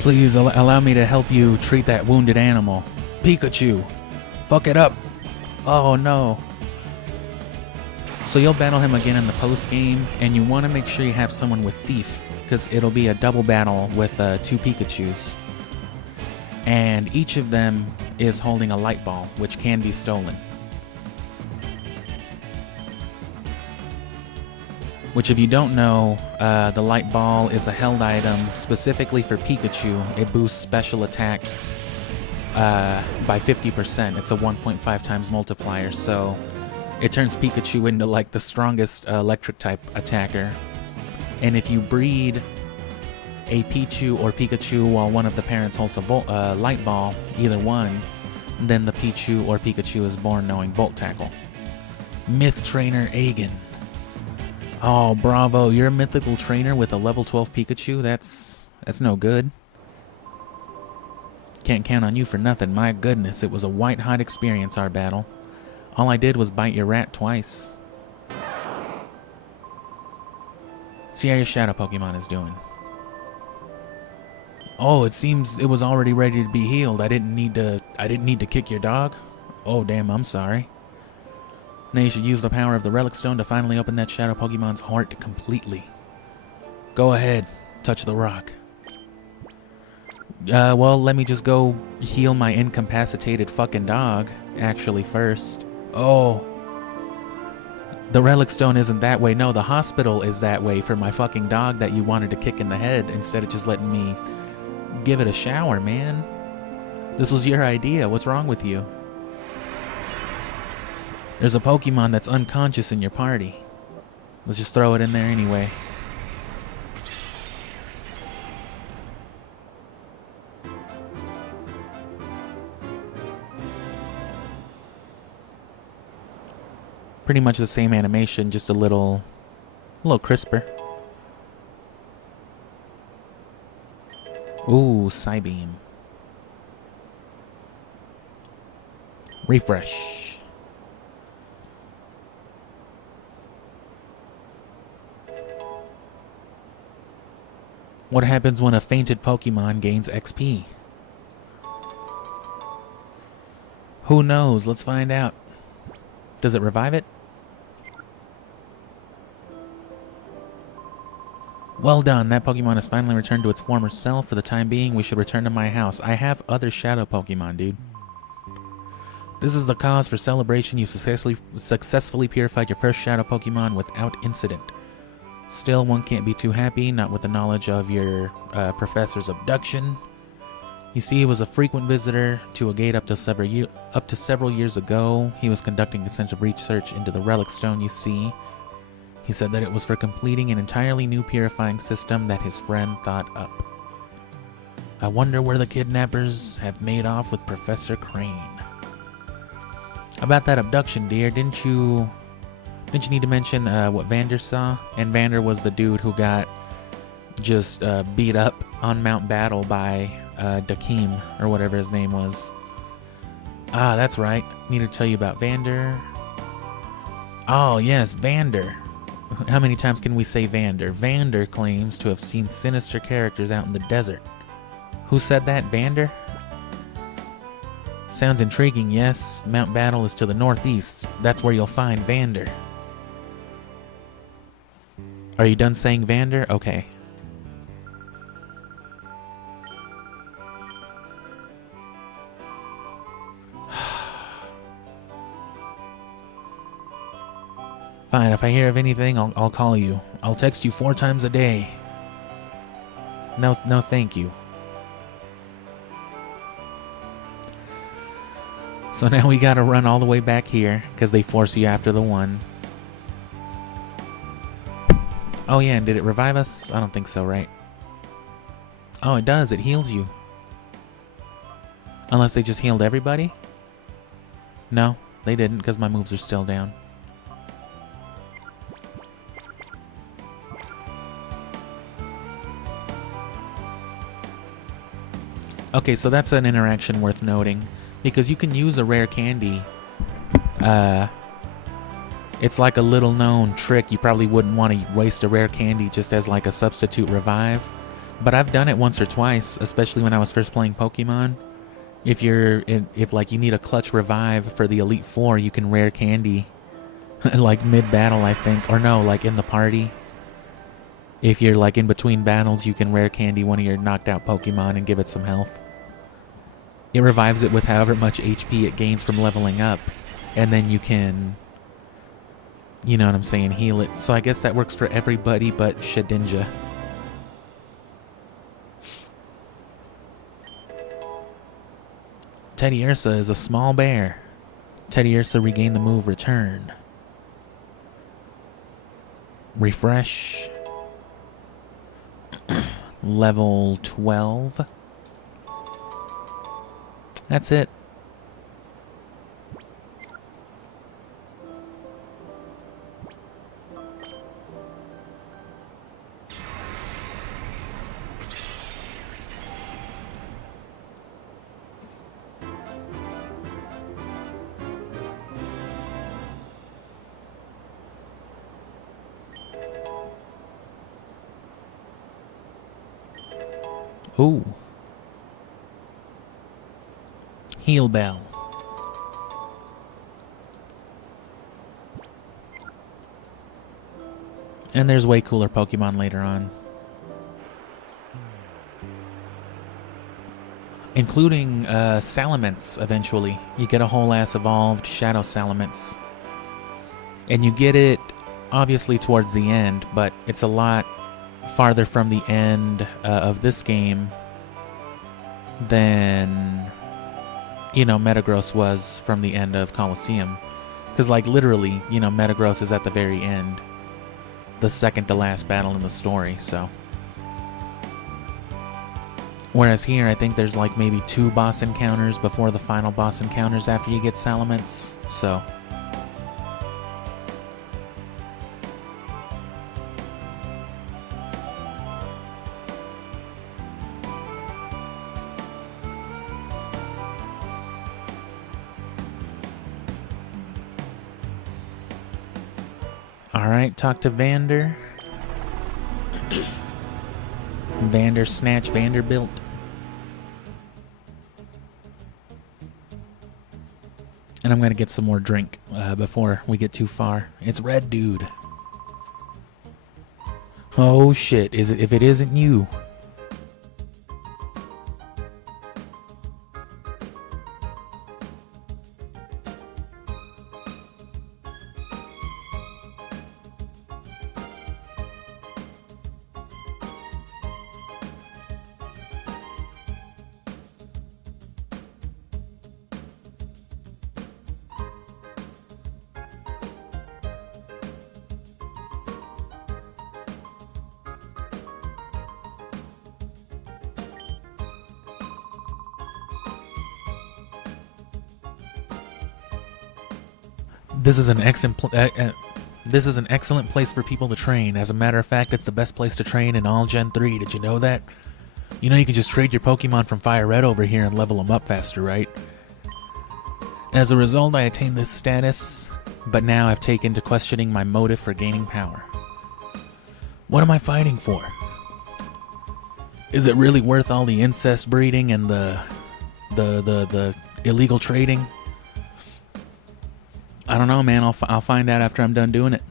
Please allow me to help you treat that wounded animal. Pikachu! Fuck it up! Oh no. So you'll battle him again in the post game, and you want to make sure you have someone with Thief, because it'll be a double battle with 2 Pikachus. And each of them is holding a light ball, which can be stolen. Which, if you don't know, the light ball is a held item specifically for Pikachu. It boosts special attack by 50%. It's a 1.5 times multiplier, so it turns Pikachu into like the strongest electric type attacker. And if you breed a Pichu or Pikachu while one of the parents holds a light ball, either one, then the Pichu or Pikachu is born knowing Volt Tackle. Myth Trainer Aegon. Oh, bravo, you're a mythical trainer with a level 12 Pikachu? That's no good. Can't count on you for nothing, my goodness. It was a white-hot experience, our battle. All I did was bite your rat twice. See how your shadow Pokemon is doing. Oh, it seems it was already ready to be healed. I didn't need to kick your dog? Oh, damn, I'm sorry. Now you should use the power of the Relic Stone to finally open that Shadow Pokemon's heart completely. Go ahead, touch the rock. Well, let me just go heal my incapacitated fucking dog, actually, first. Oh. The Relic Stone isn't that way. No, the hospital is that way for my fucking dog that you wanted to kick in the head instead of just letting me give it a shower, man. This was your idea. What's wrong with you? There's a Pokemon that's unconscious in your party. Let's just throw it in there anyway. Pretty much the same animation, just a little crisper. Ooh, Psybeam. Refresh. What happens when a fainted Pokemon gains XP? Who knows? Let's find out. Does it revive it? Well done. That Pokemon has finally returned to its former self. For the time being, we should return to my house. I have other Shadow Pokemon, dude. This is the cause for celebration. You successfully purified your first Shadow Pokemon without incident. Still, one can't be too happy, not with the knowledge of your professor's abduction. You see, he was a frequent visitor to a gate up to several years ago. He was conducting extensive research into the relic stone, you see. He said that it was for completing an entirely new purifying system that his friend thought up. I wonder where the kidnappers have made off with Professor Crane. About that abduction, dear, didn't you need to mention what Vander saw? And Vander was the dude who got just beat up on Mount Battle by Dakim, or whatever his name was. Ah, that's right. Need to tell you about Vander. Oh, yes, Vander. How many times can we say Vander? Vander claims to have seen sinister characters out in the desert. Who said that, Vander? Sounds intriguing, yes. Mount Battle is to the northeast. That's where you'll find Vander. Are you done saying Vander? Okay. Fine, if I hear of anything, I'll call you. I'll text you 4 times a day. No, thank you. So now we gotta run all the way back here, because they force you after the one. Oh yeah, and did it revive us? I don't think so, right? Oh, it does. It heals you. Unless they just healed everybody? No, they didn't, because my moves are still down. Okay, so that's an interaction worth noting, because you can use a rare candy. It's like a little known trick. You probably wouldn't want to waste a rare candy just as like a substitute revive. But I've done it once or twice, especially when I was first playing Pokemon. If like you need a clutch revive for the Elite Four, you can rare candy like mid-battle, I think. Or no, like in the party. If you're like in between battles, you can rare candy one of your knocked out Pokemon and give it some health. It revives it with however much HP it gains from leveling up. And then you can, you know what I'm saying, heal it. So I guess that works for everybody but Shedinja. Teddy Ursa is a small bear. Teddy Ursa regained the move Return. Refresh. Level 12. That's it. Ooh. Heal Bell. And there's way cooler Pokemon later on. Including Salamence eventually. You get a whole ass evolved Shadow Salamence. And you get it obviously towards the end, but it's a lot farther from the end of this game than, you know, Metagross was from the end of Colosseum. Because, like, literally, you know, Metagross is at the very end. The second to last battle in the story, so. Whereas here, I think there's, like, maybe 2 boss encounters before the final boss encounters after you get Salamence, so. Alright, talk to Vander. Vander Snatch Vanderbilt. And I'm gonna get some more drink before we get too far. It's Red Dude. Oh shit, is it if it isn't you? This is an excellent place for people to train. As a matter of fact, it's the best place to train in all Gen 3. Did you know that? You know you can just trade your Pokemon from Fire Red over here and level them up faster, right? As a result, I attained this status, but now I've taken to questioning my motive for gaining power. What am I fighting for? Is it really worth all the incest breeding and the illegal trading? I don't know, man. I'll find out after I'm done doing it.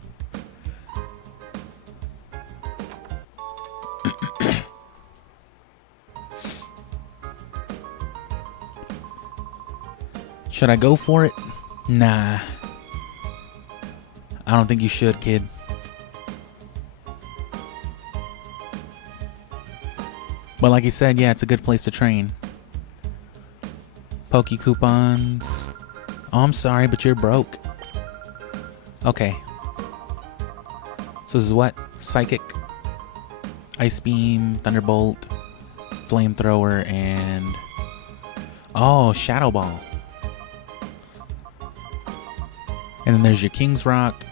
Should I go for it? Nah. I don't think you should, kid. But like you said, yeah, it's a good place to train. Poke coupons. Oh, I'm sorry, but you're broke. Okay. So this is what? Psychic, Ice Beam, Thunderbolt, Flamethrower, and... oh, Shadow Ball. And then there's your King's Rock.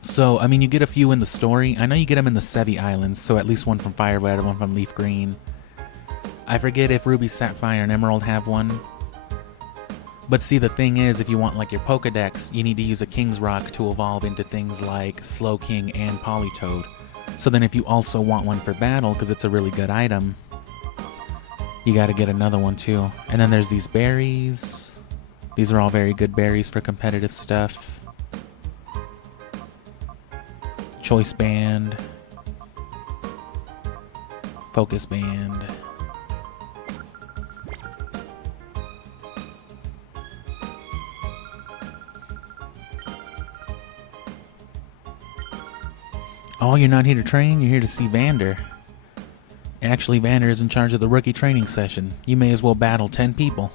So, I mean, you get a few in the story. I know you get them in the Sevi Islands, so at least one from Fire Red, one from Leaf Green. I forget if Ruby, Sapphire, and Emerald have one. But see, the thing is, if you want like your Pokedex, you need to use a King's Rock to evolve into things like Slowking and Politoed. So then if you also want one for battle, because it's a really good item, you got to get another one too. And then there's these berries. These are all very good berries for competitive stuff. Choice Band. Focus Band. Oh, you're not here to train? You're here to see Vander. Actually, Vander is in charge of the rookie training session. You may as well battle 10 people.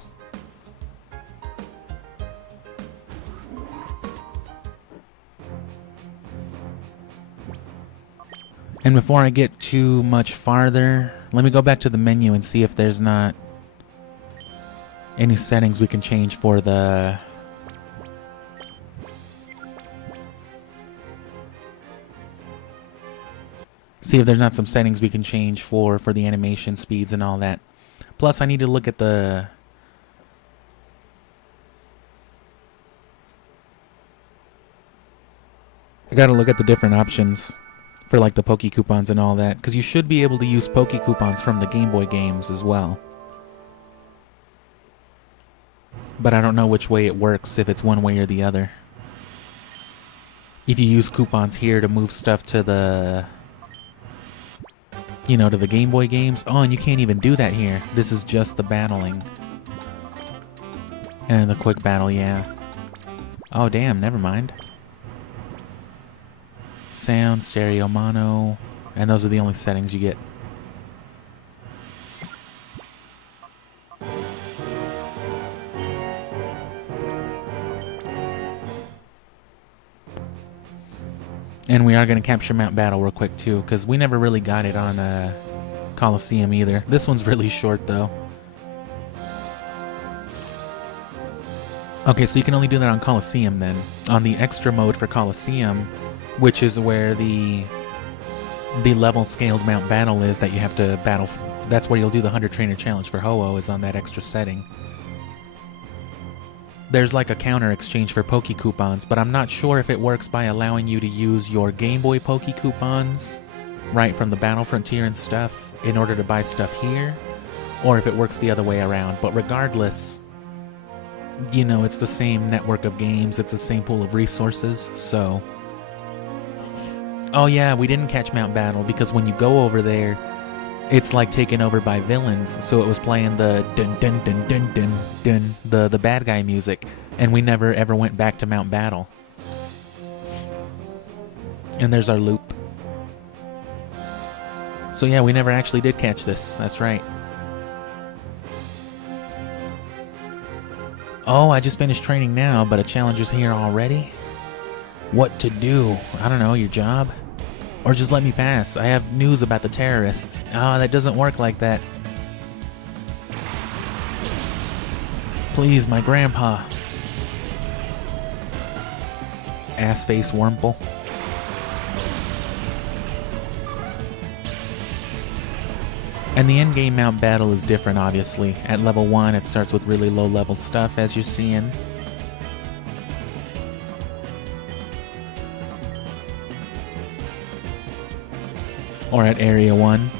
And before I get too much farther, let me go back to the menu and see if there's not any settings we can change for the... see if there's not some settings we can change for the animation speeds and all that. Plus, I need to look at the... I gotta look at the different options for like the Poke Coupons and all that, because you should be able to use Poke Coupons from the Game Boy games as well. But I don't know which way it works, if it's one way or the other. If you use coupons here to move stuff to the... you know, to the Game Boy games. Oh, and you can't even do that here. This is just the battling. And the quick battle, yeah. Oh, damn, never mind. Sound, stereo, mono, and those are the only settings you get. And we are going to capture Mount Battle real quick too, because we never really got it on Coliseum either. This one's really short though. Okay, so you can only do that on Coliseum then. On the extra mode for Coliseum, which is where the level scaled Mount Battle is that you have to battle. That's where you'll do the 100 Trainer Challenge for Ho-Oh, is on that extra setting. There's like a counter exchange for Poke Coupons, but I'm not sure if it works by allowing you to use your Game Boy Poke Coupons, right, from the Battle Frontier and stuff, in order to buy stuff here, or if it works the other way around. But regardless, you know, it's the same network of games, it's the same pool of resources, so... Oh yeah, we didn't catch Mount Battle, because when you go over there, it's like taken over by villains, so it was playing the dun dun dun dun dun dun, the bad guy music, and we never ever went back to Mount Battle. And there's our loop. So yeah, we never actually did catch this, that's right. Oh, I just finished training now, but a challenger's here already? What to do? I don't know, your job? Or just let me pass. I have news about the terrorists. Ah, that doesn't work like that. Please, my grandpa. ass-face Wurmple. And the endgame mount battle is different, obviously. At level 1, it starts with really low-level stuff, as you're seeing. Or at Area 1.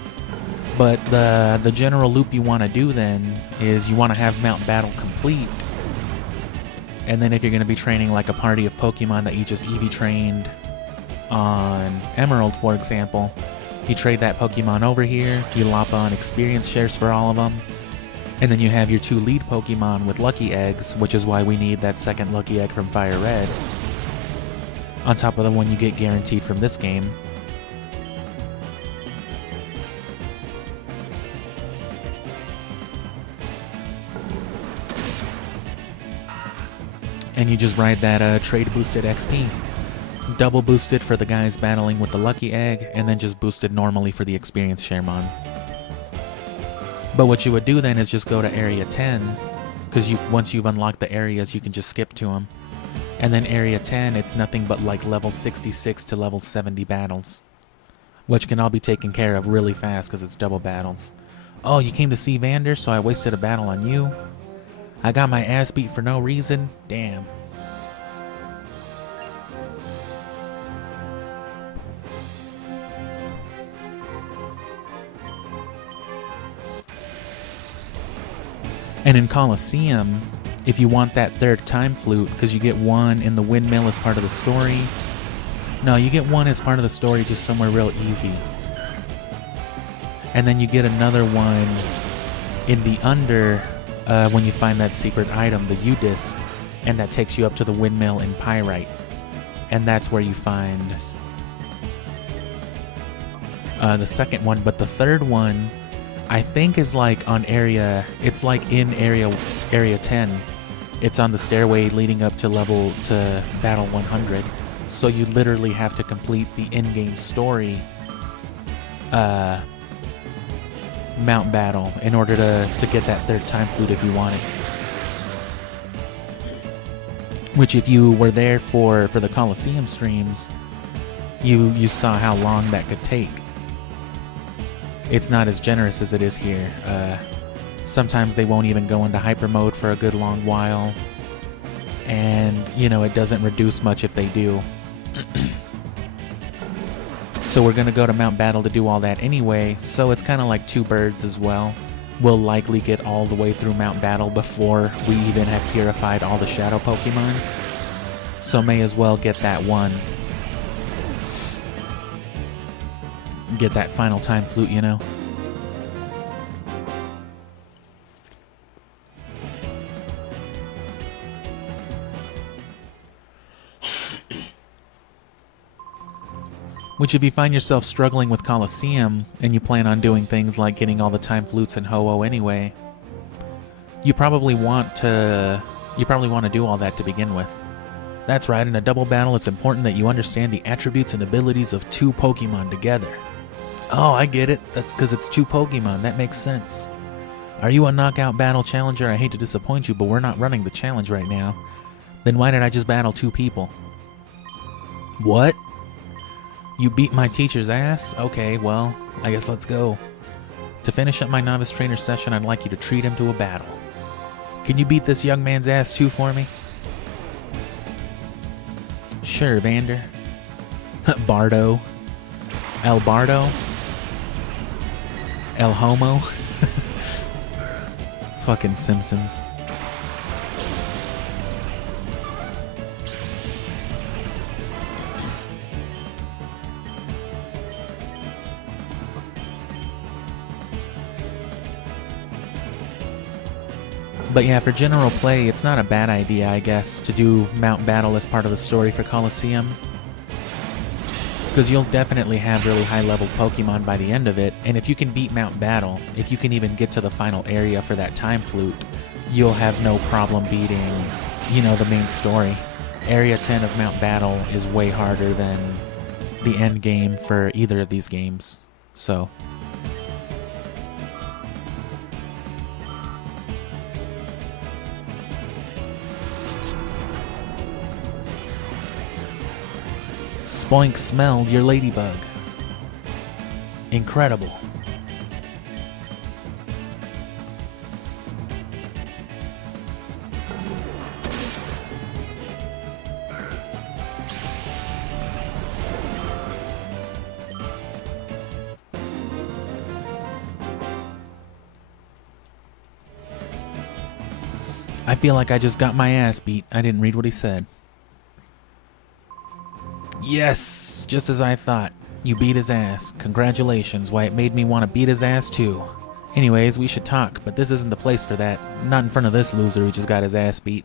But the general loop you want to do then is you want to have mount battle complete. And then if you're going to be training like a party of Pokemon that you just EV trained on Emerald, for example, you trade that Pokemon over here, you lop on experience shares for all of them, and then you have your 2 lead Pokemon with lucky eggs, which is why we need that second lucky egg from Fire Red, on top of the one you get guaranteed from this game. And you just ride that trade boosted XP. Double boosted for the guys battling with the lucky egg, and then just boosted normally for the experience Sharemon. But what you would do then is just go to Area 10, because once you've unlocked the areas, you can just skip to them. And then Area 10, it's nothing but like level 66 to level 70 battles, which can all be taken care of really fast because it's double battles. Oh, you came to see Vander, so I wasted a battle on you? I got my ass beat for no reason? Damn. And in Colosseum, if you want that 3rd time flute, because you get one in the windmill as part of the story. No, you get one as part of the story just somewhere real easy. And then you get another one in the Under when you find that secret item, the U-Disc, and that takes you up to the windmill in Pyrite. And that's where you find the second one. But the 3rd one, I think, is like on it's like in area 10. It's on the stairway leading up to battle 100. So you literally have to complete the in-game story mount battle in order to get that 3rd time flute if you want it. Which, if you were there for the Colosseum streams, you saw how long that could take. It's not as generous as it is here. Sometimes they won't even go into hyper mode for a good long while. And, it doesn't reduce much if they do. So we're going to go to Mount Battle to do all that anyway, so it's kind of like 2 birds as well. We'll likely get all the way through Mount Battle before we even have purified all the Shadow Pokemon. So may as well get that one. Get that final time flute, Which, if you find yourself struggling with Colosseum, and you plan on doing things like getting all the time flutes in Ho-Oh anyway, you probably want to do all that to begin with. That's right, in a double battle, it's important that you understand the attributes and abilities of 2 Pokemon together. Oh, I get it. That's because it's 2 Pokemon. That makes sense. Are you a knockout battle challenger? I hate to disappoint you, but we're not running the challenge right now. Then why did I just battle 2 people? What? You beat my teacher's ass? Okay, well, I guess let's go. To finish up my novice trainer session, I'd like you to treat him to a battle. Can you beat this young man's ass too for me? Sure, Vander. Bardo. El Bardo? El Homo? Fucking Simpsons. But yeah, for general play, it's not a bad idea, I guess, to do Mount Battle as part of the story for Colosseum. Because you'll definitely have really high-level Pokemon by the end of it, and if you can beat Mount Battle, if you can even get to the final area for that time flute, you'll have no problem beating, the main story. Area 10 of Mount Battle is way harder than the end game for either of these games, so... Spoink smelled your ladybug. Incredible. I feel like I just got my ass beat. I didn't read what he said. Yes, just as I thought. You beat his ass. Congratulations. Why, it made me want to beat his ass too. Anyways, we should talk, but this isn't the place for that. Not in front of this loser who just got his ass beat.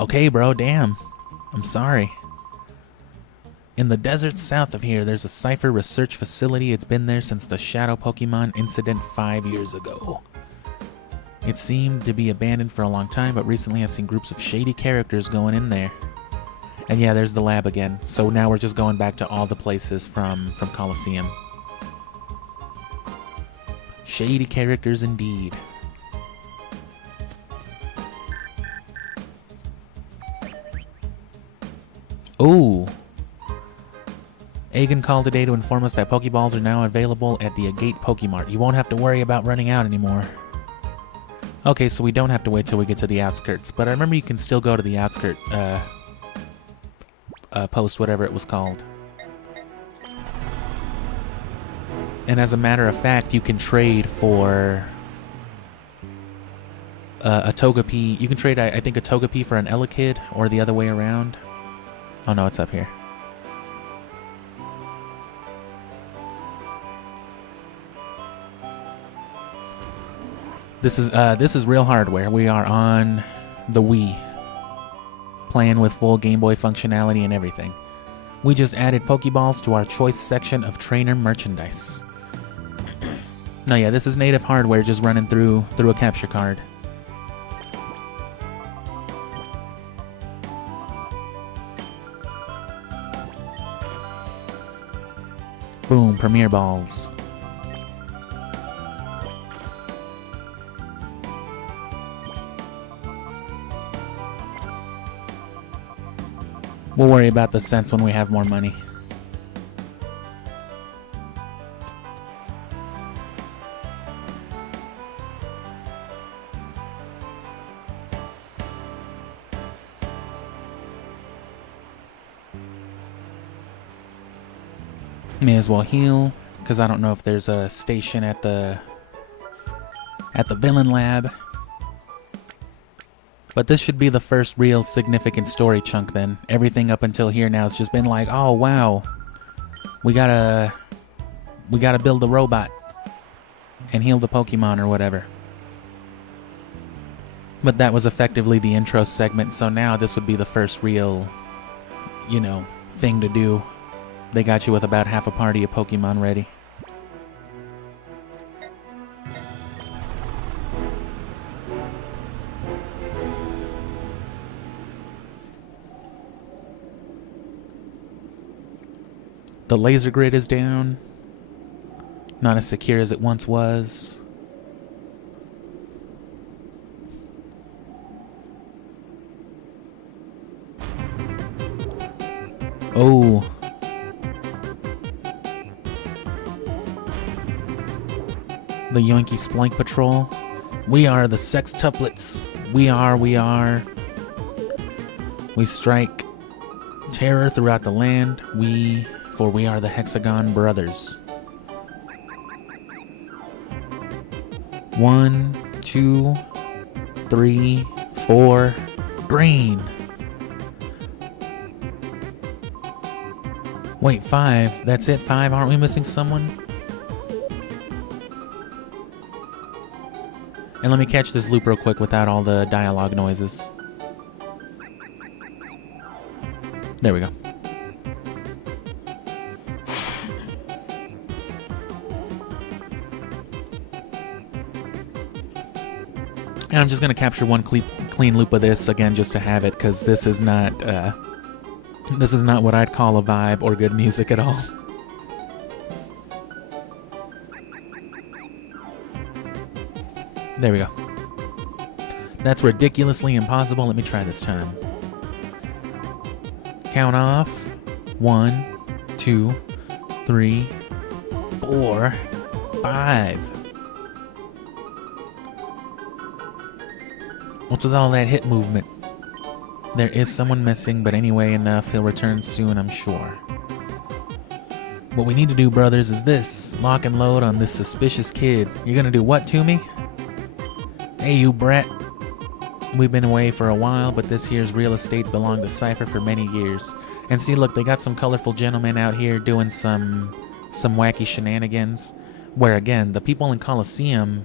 Okay, bro, damn. I'm sorry. In the deserts south of here, there's a Cypher research facility. It's been there since the Shadow Pokemon incident 5 years ago. It seemed to be abandoned for a long time, but recently I've seen groups of shady characters going in there. And yeah, there's the lab again. So now we're just going back to all the places from Coliseum. Shady characters indeed. Ooh. Agan called today to inform us that Pokeballs are now available at the Agate Pokemart. You won't have to worry about running out anymore. Okay, so we don't have to wait till we get to the outskirts, but I remember you can still go to the outskirt post, whatever it was called. And as a matter of fact, you can trade for a Togepi. You can trade, I think, a Togepi for an Elekid, or the other way around. Oh no, it's up here. This is real hardware. We are on the Wii, playing with full Game Boy functionality and everything. We just added Pokeballs to our choice section of trainer merchandise. No, yeah, this is native hardware just running through a capture card. Boom, Premier Balls. We'll worry about the cents when we have more money. May as well heal, because I don't know if there's a station at the villain lab. But this should be the first real significant story chunk then. Everything up until here now has just been like, oh wow, we gotta build a robot and heal the Pokemon or whatever. But that was effectively the intro segment, so now this would be the first real, you know, thing to do. They got you with about half a party of Pokemon ready. The laser grid is down. Not as secure as it once was. Oh. The Yoinky Splank Patrol. We are the Sextuplets. We are. We strike terror throughout the land. For we are the Hexagon Brothers. 1, 2, 3, 4. Green. Wait, 5. That's it, 5? Aren't we missing someone? And let me catch this loop real quick without all the dialogue noises. There we go. And I'm just going to capture one clean loop of this again just to have it, because this is not what I'd call a vibe or good music at all. There we go. That's ridiculously impossible. Let me try this time. Count off. 1, 2, 3, 4, 5. What's with all that hit movement? There is someone missing, but anyway, enough. He'll return soon, I'm sure. What we need to do, brothers, is this. Lock and load on this suspicious kid. You're gonna do what to me? Hey, you brat. We've been away for a while, but this here's real estate belonged to Cypher for many years. And see, look, they got some colorful gentlemen out here doing some wacky shenanigans. Where, again, the people in Coliseum...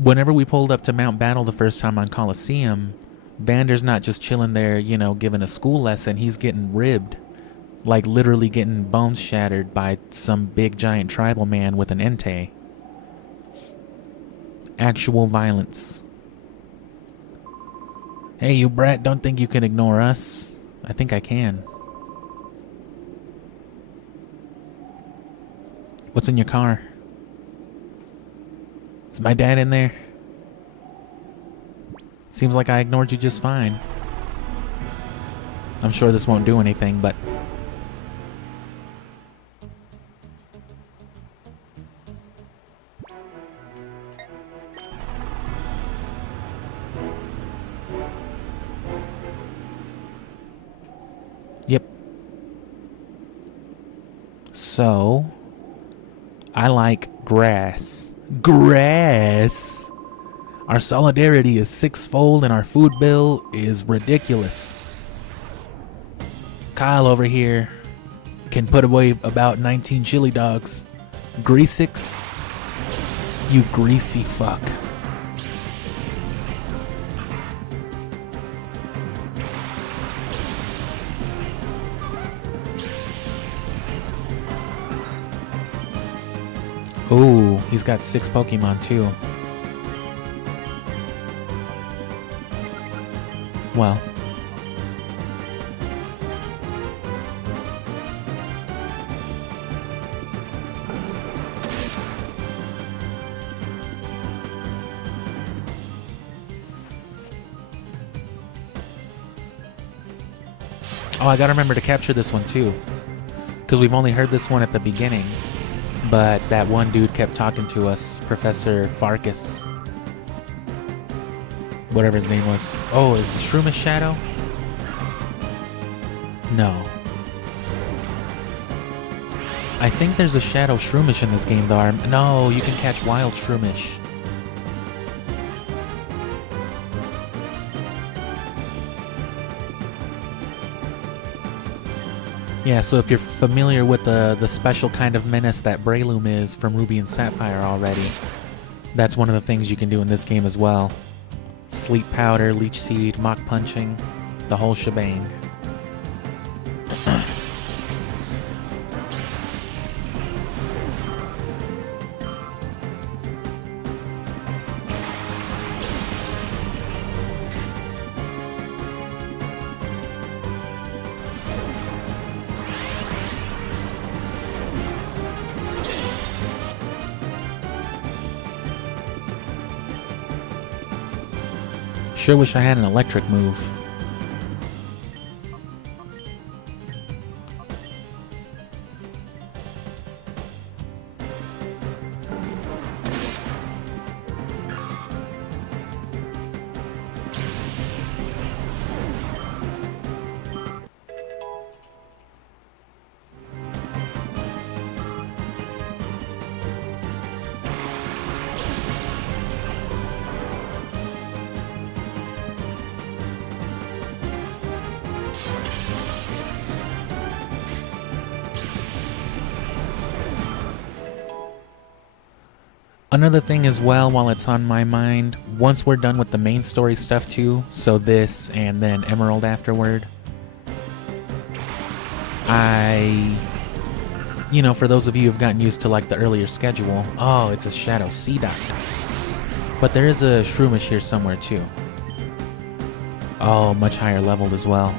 Whenever we pulled up to Mount Battle the first time on Coliseum, Vander's not just chilling there, you know, giving a school lesson. He's getting ribbed. Like, literally getting bones shattered by some big giant tribal man with an ente. Actual violence. Hey, you brat, don't think you can ignore us. I think I can. What's in your car? Is my dad in there? Seems like I ignored you just fine. I'm sure this won't do anything, but... Yep. So... I like grass. Grass! Our solidarity is sixfold and our food bill is ridiculous. Kyle over here can put away about 19 chili dogs. Greasix? You greasy fuck. Ooh, he's got 6 Pokemon too. Well. Oh, I gotta remember to capture this one too. Because we've only heard this one at the beginning. But that one dude kept talking to us, Professor Farkas. Whatever his name was. Oh, is Shroomish Shadow? No. I think there's a Shadow Shroomish in this game though. No, you can catch Wild Shroomish. Yeah, so if you're familiar with the special kind of menace that Breloom is from Ruby and Sapphire already, that's one of the things you can do in this game as well. Sleep Powder, Leech Seed, Mach Punching, the whole shebang. Sure wish I had an electric move. Another thing as well, while it's on my mind, once we're done with the main story stuff too, so this and then Emerald afterward, for those of you who've gotten used to like the earlier schedule, oh, it's a Shadow Seedot. But there is a Shroomish here somewhere too. Oh, much higher leveled as well.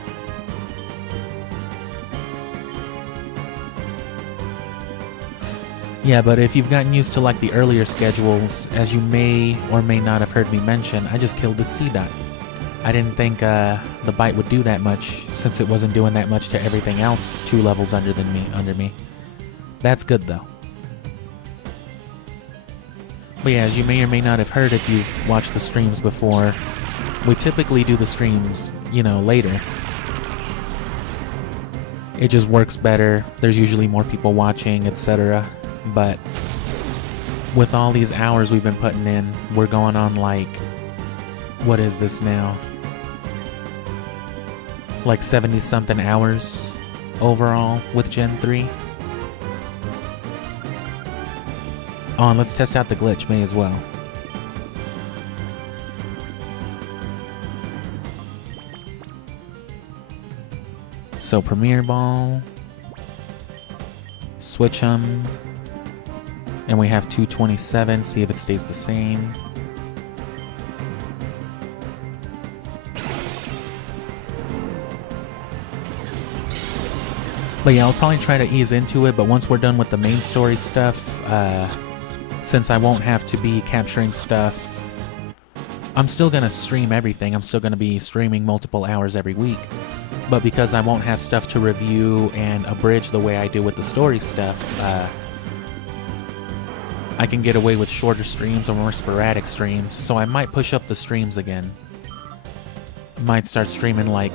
Yeah, but if you've gotten used to like the earlier schedules, as you may or may not have heard me mention, I just killed the Seedot. I didn't think the bite would do that much since it wasn't doing that much to everything else 2 levels under me. That's good though. But yeah, as you may or may not have heard if you've watched the streams before, we typically do the streams, you know, later. It just works better. There's usually more people watching, etc. But with all these hours we've been putting in, we're going on like, what is this now? Like 70 something hours overall with Gen 3. Oh, and let's test out the glitch, may as well. So Premier Ball, switch them, and we have 227, see if it stays the same. But yeah, I'll probably try to ease into it, but once we're done with the main story stuff, since I won't have to be capturing stuff, I'm still going to stream everything. I'm still going to be streaming multiple hours every week. But because I won't have stuff to review and abridge the way I do with the story stuff, I can get away with shorter streams or more sporadic streams. So I might push up the streams again. Might start streaming like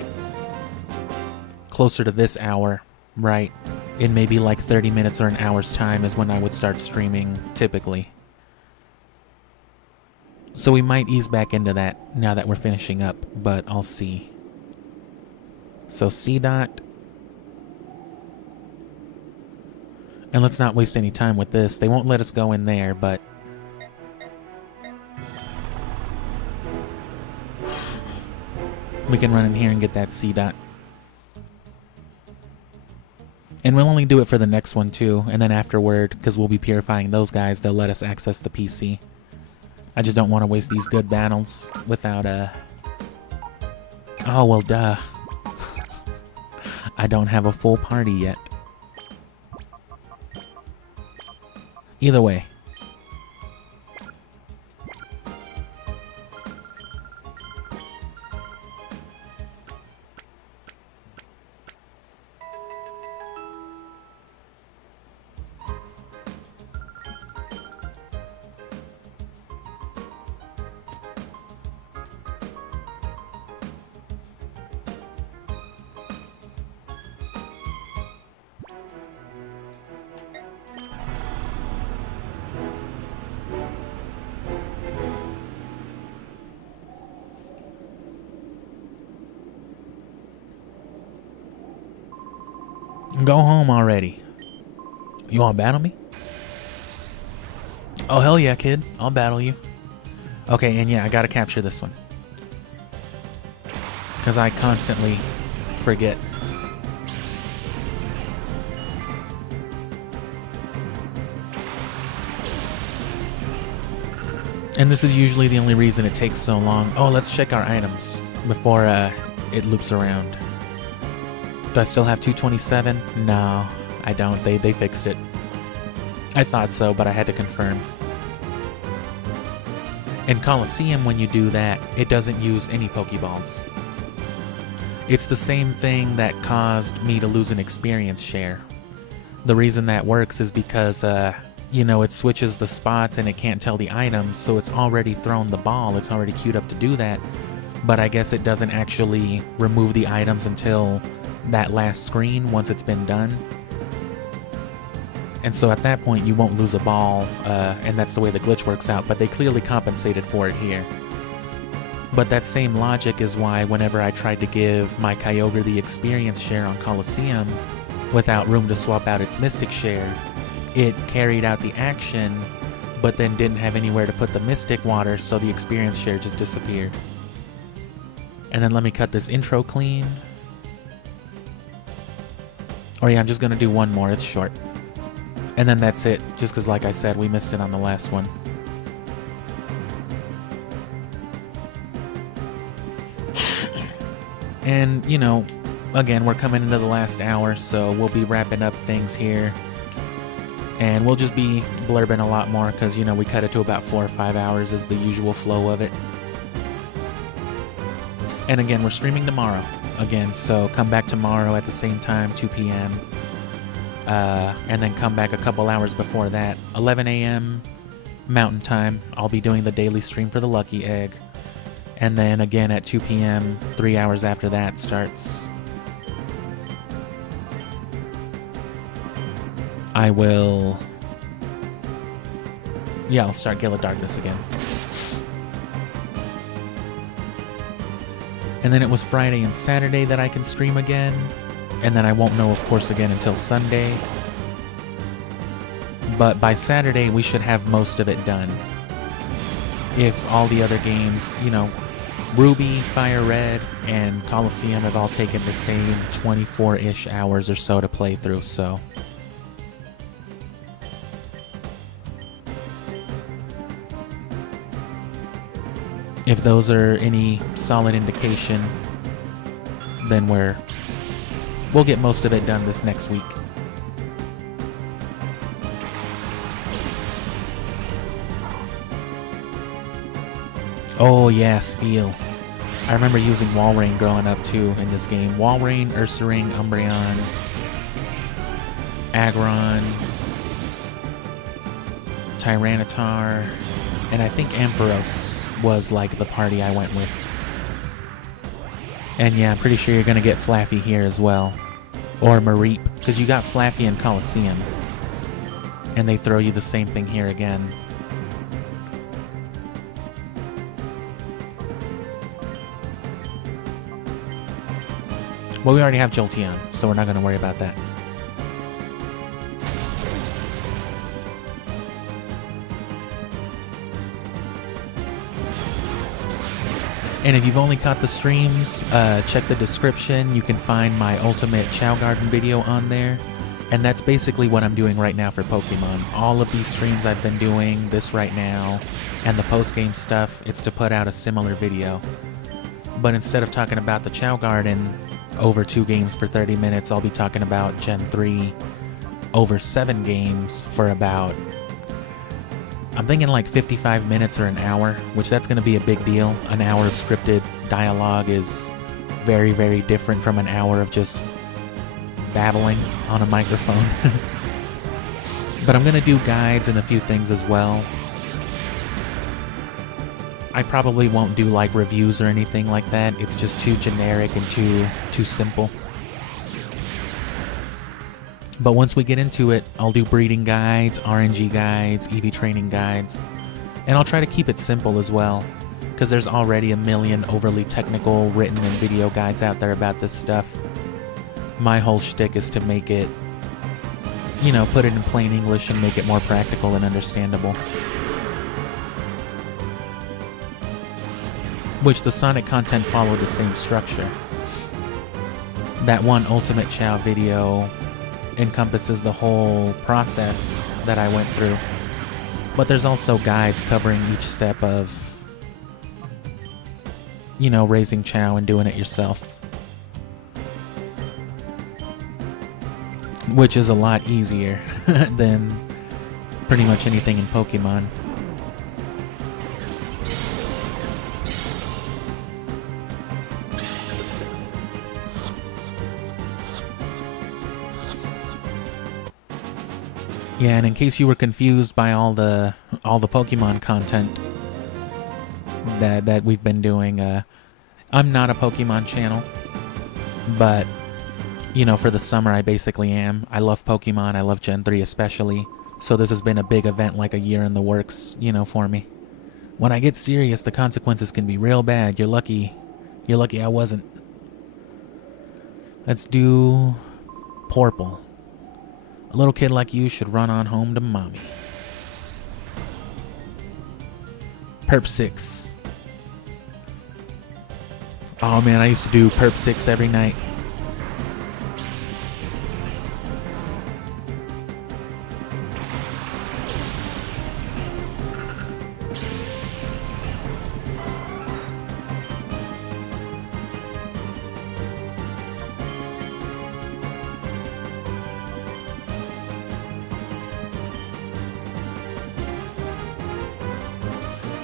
closer to this hour, right? In maybe like 30 minutes or an hour's time is when I would start streaming typically. So we might ease back into that now that we're finishing up, but I'll see. So C dot. And let's not waste any time with this. They won't let us go in there, but we can run in here and get that C dot. And we'll only do it for the next one too, and then afterward, because we'll be purifying those guys, they'll let us access the PC. I just don't want to waste these good battles without Oh, well, duh. I don't have a full party yet. Either way. Go home already. You wanna battle me? Oh, hell yeah, kid. I'll battle you. Okay, and yeah, I gotta capture this one. Because I constantly forget. And this is usually the only reason it takes so long. Oh, let's check our items before it loops around. Do I still have 227? No, I don't. They fixed it. I thought so, but I had to confirm. In Coliseum, when you do that, it doesn't use any Pokeballs. It's the same thing that caused me to lose an experience share. The reason that works is because, you know, it switches the spots and it can't tell the items, so it's already thrown the ball. It's already queued up to do that, but I guess it doesn't actually remove the items until that last screen once it's been done. And so at that point you won't lose a ball, and that's the way the glitch works out, but they clearly compensated for it here. But that same logic is why whenever I tried to give my Kyogre the experience share on Coliseum without room to swap out its Mystic share, it carried out the action but then didn't have anywhere to put the Mystic Water, so the experience share just disappeared. And then let me cut this intro clean. Oh yeah, I'm just gonna do one more, it's short. And then that's it, just because like I said, we missed it on the last one. And, you know, again, we're coming into the last hour, so we'll be wrapping up things here. And we'll just be blurbing a lot more, because, you know, we cut it to about 4 or 5 hours is the usual flow of it. And again, we're streaming tomorrow again, so come back tomorrow at the same time, 2 p.m. And then come back a couple hours before that, 11 a.m. Mountain Time. I'll be doing the daily stream for the Lucky Egg. And then again at 2 p.m., 3 hours after that starts. I'll start Gale of Darkness again. And then it was Friday and Saturday that I can stream again. And then I won't know, of course, again until Sunday. But by Saturday, we should have most of it done. If all the other games, you know, Ruby, Fire Red, and Coliseum have all taken the same 24-ish hours or so to play through, so... If those are any solid indication, then we'll get most of it done this next week. Oh yeah, Steel. I remember using Walrein growing up too in this game. Walrein, Ursaring, Umbreon, Aggron, Tyranitar, and I think Ampharos was like the party I went with. And yeah, I'm pretty sure you're gonna get Flaffy here as well. Or Mareep, because you got Flaffy in Coliseum. And they throw you the same thing here again. Well, we already have Jolteon, so we're not gonna worry about that. And if you've only caught the streams, check the description. You can find my ultimate Chao Garden video on there. And that's basically what I'm doing right now for Pokemon. All of these streams I've been doing, this right now, and the post-game stuff, it's to put out a similar video. But instead of talking about the Chao Garden over 2 games for 30 minutes, I'll be talking about Gen 3 over 7 games for about... I'm thinking like 55 minutes or an hour, which that's going to be a big deal. An hour of scripted dialogue is very, very different from an hour of just babbling on a microphone. But I'm going to do guides and a few things as well. I probably won't do like reviews or anything like that. It's just too generic and too simple. But once we get into it, I'll do breeding guides, RNG guides, EV training guides. And I'll try to keep it simple as well, because there's already a million overly technical written and video guides out there about this stuff. My whole shtick is to make it, you know, put it in plain English and make it more practical and understandable. Which the Sonic content followed the same structure. That one Ultimate Chao video encompasses the whole process that I went through. But there's also guides covering each step of, you know, raising Chao and doing it yourself. Which is a lot easier than pretty much anything in Pokemon. Yeah, and in case you were confused by all the Pokemon content that we've been doing, I'm not a Pokemon channel, but you know, for the summer I basically am. I love Pokemon, I love Gen 3 especially, so this has been a big event, like a year in the works, you know, for me. When I get serious, the consequences can be real bad. You're lucky I wasn't. Let's do Porple. A little kid like you should run on home to mommy. Perp 6. Oh man, I used to do Perp 6 every night.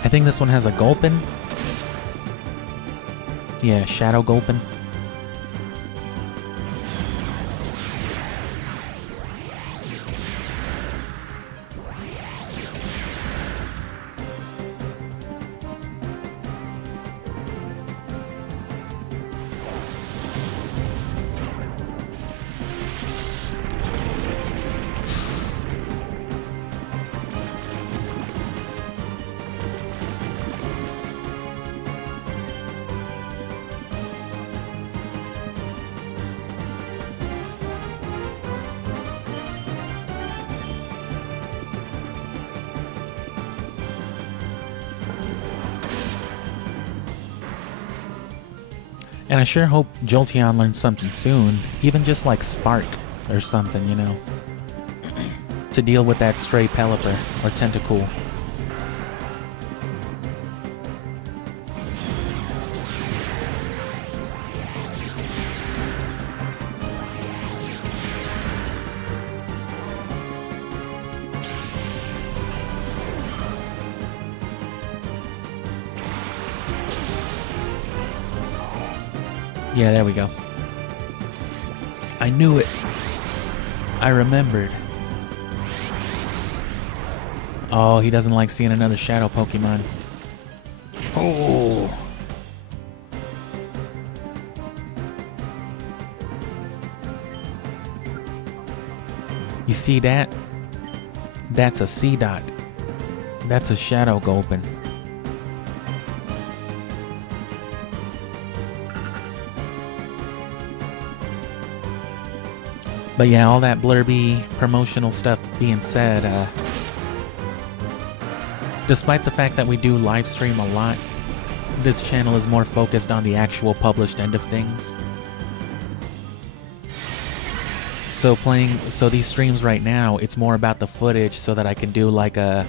I think this one has a Gulpin. Yeah, Shadow Gulpin. And I sure hope Jolteon learns something soon, even just like Spark or something, you know, to deal with that stray Pelipper or Tentacool. Yeah, there we go. I knew it. I remembered. Oh, he doesn't like seeing another shadow Pokemon. Oh. You see that? That's a C-Dot. That's a Shadow Gulpin. But yeah, all that blurby promotional stuff being said, despite the fact that we do live stream a lot, this channel is more focused on the actual published end of things. So these streams right now, it's more about the footage so that I can do like a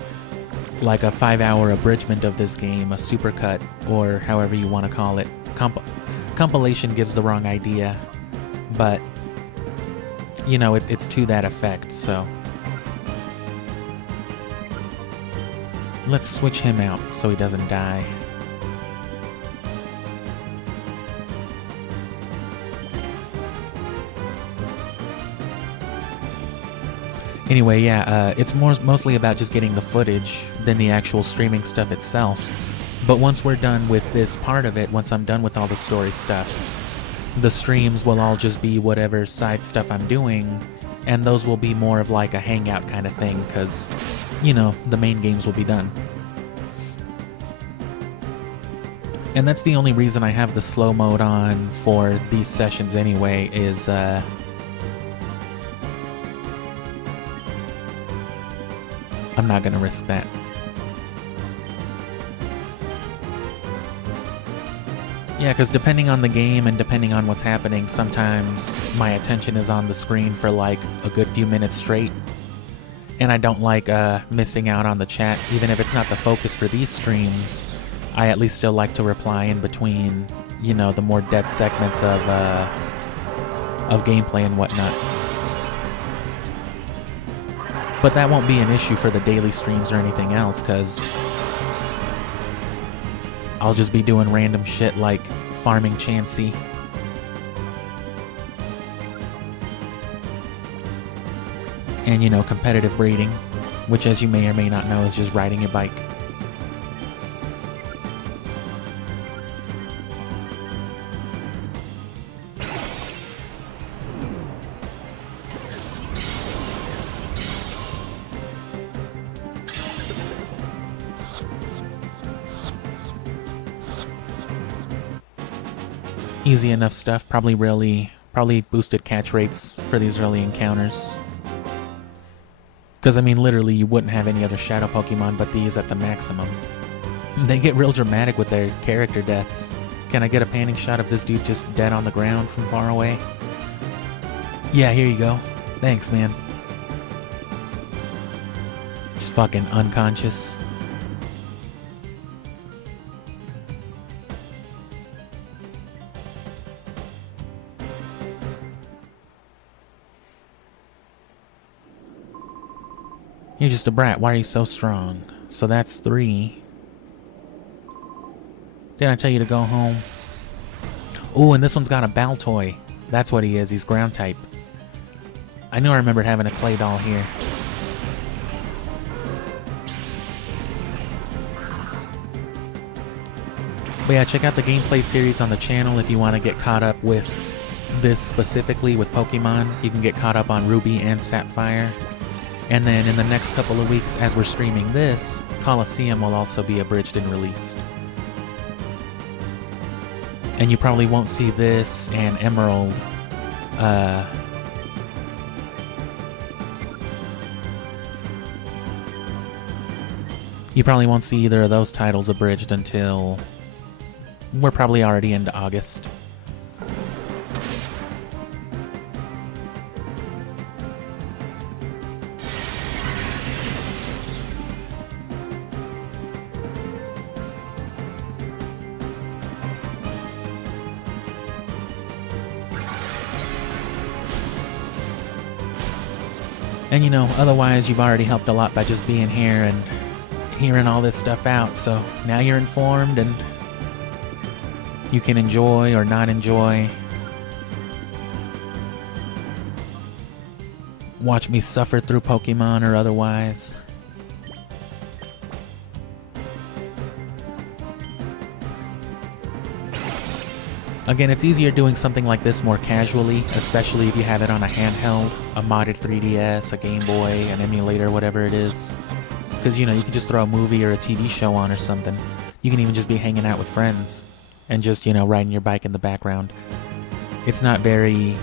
5-hour abridgment of this game, a supercut, or however you want to call it. Compilation gives the wrong idea, but you know, it's to that effect, so. Let's switch him out so he doesn't die. Anyway, yeah, it's mostly about just getting the footage than the actual streaming stuff itself. But once we're done with this part of it, once I'm done with all the story stuff, the streams will all just be whatever side stuff I'm doing, and those will be more of like a hangout kind of thing, because, you know, the main games will be done. And that's the only reason I have the slow mode on for these sessions anyway, is, I'm not gonna risk that. Yeah, because depending on the game and depending on what's happening, sometimes my attention is on the screen for like a good few minutes straight. And I don't like missing out on the chat, even if it's not the focus for these streams. I at least still like to reply in between, you know, the more dead segments of gameplay and whatnot. But that won't be an issue for the daily streams or anything else, because I'll just be doing random shit like farming Chansey. And, you know, competitive breeding, which, as you may or may not know, is just riding your bike. Easy enough stuff, probably boosted catch rates for these early encounters. Because, I mean, literally, you wouldn't have any other shadow Pokemon but these at the maximum. They get real dramatic with their character deaths. Can I get a panning shot of this dude just dead on the ground from far away? Yeah, here you go. Thanks, man. Just fucking unconscious. You're just a brat. Why are you so strong? So that's 3. Didn't I tell you to go home? Oh, and this one's got a Baltoy. That's what he is. He's ground type. I knew I remembered having a clay doll here. But yeah, check out the gameplay series on the channel if you want to get caught up with this specifically with Pokemon. You can get caught up on Ruby and Sapphire. And then in the next couple of weeks, as we're streaming this, Colosseum will also be abridged and released. And you probably won't see this and Emerald. You probably won't see either of those titles abridged until we're probably already into August. And you know, otherwise you've already helped a lot by just being here and hearing all this stuff out. So now you're informed and you can enjoy or not enjoy. Watch me suffer through Pokemon or otherwise. Again, it's easier doing something like this more casually, especially if you have it on a handheld, a modded 3DS, a Game Boy, an emulator, whatever it is. Because, you know, you can just throw a movie or a TV show on or something. You can even just be hanging out with friends and just, you know, riding your bike in the background. It's not very...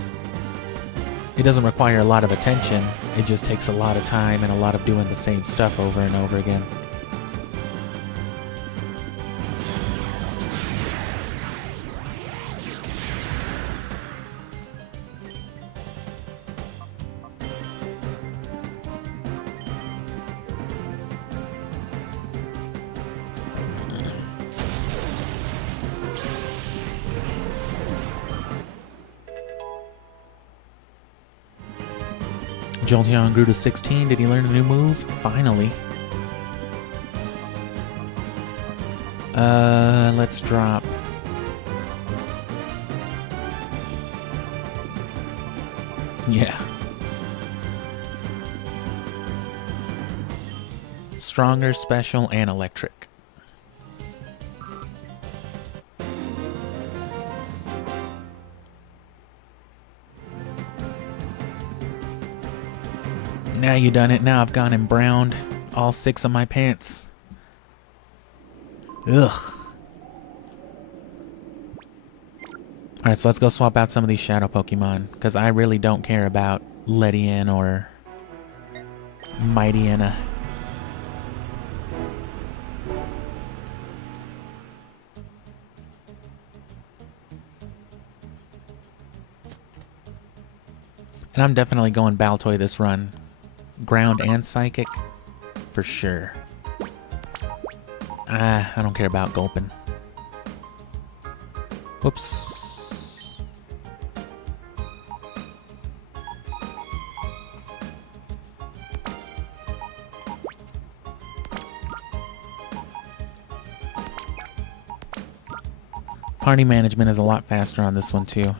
It doesn't require a lot of attention. It just takes a lot of time and a lot of doing the same stuff over and over again. Jolteon grew to 16. Did he learn a new move? Finally. Let's drop. Yeah. Stronger, special, and electric. Now you done it. Now I've gone and browned all 6 of my pants. Ugh. Alright, so let's go swap out some of these shadow Pokemon, because I really don't care about Ledian or Mightyena. And I'm definitely going Baltoy this run. Ground and Psychic, for sure. I don't care about Gulpin. Whoops. Party management is a lot faster on this one too.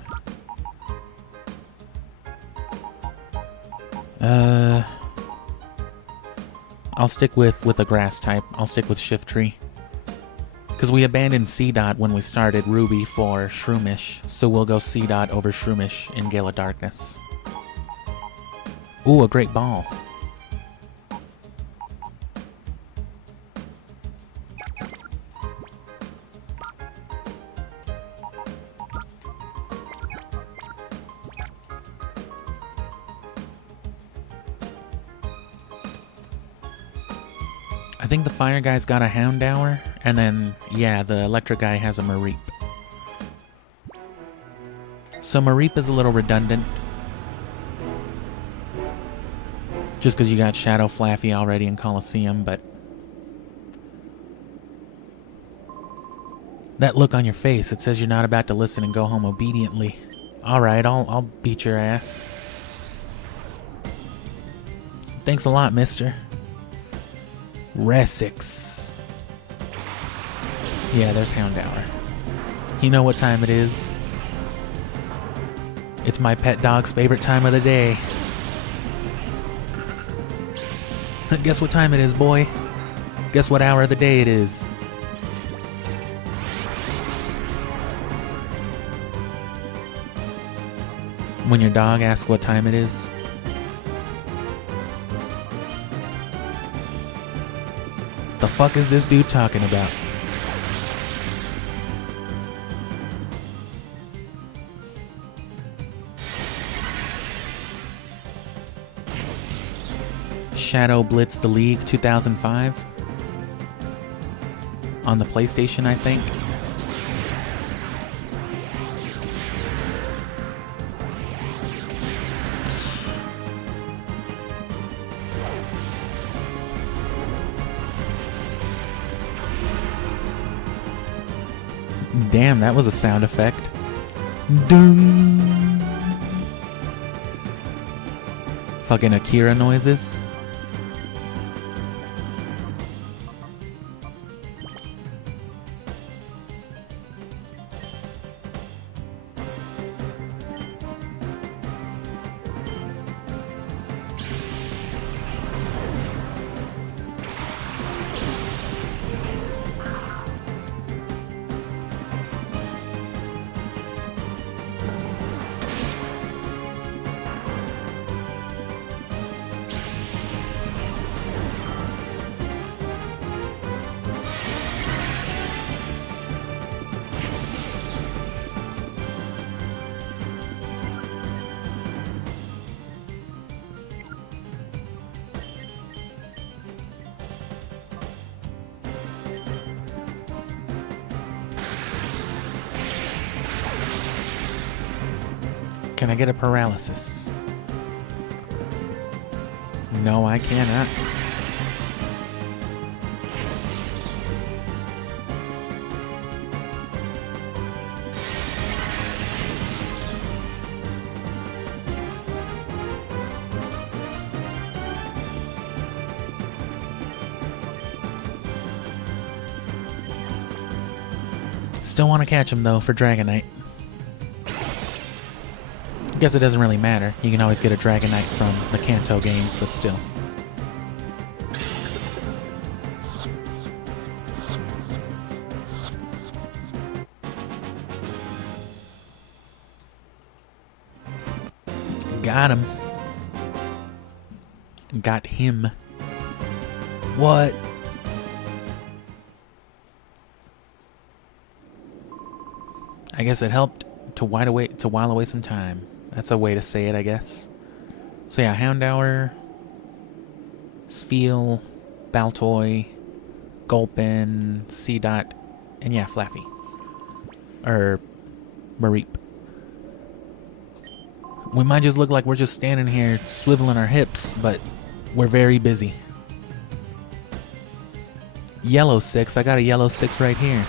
I'll stick with a grass type. I'll stick with Shiftry. Because we abandoned C-Dot when we started Ruby for Shroomish, so we'll go C-Dot over Shroomish in Gale of Darkness. Ooh, a great ball. I think the fire guy's got a Houndour, and then, yeah, the electric guy has a Mareep. So Mareep is a little redundant. Just because you got Shadow Flaffy already in Colosseum, but... That look on your face, it says you're not about to listen and go home obediently. Alright, I'll beat your ass. Thanks a lot, mister. Resix. Yeah, there's Houndour. You know what time it is? It's my pet dog's favorite time of the day. Guess what time it is, boy? Guess what hour of the day it is? When your dog asks what time it is. The fuck is this dude talking about? Shadow Blitz the League 2005 on the PlayStation, I think. Damn, that was a sound effect. Ding. Fucking Akira noises. Can I get a paralysis? No, I cannot. Still want to catch him though for Dragonite. Guess it doesn't really matter. You can always get a Dragonite from the Kanto games, but still. Got him. Got him. What? I guess it helped to while away some time. That's a way to say it, I guess. So yeah, Houndour, Spheal, Baltoy, Gulpin, Seedot, and yeah, Flaffy. Or Mareep. We might just look like we're just standing here swiveling our hips, but we're very busy. Yellow 6, I got a yellow 6 right here.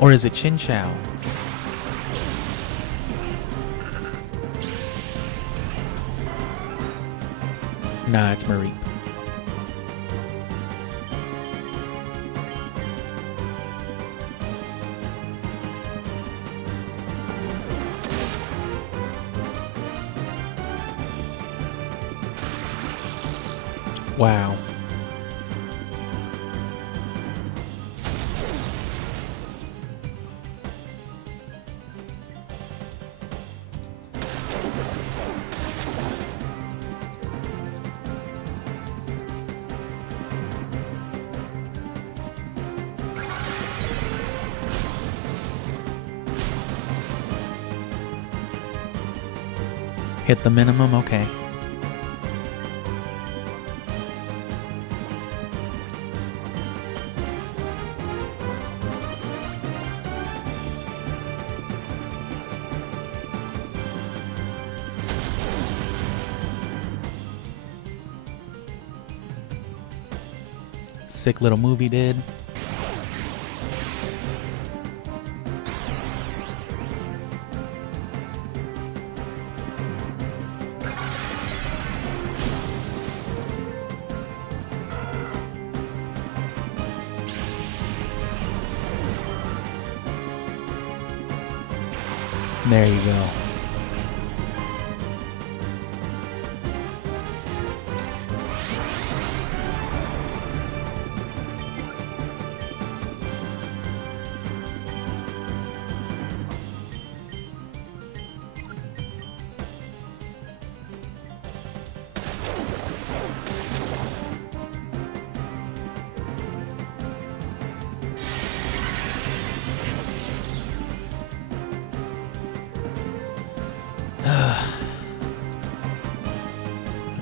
Or is it Chinchou? Nah, it's Mareep. Wow. Hit the minimum? Okay. Sick little movie did. There you go.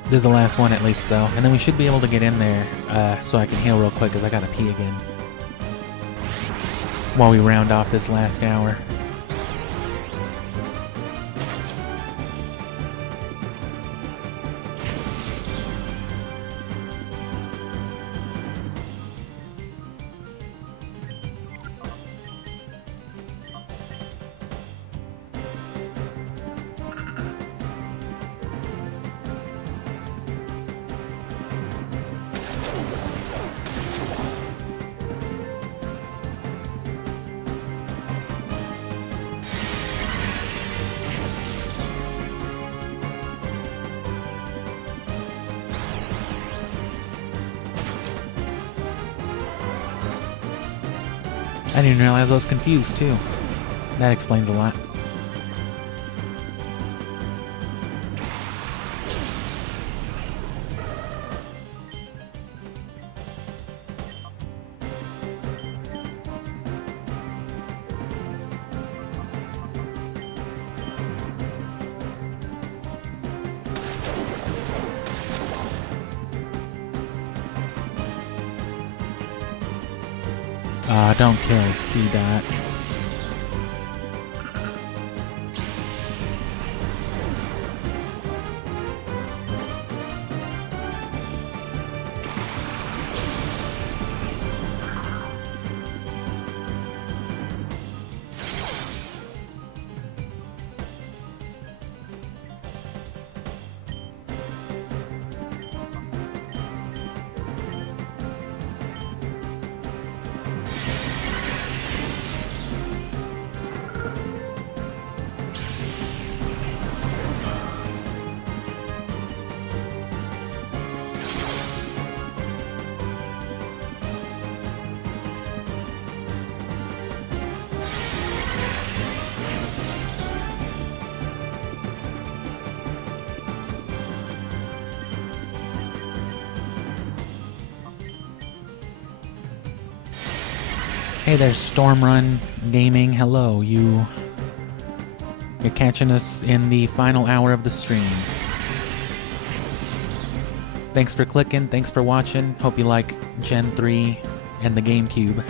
This is the last one at least though, and then we should be able to get in there so I can heal real quick because I gotta pee again while we round off this last hour. I didn't realize I was confused too. That explains a lot. Don't kill C-Dot. Hey there, Stormrun Gaming. Hello, you're catching us in the final hour of the stream. Thanks for clicking, thanks for watching. Hope you like Gen 3 and the Gamecube.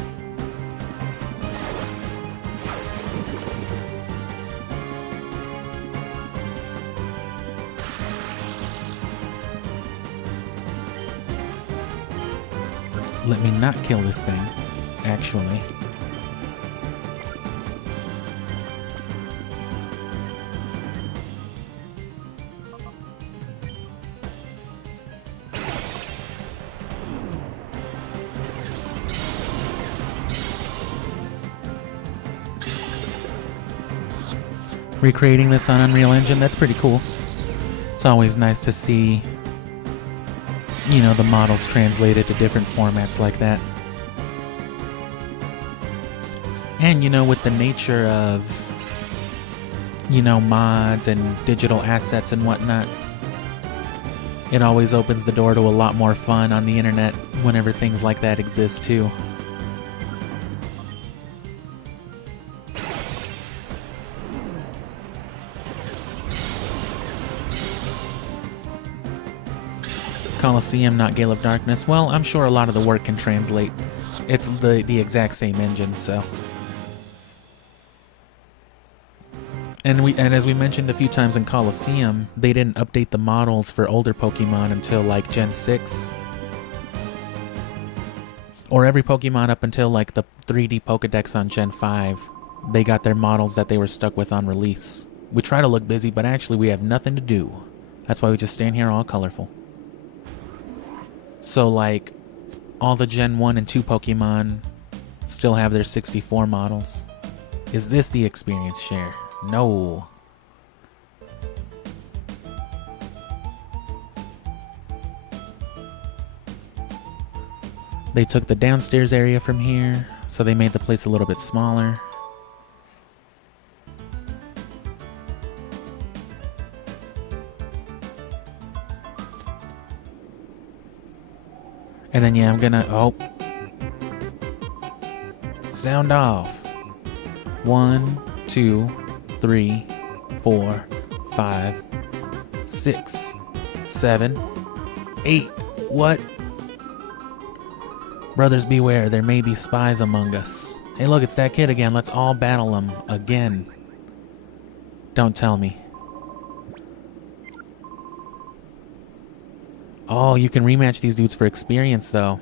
Let me not kill this thing, actually. Recreating this on Unreal Engine, that's pretty cool. It's always nice to see, you know, the models translated to different formats like that. And, you know, with the nature of, you know, mods and digital assets and whatnot, it always opens the door to a lot more fun on the internet whenever things like that exist too. Coliseum, not Gale of Darkness. Well, I'm sure a lot of the work can translate. It's the exact same engine, so. And as we mentioned a few times in Coliseum, they didn't update the models for older Pokemon until like Gen 6. Or every Pokemon up until like the 3D Pokedex on Gen 5. They got their models that they were stuck with on release. We try to look busy, but actually we have nothing to do. That's why we just stand here all colorful. So like, all the Gen 1 and 2 Pokemon still have their 64 models. Is this the experience share? No. They took the downstairs area from here, so they made the place a little bit smaller. And then, yeah, I'm gonna... Oh. Sound off. 1, 2, 3, 4, 5, 6, 7, 8. What? Brothers beware, there may be spies among us. Hey look, it's that kid again. Let's all battle him again. Don't tell me. Oh, you can rematch these dudes for experience though.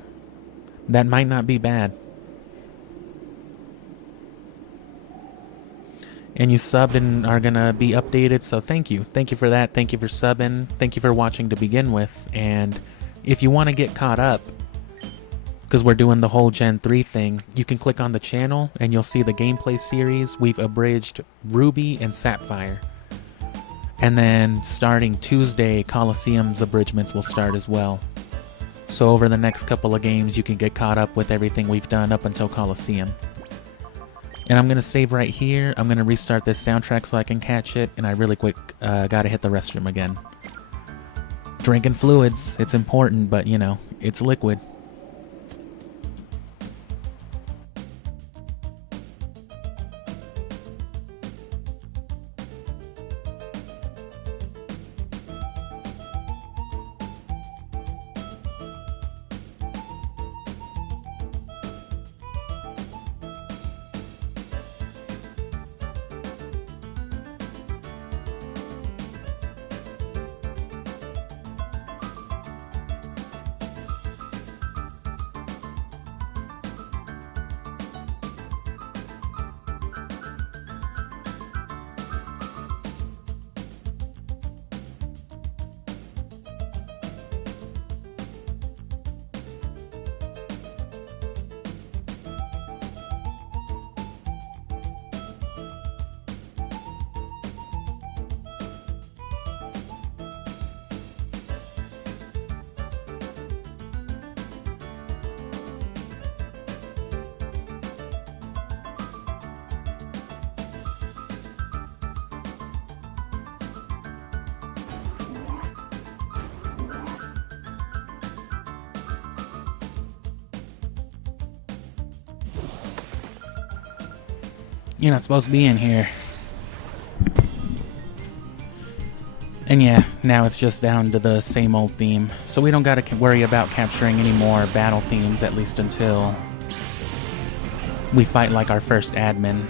That might not be bad. And you subbed and are gonna be updated, so thank you. Thank you for that. Thank you for subbing. Thank you for watching to begin with. And if you want to get caught up, because we're doing the whole Gen 3 thing, you can click on the channel and you'll see the gameplay series. We've abridged Ruby and Sapphire. And then starting Tuesday, Colosseum's abridgments will start as well. So over the next couple of games, you can get caught up with everything we've done up until Colosseum. And I'm going to save right here. I'm going to restart this soundtrack so I can catch it. And I really quick got to hit the restroom again. Drinking fluids, it's important, but you know, it's liquid. You're not supposed to be in here. And yeah, now it's just down to the same old theme. So we don't gotta worry about capturing any more battle themes, at least until we fight like our first admin.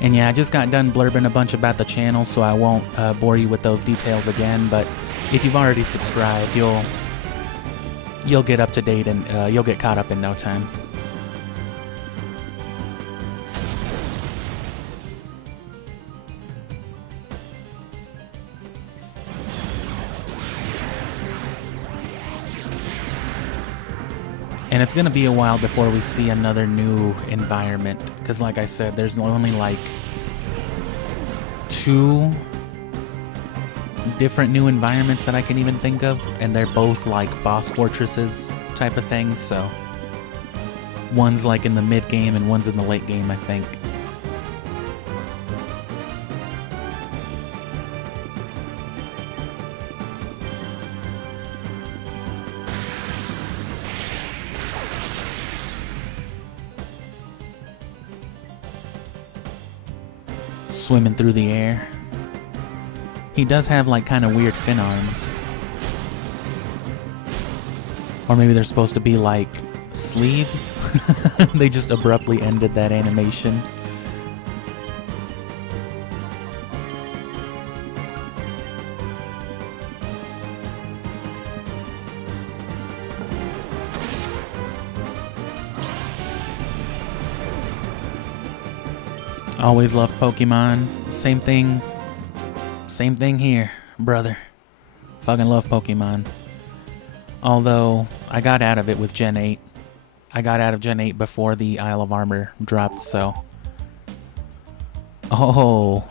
And yeah, I just got done blurbing a bunch about the channel, so I won't bore you with those details again, but if you've already subscribed, you'll get up to date and you'll get caught up in no time. And it's going to be a while before we see another new environment. Because like I said, there's only like 2 different new environments that I can even think of. And they're both like boss fortresses type of things. So one's like in the mid game and one's in the late game, I think. Swimming through the air. He does have like kind of weird fin arms. Or maybe they're supposed to be like sleeves. They just abruptly ended that animation. Always loved Pokemon. Same thing here. brother. Fucking love Pokemon. Although, I got out of it with Gen 8. I got out of Gen 8 before the Isle of Armor dropped, so... Oh...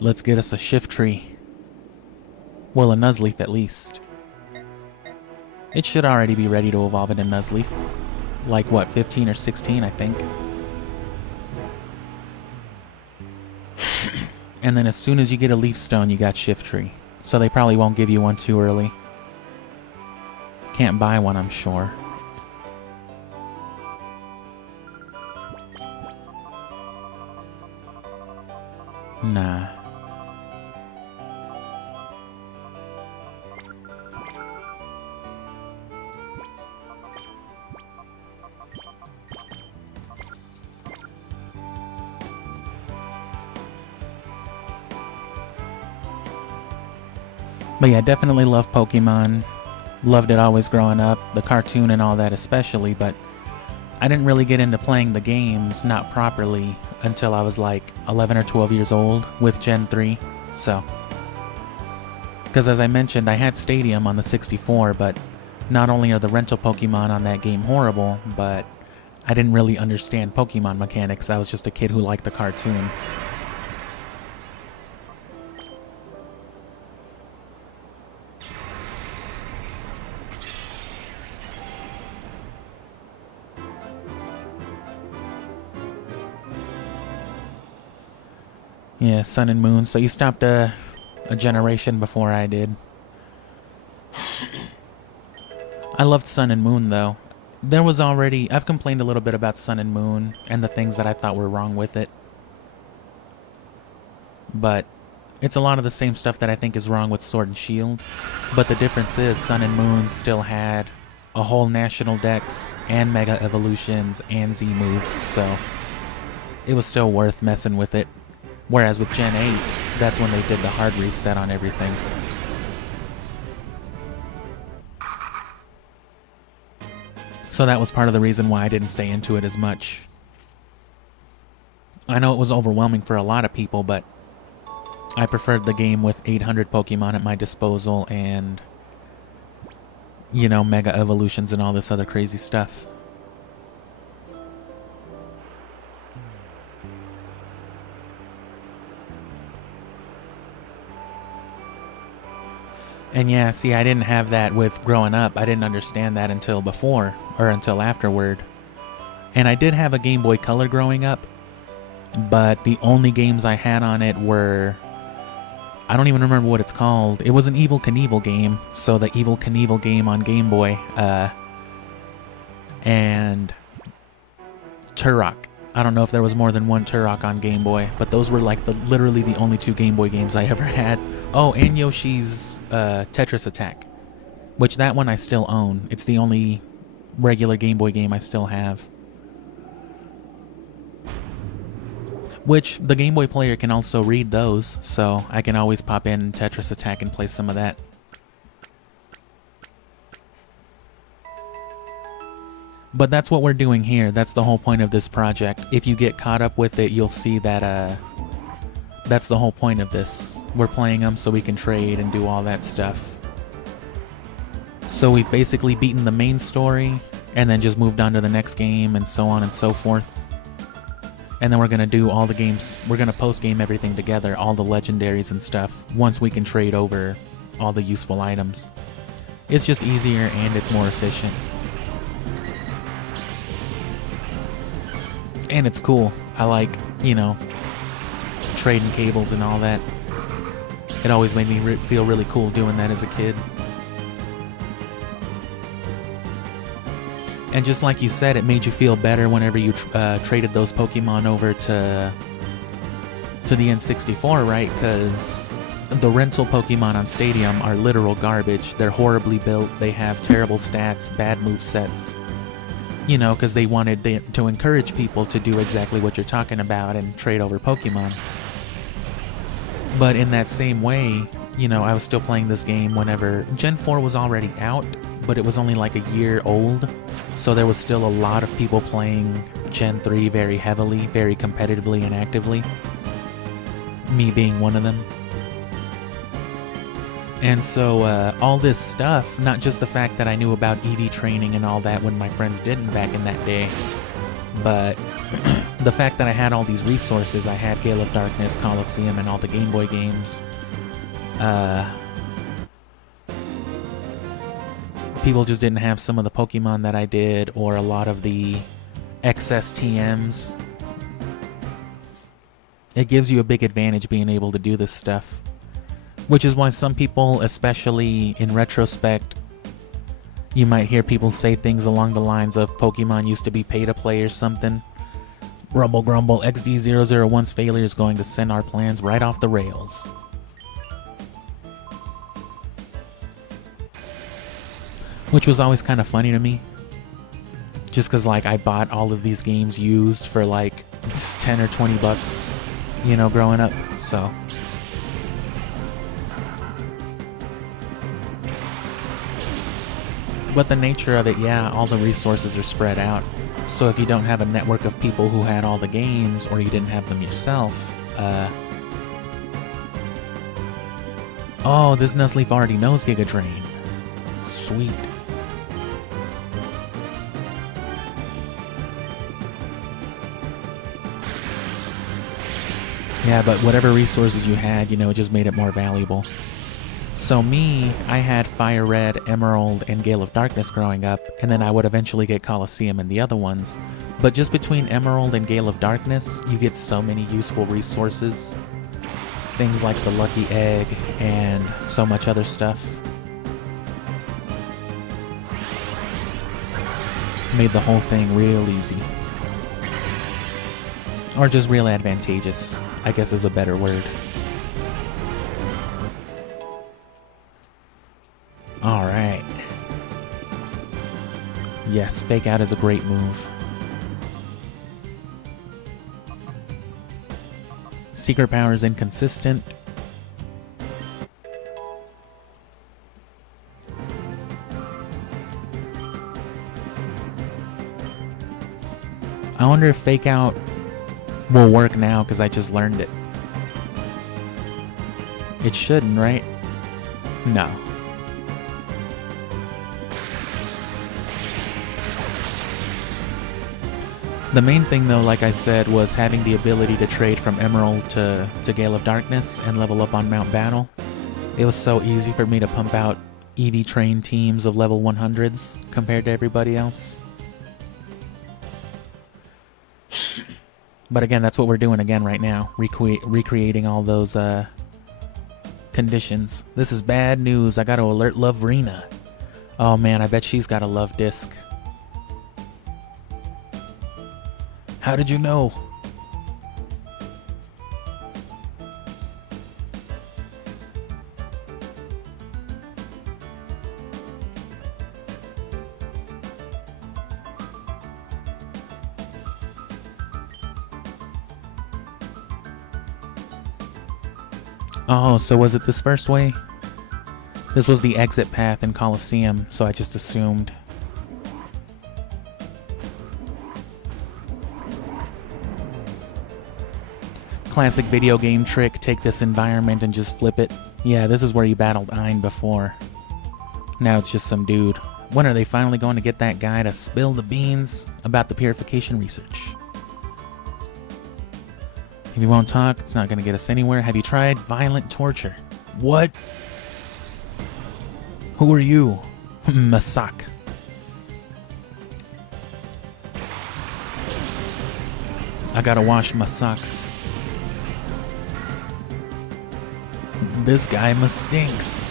Let's get us a Shiftry. Well, a Nuzleaf at least. It should already be ready to evolve into Nuzleaf. Like, what, 15 or 16, I think. And then as soon as you get a Leaf Stone, you got Shiftry. So they probably won't give you one too early. Can't buy one, I'm sure. Nah. But yeah, definitely love Pokemon. Loved it always growing up, the cartoon and all that especially, but I didn't really get into playing the games, not properly, until I was like 11 or 12 years old with Gen 3, so. Because as I mentioned, I had Stadium on the 64, but not only are the rental Pokemon on that game horrible, but I didn't really understand Pokemon mechanics. I was just a kid who liked the cartoon. Yeah, Sun and Moon. So you stopped a generation before I did. I loved Sun and Moon, though. There was already... I've complained a little bit about Sun and Moon and the things that I thought were wrong with it. But it's a lot of the same stuff that I think is wrong with Sword and Shield. But the difference is Sun and Moon still had a whole National Dex and Mega Evolutions and Z moves, so it was still worth messing with it. Whereas with Gen 8, that's when they did the hard reset on everything. So that was part of the reason why I didn't stay into it as much. I know it was overwhelming for a lot of people, but I preferred the game with 800 Pokemon at my disposal and, you know, Mega Evolutions and all this other crazy stuff. And yeah, see, I didn't have that with growing up. I didn't understand that until before, or until afterward. And I did have a Game Boy Color growing up, but the only games I had on it were... I don't even remember what it's called. It was an Evel Knievel game, so the Evel Knievel game on Game Boy, and Turok. I don't know if there was more than one Turok on Game Boy, but those were like literally the only two Game Boy games I ever had. Oh, and Yoshi's Tetris Attack, which that one I still own. It's the only regular Game Boy game I still have. Which the Game Boy player can also read those, so I can always pop in Tetris Attack and play some of that. But that's what we're doing here. That's the whole point of this project. If you get caught up with it, you'll see that that's the whole point of this. We're playing them so we can trade and do all that stuff. So we've basically beaten the main story, and then just moved on to the next game, and so on and so forth. And then we're going to do all the games, we're going to post-game everything together, all the legendaries and stuff, once we can trade over all the useful items. It's just easier and it's more efficient. And it's cool. I like, you know, trading cables and all that. It always made me feel really cool doing that as a kid. And just like you said, it made you feel better whenever you traded those Pokemon over to the N64, right? Because the rental Pokemon on Stadium are literal garbage. They're horribly built. They have terrible stats, bad movesets. You know, because they wanted to encourage people to do exactly what you're talking about and trade over Pokemon. But in that same way, you know, I was still playing this game whenever Gen 4 was already out, but it was only like a year old. So there was still a lot of people playing Gen 3 very heavily, very competitively and actively. Me being one of them. And so all this stuff, not just the fact that I knew about EV training and all that when my friends didn't back in that day, but the fact that I had all these resources. I had Gale of Darkness, Coliseum, and all the Game Boy games. People just didn't have some of the Pokemon that I did, or a lot of the XSTMs. It gives you a big advantage being able to do this stuff. Which is why some people, especially in retrospect, you might hear people say things along the lines of Pokemon used to be pay-to-play or something. Rumble grumble, XD001's failure is going to send our plans right off the rails. Which was always kind of funny to me. Just because, like, I bought all of these games used for, like, 10 or 20 bucks, you know, growing up, so... But the nature of it, yeah, all the resources are spread out. So if you don't have a network of people who had all the games, or you didn't have them yourself, oh, this Nuzleaf already knows Giga Drain. Sweet. Yeah, but whatever resources you had, you know, it just made it more valuable. So me, I had Fire Red, Emerald, and Gale of Darkness growing up, and then I would eventually get Coliseum and the other ones. But just between Emerald and Gale of Darkness, you get so many useful resources. Things like the Lucky Egg, and so much other stuff. Made the whole thing real easy. Or just real advantageous, I guess is a better word. Alright. Yes, Fake Out is a great move. Secret Power is inconsistent. I wonder if Fake Out will work now because I just learned it. It shouldn't, right? No. The main thing though, like I said, was having the ability to trade from Emerald to Gale of Darkness and level up on Mount Battle. It was so easy for me to pump out EV train teams of level 100s compared to everybody else. But again, that's what we're doing again right now, recreating all those conditions. This is bad news. I gotta alert Lovrina. Oh man, I bet she's got a love disc. How did you know? Oh, so was it this first way? This was the exit path in Coliseum, so I just assumed. Classic video game trick, take this environment and just flip it. Yeah, this is where you battled Ein before. Now it's just some dude. When are they finally going to get that guy to spill the beans about the purification research? If you won't talk, it's not going to get us anywhere. Have you tried violent torture? What? Who are you? Masak. I gotta wash my socks. This guy must stinks.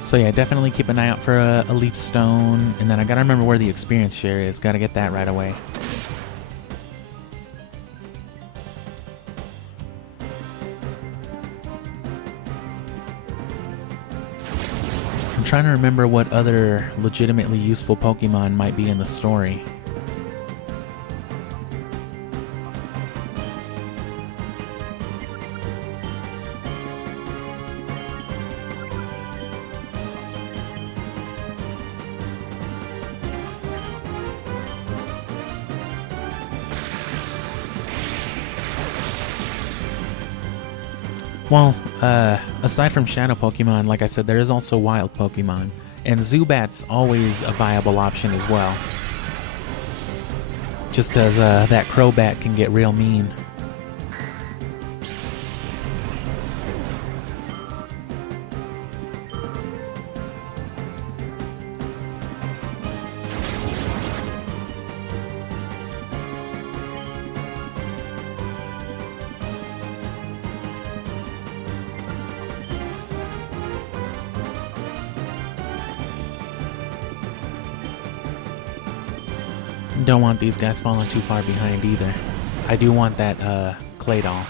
So yeah, definitely keep an eye out for a leaf stone, and then I gotta remember where the experience share is. Gotta get that right away. I'm trying to remember what other legitimately useful Pokemon might be in the story. Well, aside from Shadow Pokemon, like I said, there is also Wild Pokemon. And Zubat's always a viable option as well. Just because that Crobat can get real mean. Don't want these guys falling too far behind either. I do want that Claydol.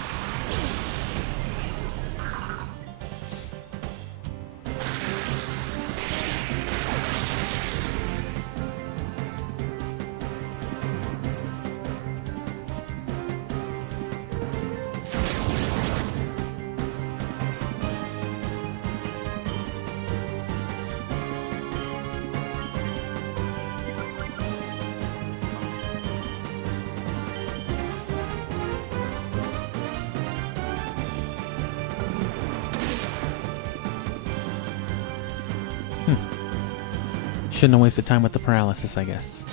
Shouldn't have wasted time with the paralysis, I guess.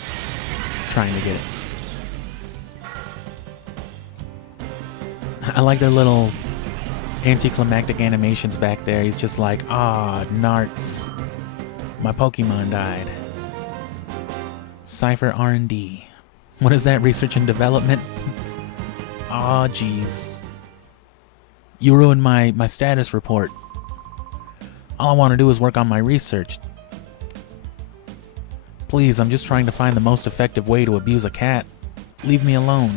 Trying to get it. I like their little anticlimactic animations back there. He's just like, ah, Narts. My Pokemon died. Cypher R&D. What is that, research and development? Aw, jeez. You ruined my status report. All I want to do is work on my research. Please, I'm just trying to find the most effective way to abuse a cat. Leave me alone.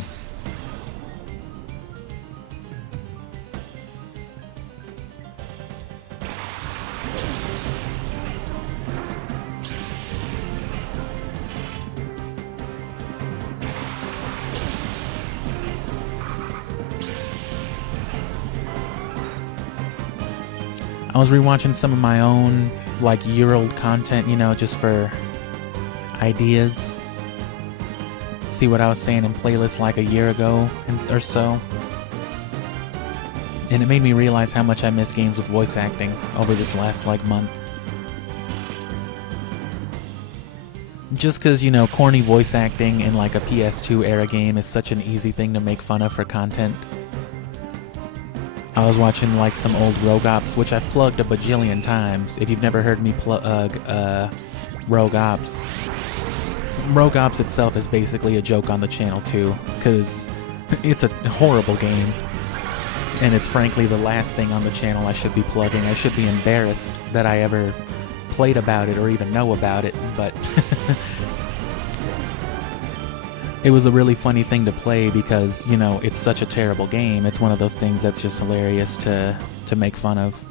I was rewatching some of my own, like, year-old content, you know, just for ideas. See what I was saying in playlists like a year ago or so. And it made me realize how much I miss games with voice acting over this last, like, month. Just because, you know, corny voice acting in, like, a PS2 era game is such an easy thing to make fun of for content. I was watching, like, some old Rogue Ops, which I've plugged a bajillion times. If you've never heard me plug Rogue Ops, Rogue Ops itself is basically a joke on the channel too, because it's a horrible game, and it's frankly the last thing on the channel I should be plugging. I should be embarrassed that I ever played about it or even know about it, but it was a really funny thing to play because, you know, it's such a terrible game. It's one of those things that's just hilarious to make fun of.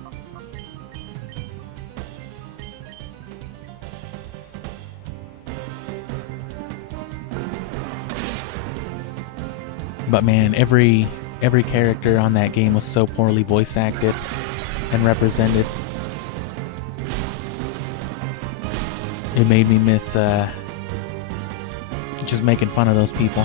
But man, every character on that game was so poorly voice acted and represented. It made me miss just making fun of those people.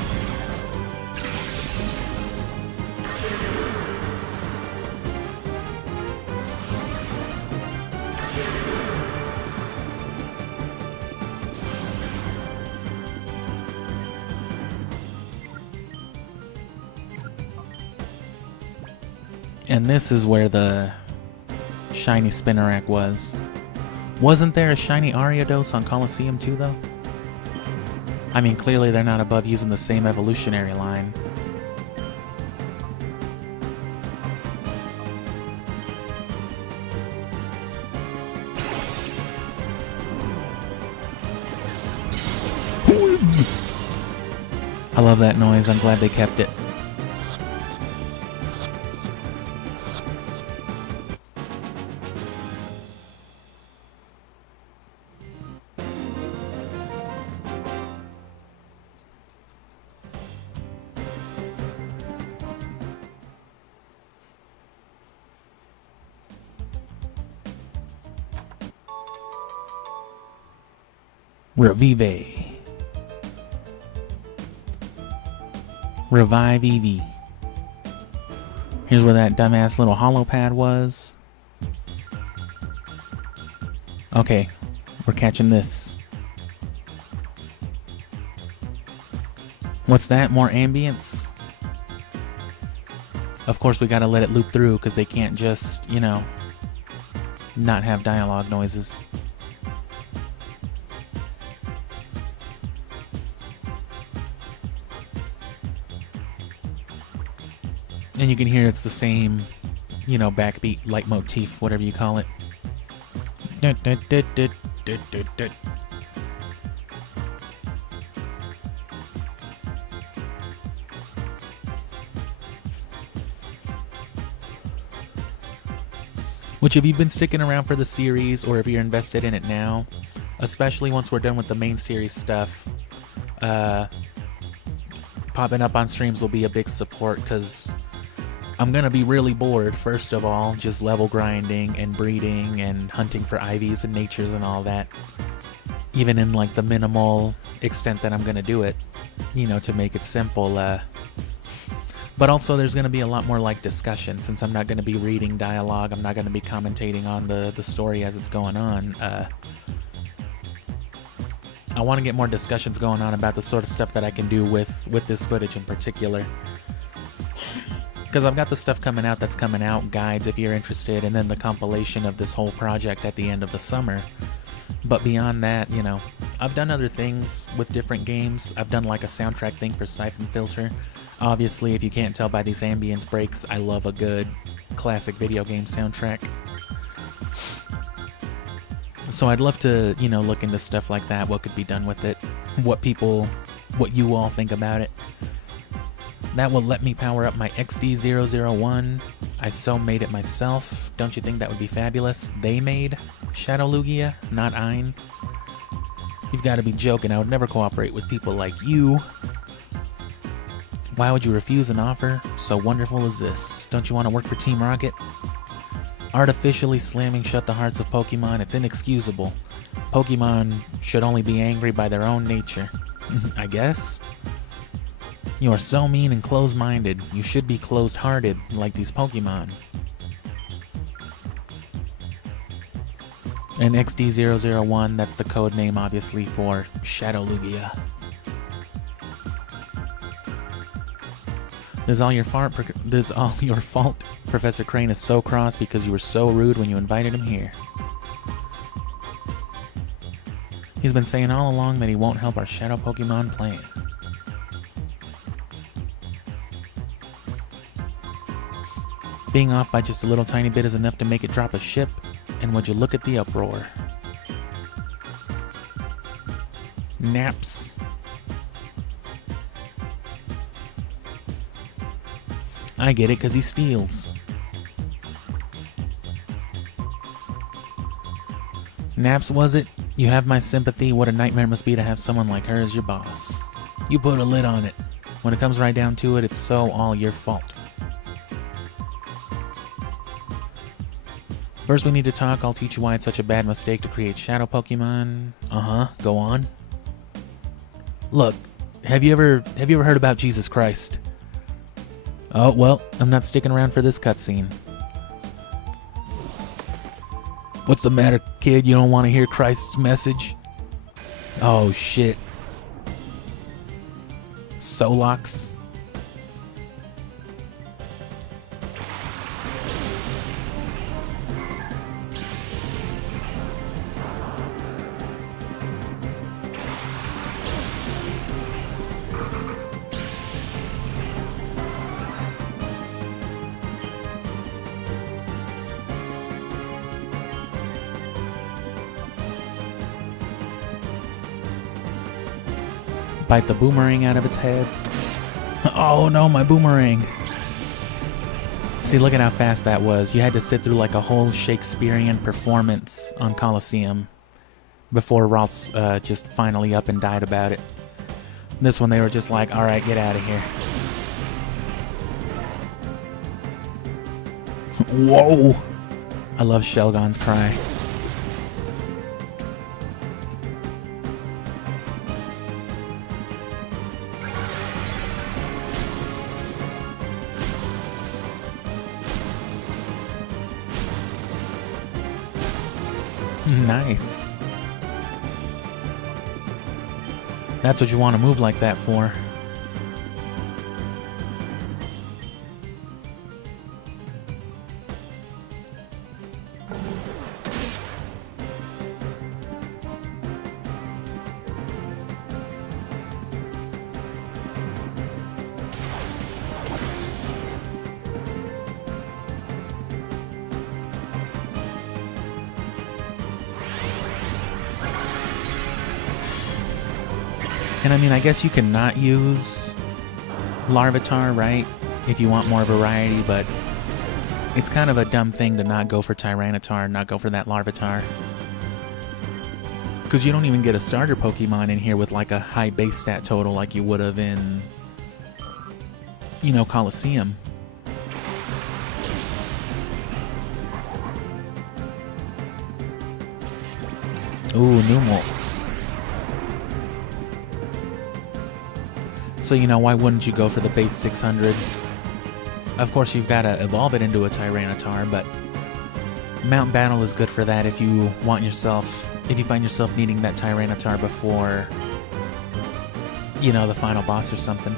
And this is where the shiny Spinarak was. Wasn't there a shiny Ariados on Colosseum too, though? I mean, clearly they're not above using the same evolutionary line. I love that noise. I'm glad they kept it. Revive. Revive Eevee. Here's where that dumbass little hollow pad was. Okay, we're catching this. What's that? More ambience? Of course, we gotta let it loop through because they can't just, you know, not have dialogue noises. And you can hear it's the same, you know, backbeat leitmotif, whatever you call it. Which, if you've been sticking around for the series, or if you're invested in it now, especially once we're done with the main series stuff, popping up on streams will be a big support, because I'm gonna be really bored, first of all, just level grinding and breeding and hunting for IVs and natures and all that. Even in like the minimal extent that I'm gonna do it, you know, to make it simple. But also there's gonna be a lot more like discussion, since I'm not gonna be reading dialogue, I'm not gonna be commentating on the story as it's going on. I want to get more discussions going on about the sort of stuff that I can do with this footage in particular. Because I've got the stuff coming out that's coming out, guides if you're interested, and then the compilation of this whole project at the end of the summer. But beyond that, you know, I've done other things with different games. I've done like a soundtrack thing for Siphon Filter. Obviously, if you can't tell by these ambience breaks, I love a good classic video game soundtrack. So I'd love to, you know, look into stuff like that, what could be done with it, what you all think about it. That will let me power up my XD001. I so made it myself. Don't you think that would be fabulous? They made Shadow Lugia, not Ein. You've got to be joking. I would never cooperate with people like you. Why would you refuse an offer so wonderful as this? Don't you want to work for Team Rocket? Artificially slamming shut the hearts of Pokemon, it's inexcusable. Pokemon should only be angry by their own nature. I guess? You are so mean and closed-minded. You should be closed-hearted, like these Pokemon. And XD001, that's the code name, obviously, for Shadow Lugia. This is all your fault. Professor Crane is so cross because you were so rude when you invited him here. He's been saying all along that he won't help our Shadow Pokemon plan. Being off by just a little tiny bit is enough to make it drop a ship, and would you look at the uproar. Naps. I get it, because he steals. Naps, was it? You have my sympathy. What a nightmare it must be to have someone like her as your boss. You put a lid on it. When it comes right down to it, it's so all your fault. First we need to talk. I'll teach you why it's such a bad mistake to create shadow Pokemon. Go on. Look, have you ever heard about Jesus Christ? Oh, well, I'm not sticking around for this cutscene. What's the matter, kid? You don't want to hear Christ's message? Oh, shit. Solox. Bite the boomerang out of its head. Oh no, my boomerang. See, look at how fast that was. You had to sit through like a whole Shakespearean performance on Colosseum before Ralph's just finally up and died about it. This one, they were just like, all right, get out of here. Whoa! I love Shelgon's cry. Nice. That's what you want to move like that for. And I mean, I guess you can not use Larvitar, right? If you want more variety, but it's kind of a dumb thing to not go for Tyranitar, not go for that Larvitar. Because you don't even get a starter Pokemon in here with like a high base stat total like you would have in, you know, Coliseum. Ooh, Numel. So, you know, why wouldn't you go for the base 600? Of course, you've got to evolve it into a Tyranitar, but Mount Battle is good for that if you want yourself, if you find yourself needing that Tyranitar before, you know, the final boss or something.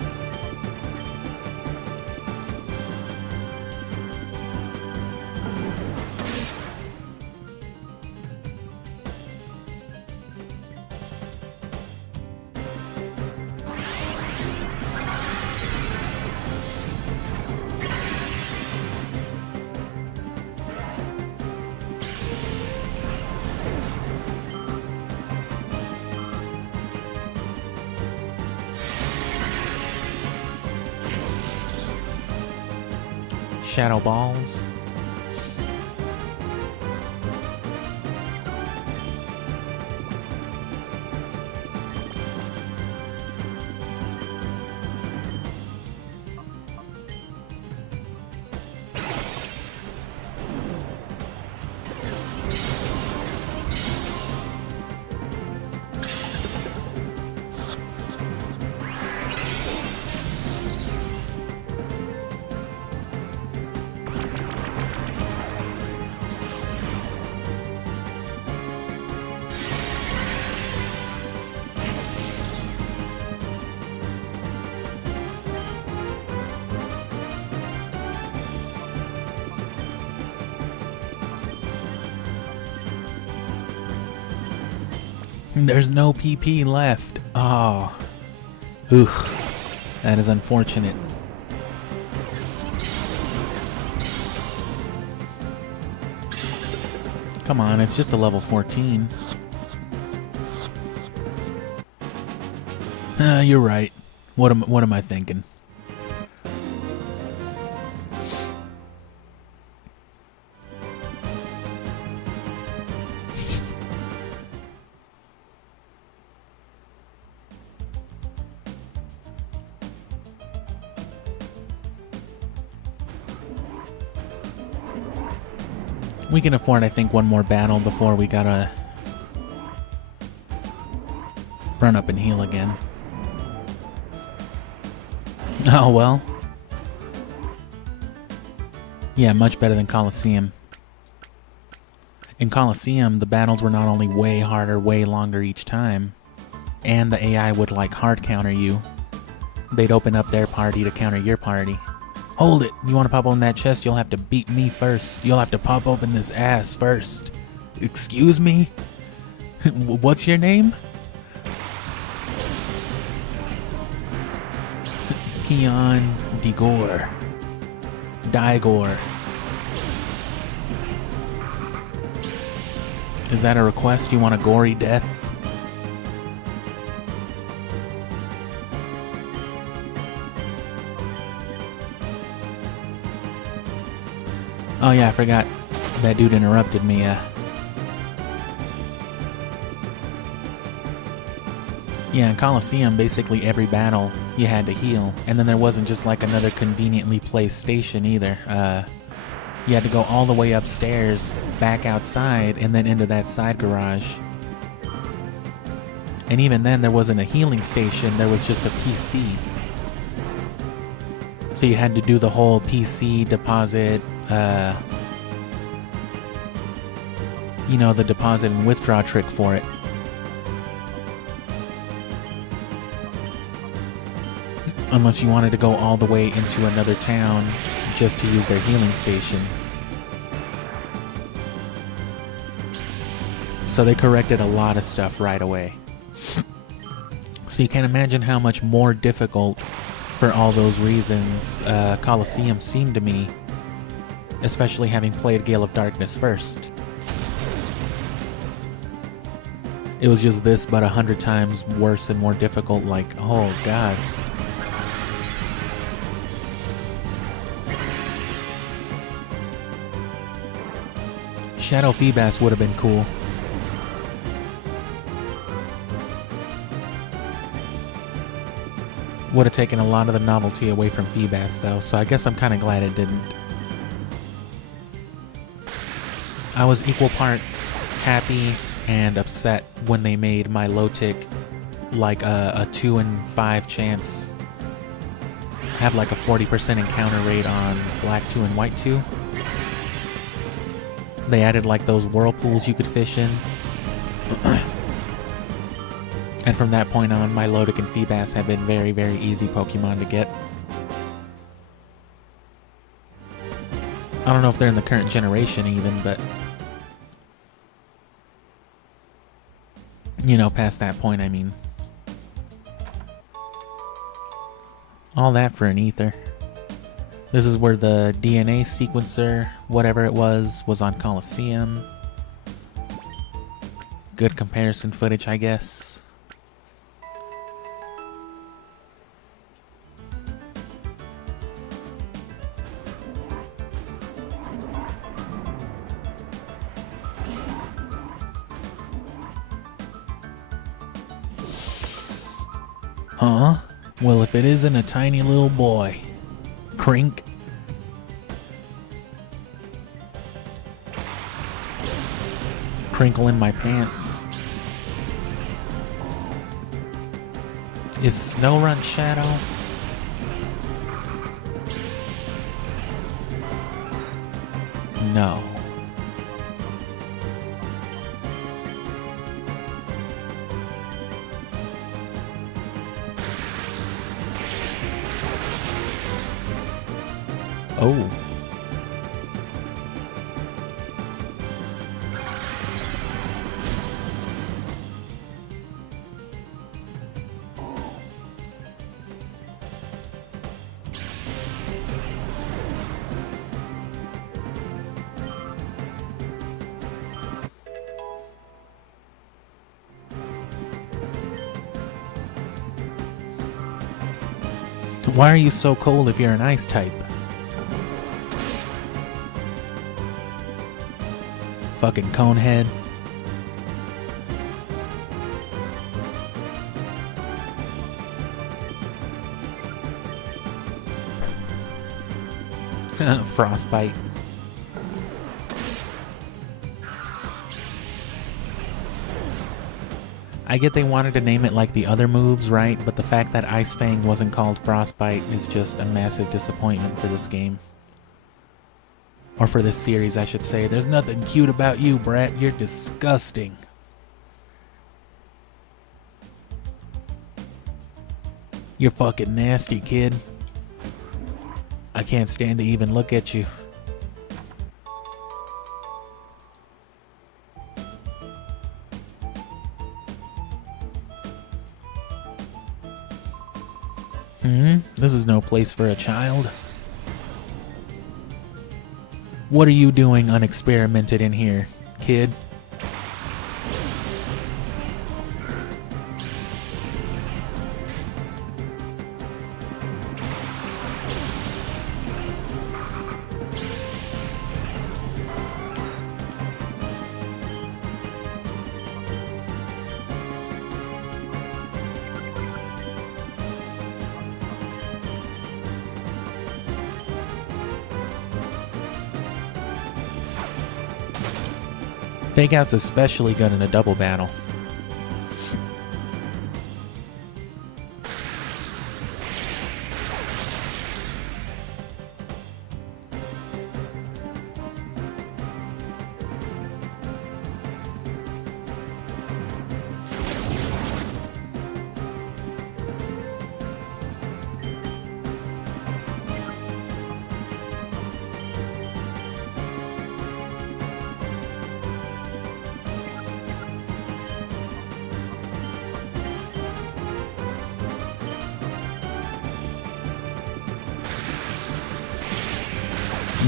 Shadow Balls. There's no PP left. Oh. Ooh. That is unfortunate. Come on, it's just a level 14. You're right. What am I thinking? We can afford, I think, one more battle before we gotta run up and heal again. Oh, well. Yeah, much better than Coliseum. In Coliseum, the battles were not only way harder, way longer each time, and the AI would, like, hard counter you. They'd open up their party to counter your party. Hold it! You want to pop open that chest? You'll have to beat me first. You'll have to pop open this ass first. Excuse me? What's your name? Keon Digor. Digor. Is that a request? You want a gory death? Oh yeah, I forgot that dude interrupted me. Yeah, in Coliseum, basically every battle you had to heal, and then there wasn't just like another conveniently placed station either. You had to go all the way upstairs, back outside, and then into that side garage. And even then, there wasn't a healing station, there was just a PC. So you had to do the whole PC deposit, you know, the deposit and withdraw trick for it. Unless you wanted to go all the way into another town just to use their healing station. So they corrected a lot of stuff right away. So you can imagine how much more difficult for all those reasons Colosseum seemed to me, especially having played Gale of Darkness first. It was just this, but 100 times worse and more difficult, like, oh god. Shadow Feebas would have been cool. Would have taken a lot of the novelty away from Feebas though, so I guess I'm kind of glad it didn't. I was equal parts happy and upset when they made my low tick like a 2 in 5 chance. Have like a 40% encounter rate on black 2 and white 2. They added like those whirlpools you could fish in. And from that point on, my Lodic and Feebas have been very, very easy Pokemon to get. I don't know if they're in the current generation even, but you know, past that point, I mean. All that for an ether. This is where the DNA sequencer, whatever it was on Colosseum. Good comparison footage, I guess. Huh? Well, if it isn't a tiny little boy. Crink. Crinkle in my pants. Is Snorunt Shadow? No. Oh. Why are you so cold if you're an ice type? Fucking conehead. Frostbite. I get they wanted to name it like the other moves, right? But the fact that Ice Fang wasn't called Frostbite is just a massive disappointment for this game. Or for this series, I should say. There's nothing cute about you, Brett. You're disgusting. You're fucking nasty, kid. I can't stand to even look at you. This is no place for a child. What are you doing unexperimented in here, kid? Fake Out's especially good in a double battle.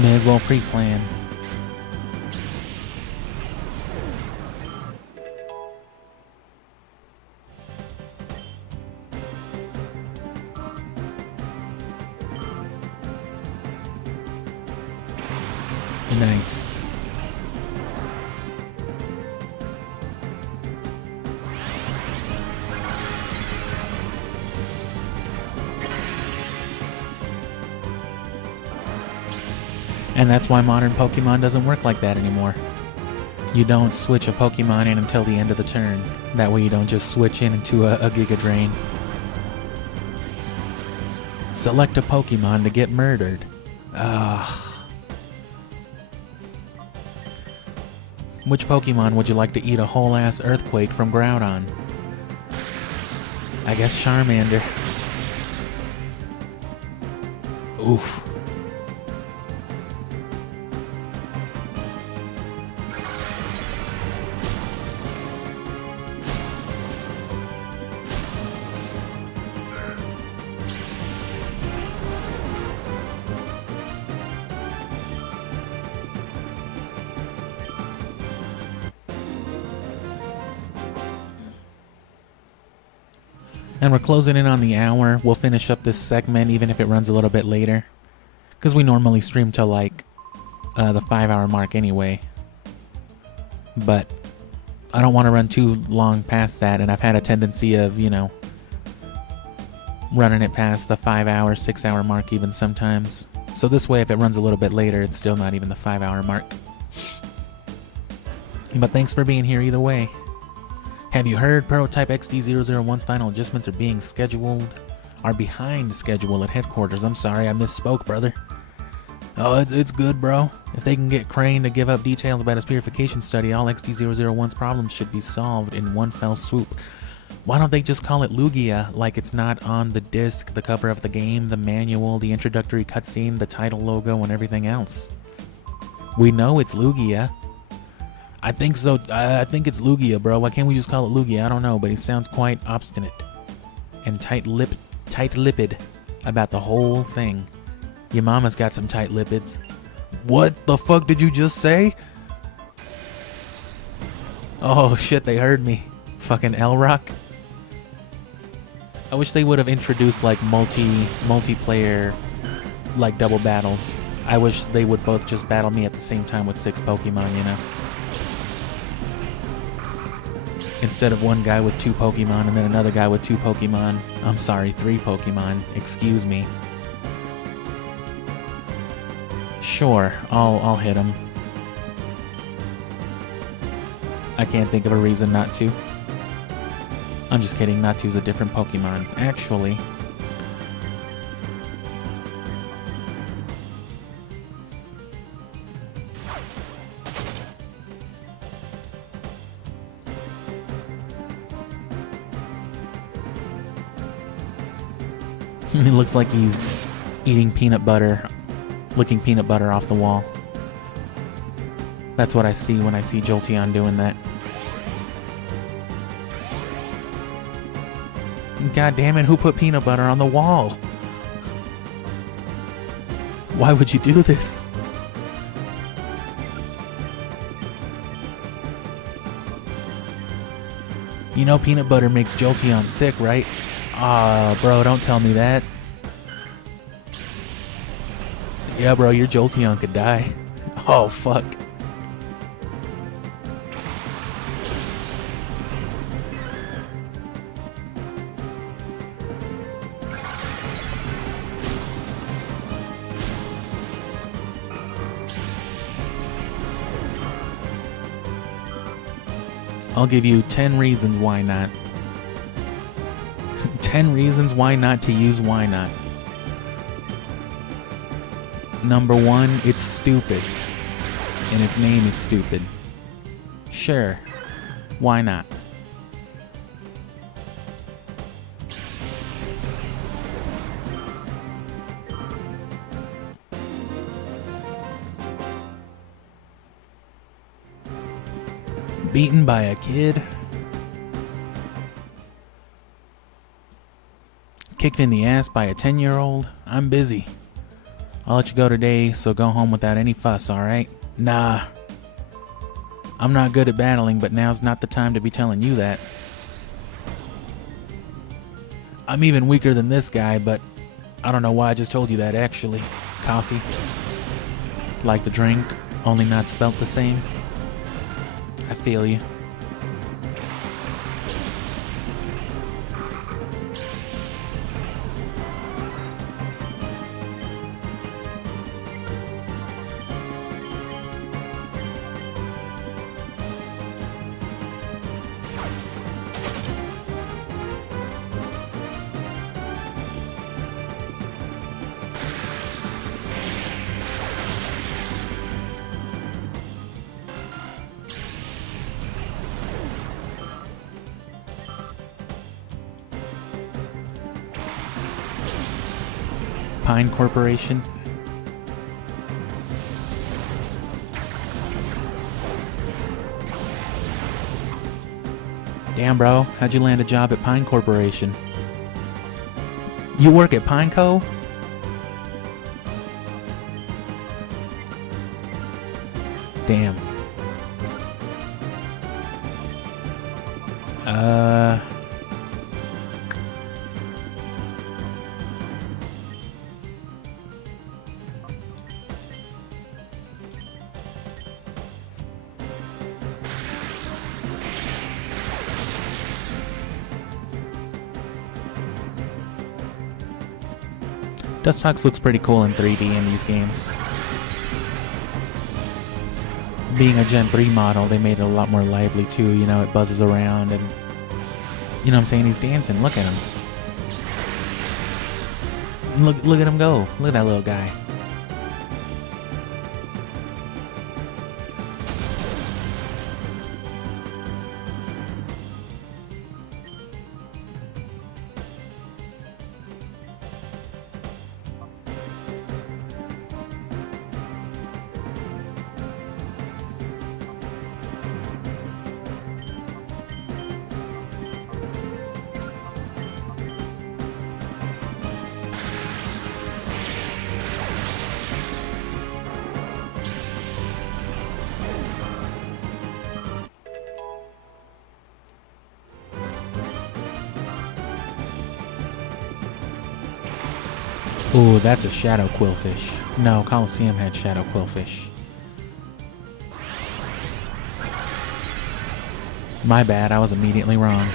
May as well pre-plan. Nice. And that's why modern Pokemon doesn't work like that anymore. You don't switch a Pokemon in until the end of the turn. That way you don't just switch in into a Giga Drain. Select a Pokemon to get murdered. Ugh. Which Pokemon would you like to eat a whole ass earthquake from Groudon? I guess Charmander. Oof. And we're closing in on the hour. We'll finish up this segment even if it runs a little bit later, because we normally stream till like the 5-hour mark anyway. But I don't want to run too long past that, and I've had a tendency of, you know, running it past the 5-hour, 6-hour mark even sometimes. So this way, if it runs a little bit later, it's still not even the 5-hour mark. But thanks for being here either way. Have you heard Prototype XD001's final adjustments are being scheduled? Are behind schedule at headquarters. I'm sorry, I misspoke, brother. Oh, it's good, bro. If they can get Crane to give up details about his purification study, all XD001's problems should be solved in one fell swoop. Why don't they just call it Lugia, like it's not on the disc, the cover of the game, the manual, the introductory cutscene, the title logo, and everything else? We know it's Lugia. I think so. I think it's Lugia, bro. Why can't we just call it Lugia? I don't know, but he sounds quite obstinate and tight-lipped about the whole thing. Your mama's got some tight lipids. What the fuck did you just say? Oh shit, they heard me. Fucking L-Rock. I wish they would have introduced like multiplayer, like double battles. I wish they would both just battle me at the same time with 6 Pokemon, you know? Instead of one guy with 2 Pokemon and then another guy with 2 Pokemon. I'm sorry, 3 Pokemon. Excuse me. Sure, I'll hit him. I can't think of a reason not to. I'm just kidding, Natu's a different Pokemon. Actually. It looks like he's eating peanut butter, licking peanut butter off the wall. That's what I see when I see Jolteon doing that. God damn it, who put peanut butter on the wall? Why would you do this? You know peanut butter makes Jolteon sick, right? Ah, bro, don't tell me that. Yeah, bro, your Jolteon could die. Oh, fuck. I'll give you 10 reasons why not. 10 reasons why not to use why not. Number 1, it's stupid. And its name is stupid. Sure. Why not? Beaten by a kid? Kicked in the ass by a 10-year-old? I'm busy. I'll let you go today, so go home without any fuss, alright? Nah. I'm not good at battling, but now's not the time to be telling you that. I'm even weaker than this guy, but I don't know why I just told you that, actually. Coffee. Like the drink, only not spelt the same. I feel you. Pine Corporation. Damn, bro. How'd you land a job at Pine Corporation? You work at Pineco? Damn. Dustox looks pretty cool in 3D in these games. Being a Gen 3 model, they made it a lot more lively too, you know, it buzzes around and... You know what I'm saying? He's dancing, look at him. Look at him go. Look at that little guy. Ooh, that's a shadow quillfish. No, Coliseum had shadow quillfish. My bad, I was immediately wrong.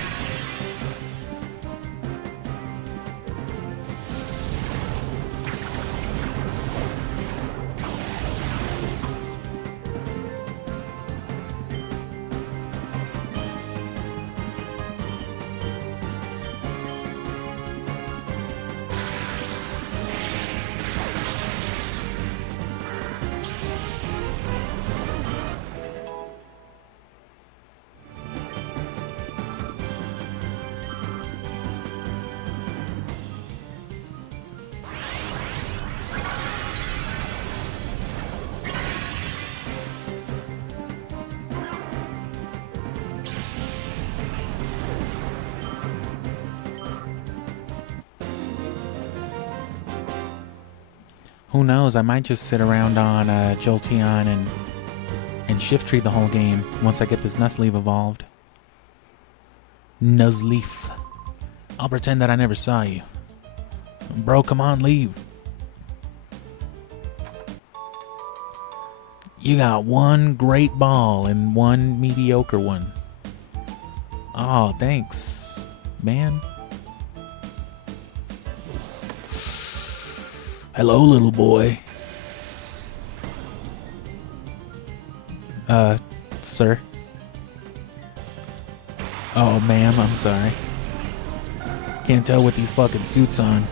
Who knows, I might just sit around on Jolteon and Shift Tree the whole game once I get this Nuzleaf evolved. Nuzleaf. I'll pretend that I never saw you. Bro, come on, leave. You got one great ball and one mediocre one. Oh, thanks, man. Hello, little boy. Sir? Oh, ma'am, I'm sorry. Can't tell with these fucking suits on.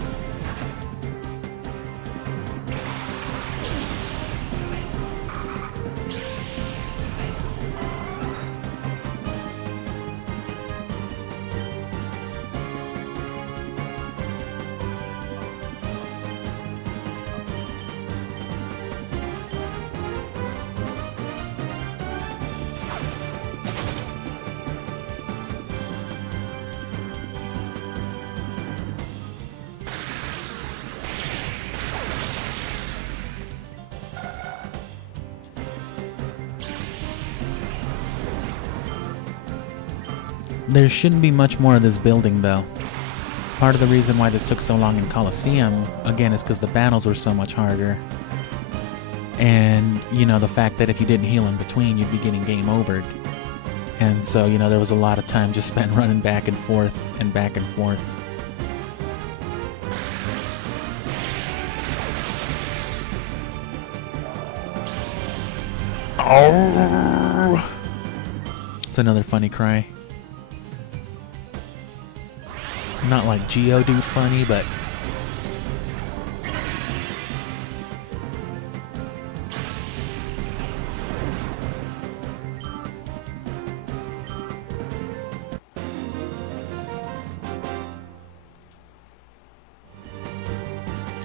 There shouldn't be much more of this building, though. Part of the reason why this took so long in Colosseum, again, is because the battles were so much harder. And, you know, the fact that if you didn't heal in between, you'd be getting game overed. And so, you know, there was a lot of time just spent running back and forth and back and forth. Oh! It's another funny cry. Not like Geodude funny, but...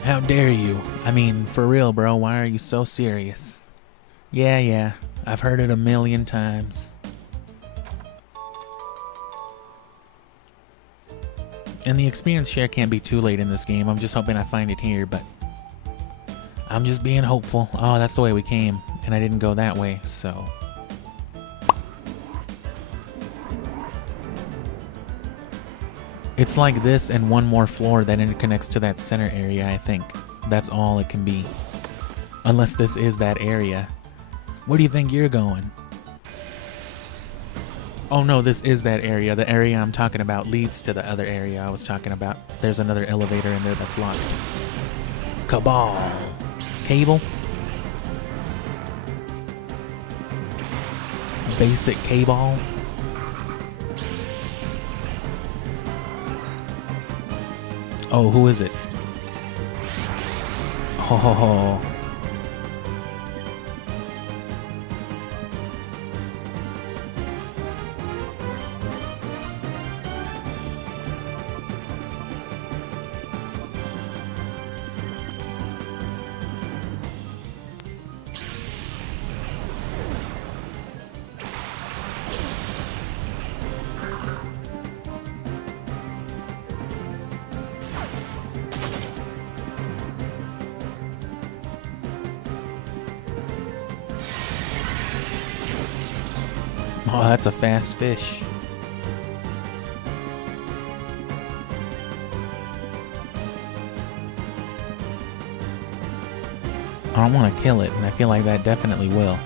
How dare you? I mean, for real, bro, why are you so serious? Yeah, I've heard it a million times. And the experience share can't be too late in this game. I'm just hoping I find it here, but I'm just being hopeful. Oh, that's the way we came, and I didn't go that way, so... It's like this and one more floor that interconnects to that center area, I think. That's all it can be. Unless this is that area. Where do you think you're going? Oh no, this is that area. The area I'm talking about leads to the other area I was talking about. There's another elevator in there that's locked. Cabal. Cable? Basic Cabal? Oh, who is it? Ho ho ho. Oh, that's a fast fish. I don't want to kill it, and I feel like that definitely will.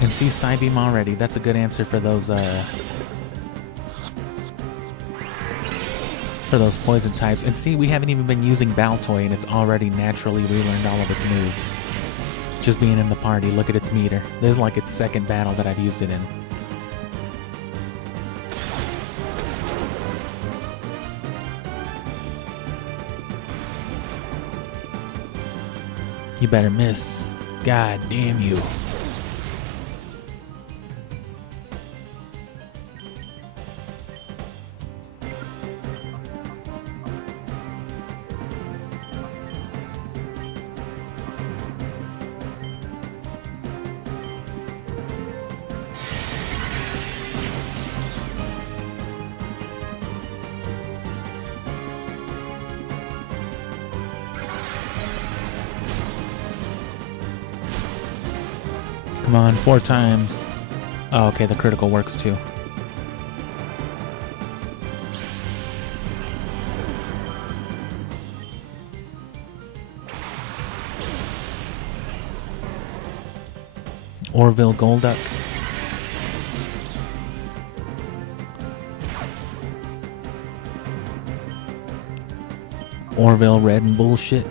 And see Psybeam already. That's a good answer for those poison types. And see, we haven't even been using Baltoy, and it's already naturally relearned all of its moves. Just being in the party, look at its meter. This is like its second battle that I've used it in. You better miss. God damn you. Come on, 4 times. Oh, okay, the critical works too. Orville Golduck. Orville Red and bullshit.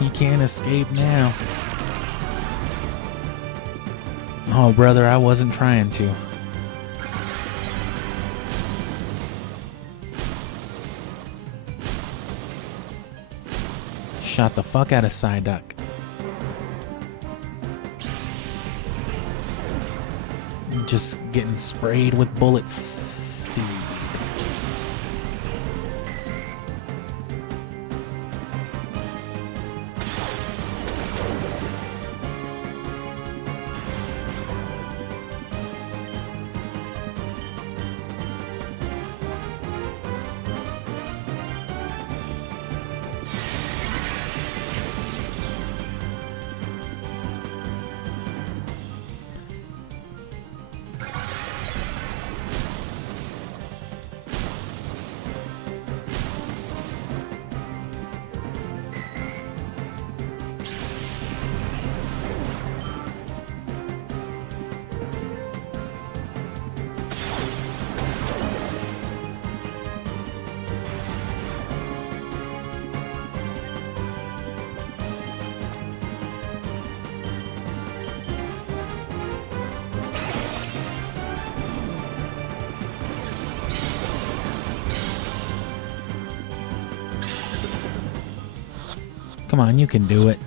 He can't escape now. Oh, brother, I wasn't trying to. Shot the fuck out of Psyduck. Just getting sprayed with bullets. See. Come on, you can do it.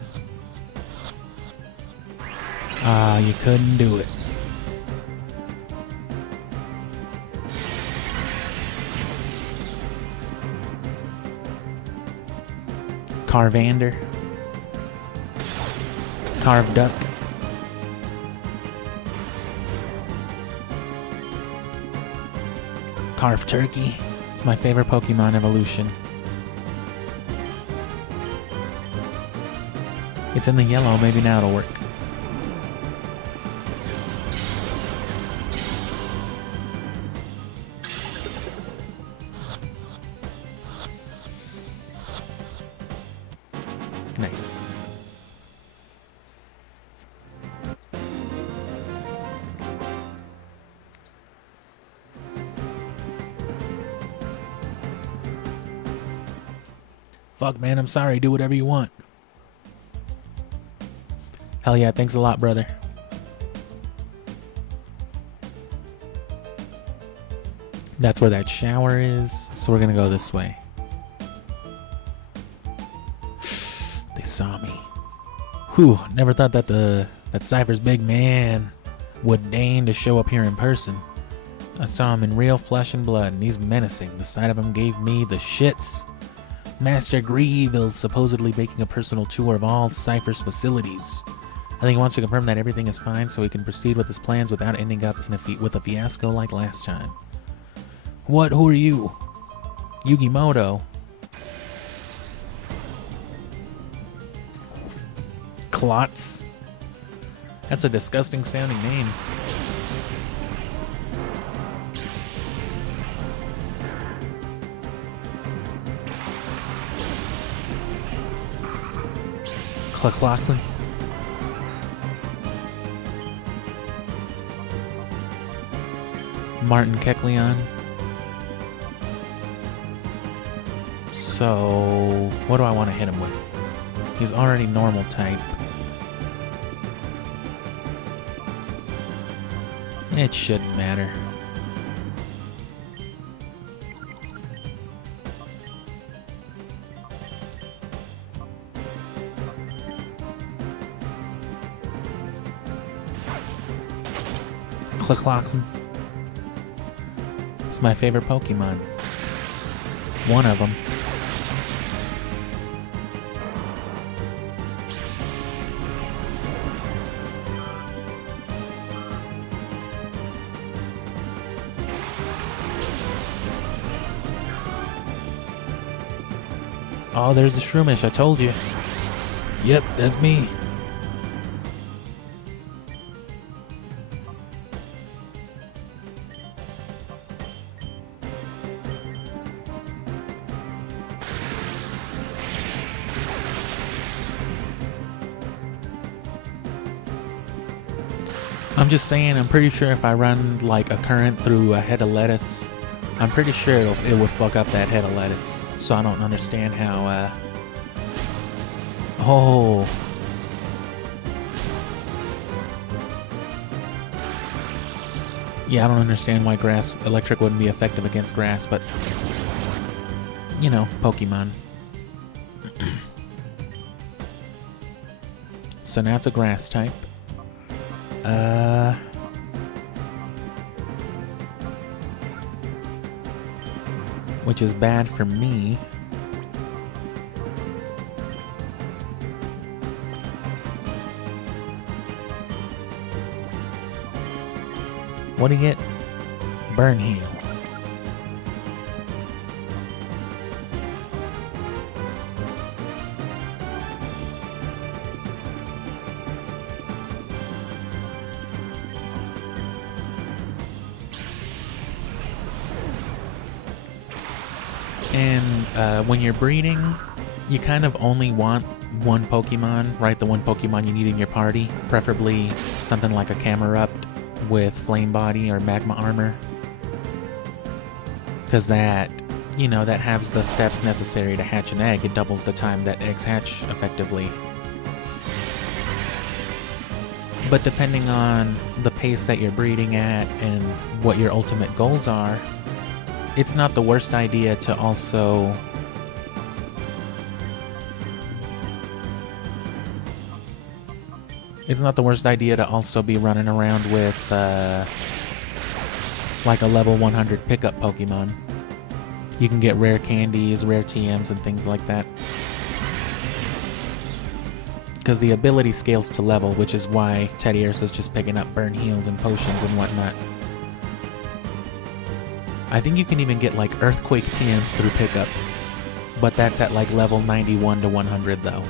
Ah, you couldn't do it. Carvander. Carved duck. Carved turkey. It's my favorite Pokemon evolution. It's in the yellow, maybe now it'll work. Nice. Fuck, man, I'm sorry. Do whatever you want. Hell yeah, thanks a lot, brother. That's where that shower is, so we're gonna go this way. They saw me. Whew, never thought that that Cypher's big man would deign to show up here in person. I saw him in real flesh and blood, and he's menacing. The sight of him gave me the shits. Master Greevil's supposedly making a personal tour of all Cypher's facilities. I think he wants to confirm that everything is fine so he can proceed with his plans without ending up in with a fiasco like last time. What? Who are you? Yugimoto. Klotz. That's a disgusting sounding name. Clucklocklin. Martin Kecleon. So, what do I want to hit him with? He's already normal type. It shouldn't matter. Clucklocklin. It's my favorite Pokemon. One of them. Oh, there's the Shroomish, I told you. Yep, that's me. I'm just saying, I'm pretty sure if I run like a current through a head of lettuce, I'm pretty sure it would fuck up that head of lettuce. So I don't understand how, oh. Yeah, I don't understand why grass electric wouldn't be effective against grass, but, you know, Pokemon. So now it's a grass type. Which is bad for me. What do you get? Burn heal. And when you're breeding, you kind of only want one Pokemon, right? The one Pokemon you need in your party, preferably something like a Camerupt with Flame Body or Magma Armor. Because that, you know, that has the steps necessary to hatch an egg. It doubles the time that eggs hatch effectively. But depending on the pace that you're breeding at and what your ultimate goals are, it's not the worst idea to also It's not the worst idea to also be running around with like a level 100 pickup Pokemon. You can get rare candies, rare TMs, and things like that. Because the ability scales to level, which is why Teddy Ursa's just picking up burn heals and potions and whatnot. I think you can even get like Earthquake TMs through pickup, but that's at like level 91 to 100 though.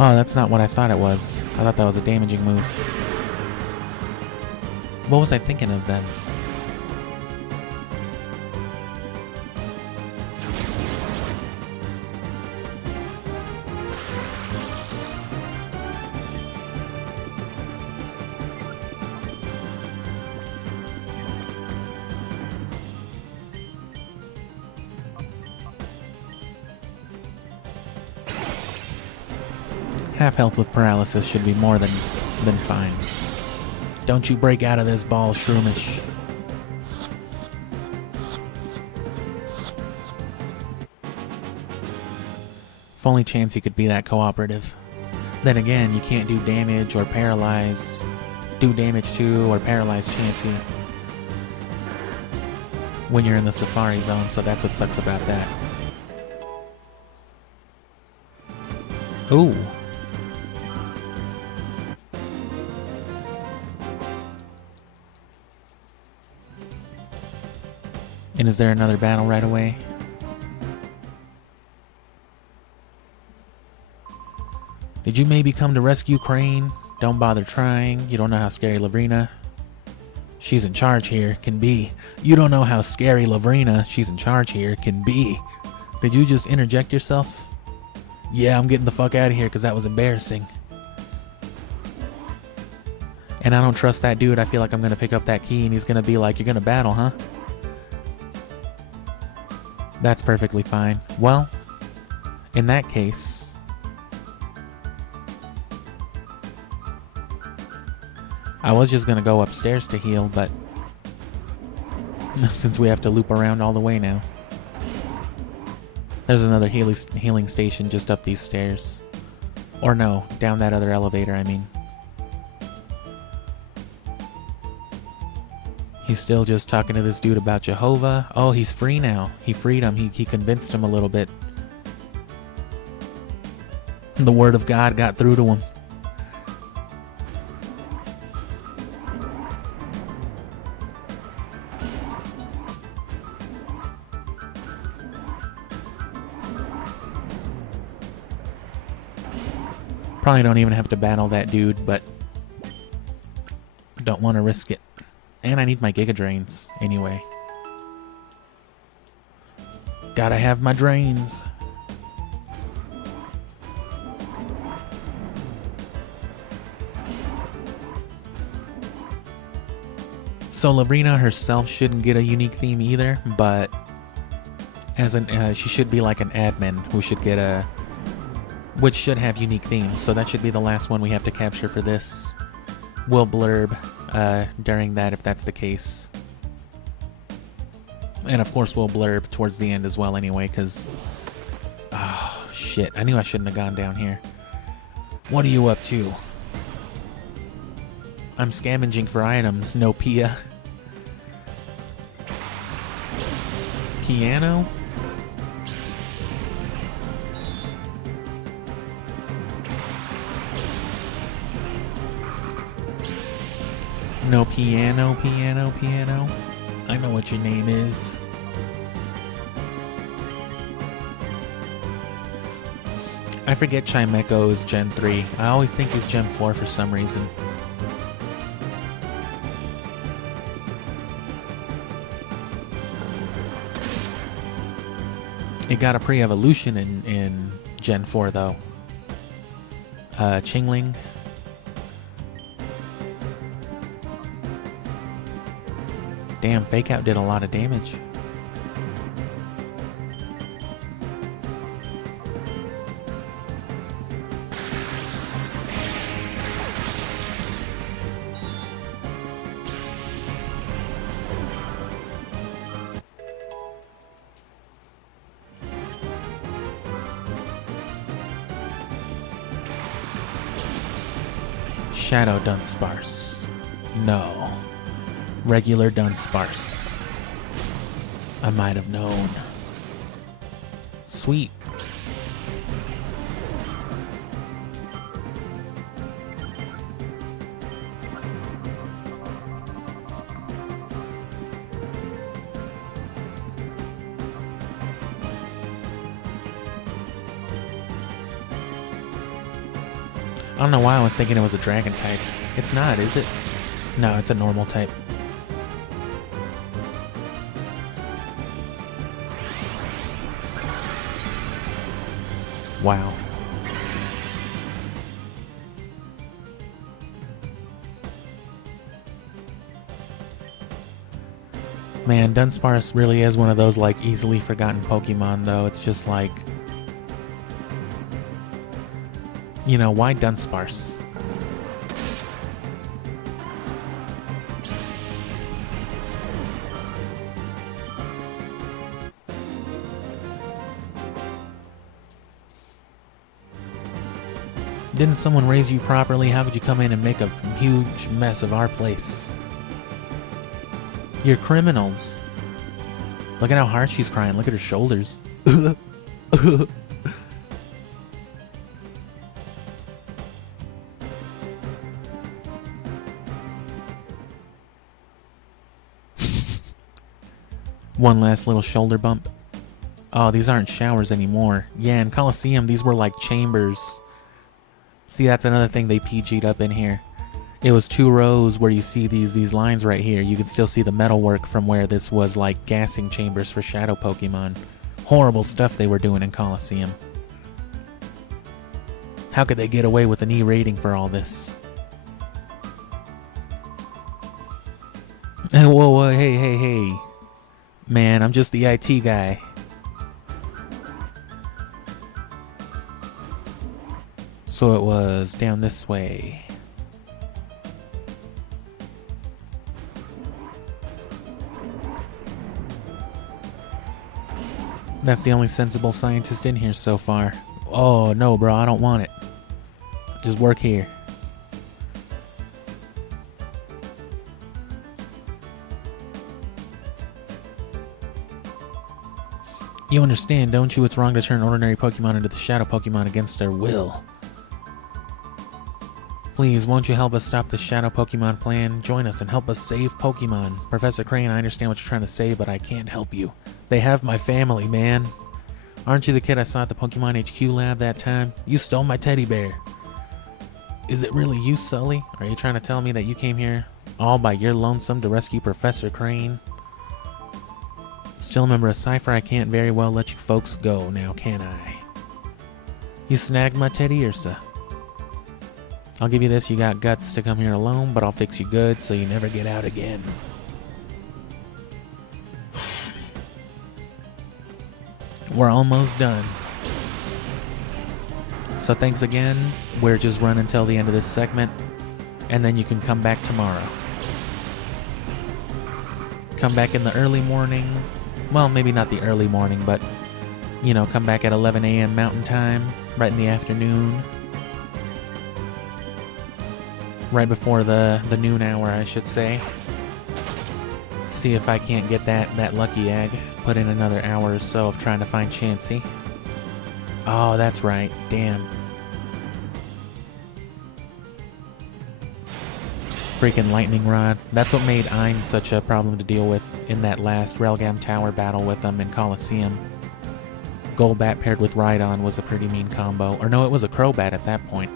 Oh, that's not what I thought it was. I thought that was a damaging move. What was I thinking of then? Half health with paralysis should be more than fine. Don't you break out of this ball, Shroomish. If only Chansey could be that cooperative. Then again, you can't do damage or paralyze. Do damage to or paralyze Chansey when you're in the Safari Zone, so that's what sucks about that. Ooh. And is there another battle right away? Did you maybe come to rescue Crane? Don't bother trying. You don't know how scary Lavrina, she's in charge here, can be. You don't know how scary Lavrina, she's in charge here, can be. Did you just interject yourself? Yeah, I'm getting the fuck out of here because that was embarrassing. And I don't trust that dude. I feel like I'm going to pick up that key and he's going to be like, you're going to battle, huh? That's perfectly fine. Well, in that case, I was just gonna go upstairs to heal, but since we have to loop around all the way now. There's another healing station just up these stairs. Or no, down that other elevator, I mean. He's still just talking to this dude about Jehovah. Oh, he's free now. He freed him. He convinced him a little bit. The word of God got through to him. Probably don't even have to battle that dude, but don't want to risk it. And I need my Giga Drains anyway. Gotta have my drains. So Lavrina herself shouldn't get a unique theme either, but as an she should be like an admin who should get a, which should have unique themes. So that should be the last one we have to capture for this. We'll blurb during that if that's the case. And of course we'll blurb towards the end as well anyway, because oh shit, I knew I shouldn't have gone down here. What are you up to? I'm scavenging for items, no Pia. Piano? No piano, piano, piano. I know what your name is. I forget Chimeco is Gen 3. I always think he's Gen 4 for some reason. It got a pre-evolution in Gen 4 though. Chingling. Damn, Fake Out did a lot of damage. Shadow Dunsparce. No. Regular Dunsparce. I might have known. Sweet. I don't know why I was thinking it was a dragon type. It's not, is it? No, it's a normal type. Wow. Man, Dunsparce really is one of those like easily forgotten Pokemon though. It's just like, you know, why Dunsparce? Didn't someone raise you properly? How could you come in and make a huge mess of our place? You're criminals. Look at how hard she's crying. Look at her shoulders. One last little shoulder bump. Oh, these aren't showers anymore. Yeah, in Coliseum, these were like chambers. See, that's another thing they PG'd up in here. It was 2 rows where you see these lines right here. You can still see the metalwork from where this was like gassing chambers for shadow Pokemon. Horrible stuff they were doing in Coliseum. How could they get away with an E rating for all this? Whoa, hey. Man, I'm just the IT guy. So it was down this way. That's the only sensible scientist in here so far. Oh, no, bro, I don't want it. Just work here. You understand, don't you? It's wrong to turn ordinary Pokemon into the Shadow Pokemon against their will. Please, won't you help us stop the Shadow Pokemon plan? Join us and help us save Pokemon. Professor Crane, I understand what you're trying to say, but I can't help you. They have my family, man. Aren't you the kid I saw at the Pokemon HQ lab that time? You stole my teddy bear. Is it really you, Sully? Are you trying to tell me that you came here all by your lonesome to rescue Professor Crane? Still a member of Cypher, I can't very well let you folks go now, can I? You snagged my Teddy Ursa. I'll give you this, you got guts to come here alone, but I'll fix you good so you never get out again. We're almost done. So thanks again. We're just running until the end of this segment, and then you can come back tomorrow. Come back in the early morning. Well, maybe not the early morning, but, you know, come back at 11 a.m. Mountain Time, right in the afternoon. Right before the noon hour, I should say. See if I can't get that lucky egg. Put in another hour or so of trying to find Chansey. Oh, that's right. Damn. Freaking lightning rod. That's what made Ein such a problem to deal with in that last Relgam Tower battle with them in Coliseum. Golbat paired with Rhydon was a pretty mean combo. Or no, it was a Crobat at that point.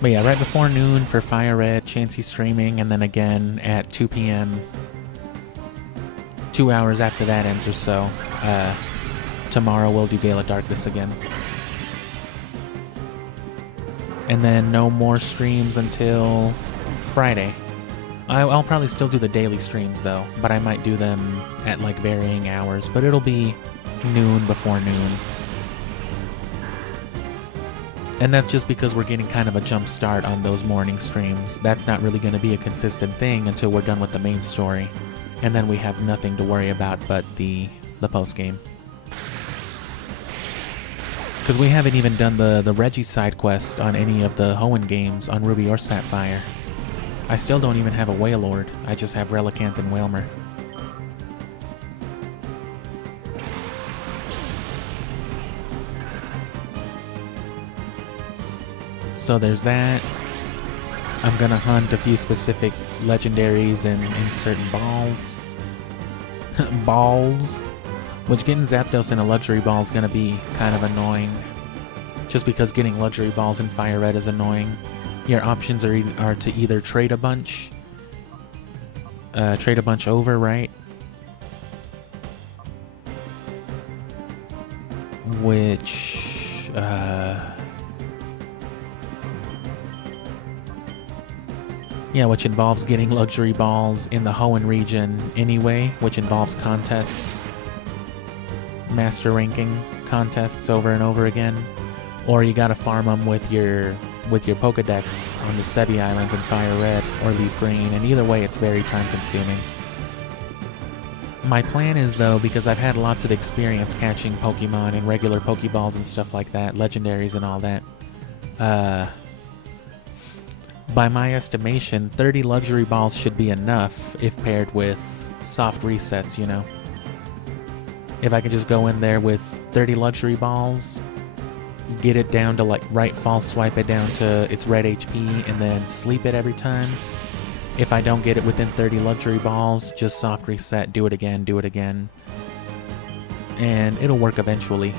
But yeah, right before noon for Fire Red, Chansey streaming, and then again at 2 p.m. 2 hours after that ends or so. Tomorrow we'll do Gale of Darkness again. And then no more streams until Friday. I'll probably still do the daily streams though, but I might do them at like varying hours, but it'll be noon before noon. And that's just because we're getting kind of a jump start on those morning streams. That's not really going to be a consistent thing until we're done with the main story. And then we have nothing to worry about but the post-game. Because we haven't even done the Reggie side quest on any of the Hoenn games on Ruby or Sapphire. I still don't even have a Wailord. I just have Relicanth and Wailmer. So there's that. I'm gonna hunt a few specific legendaries in certain balls. Balls. Which getting Zapdos in a luxury ball is gonna be kind of annoying. Just because getting luxury balls in Fire Red is annoying. Your options are to either trade a bunch over, right? Which, yeah, which involves getting luxury balls in the Hoenn region anyway, which involves contests, master ranking contests over and over again. Or you gotta farm them with your Pokedex on the Sebi Islands in Fire Red or Leaf Green, and either way it's very time consuming. My plan is though, because I've had lots of experience catching Pokemon in regular Pokeballs and stuff like that, legendaries and all that, by my estimation, 30 luxury balls should be enough if paired with soft resets, you know. If I could just go in there with 30 luxury balls, get it down to like right false swipe it down to its red HP and then sleep it every time. If I don't get it within 30 luxury balls, just soft reset, do it again, and it'll work eventually.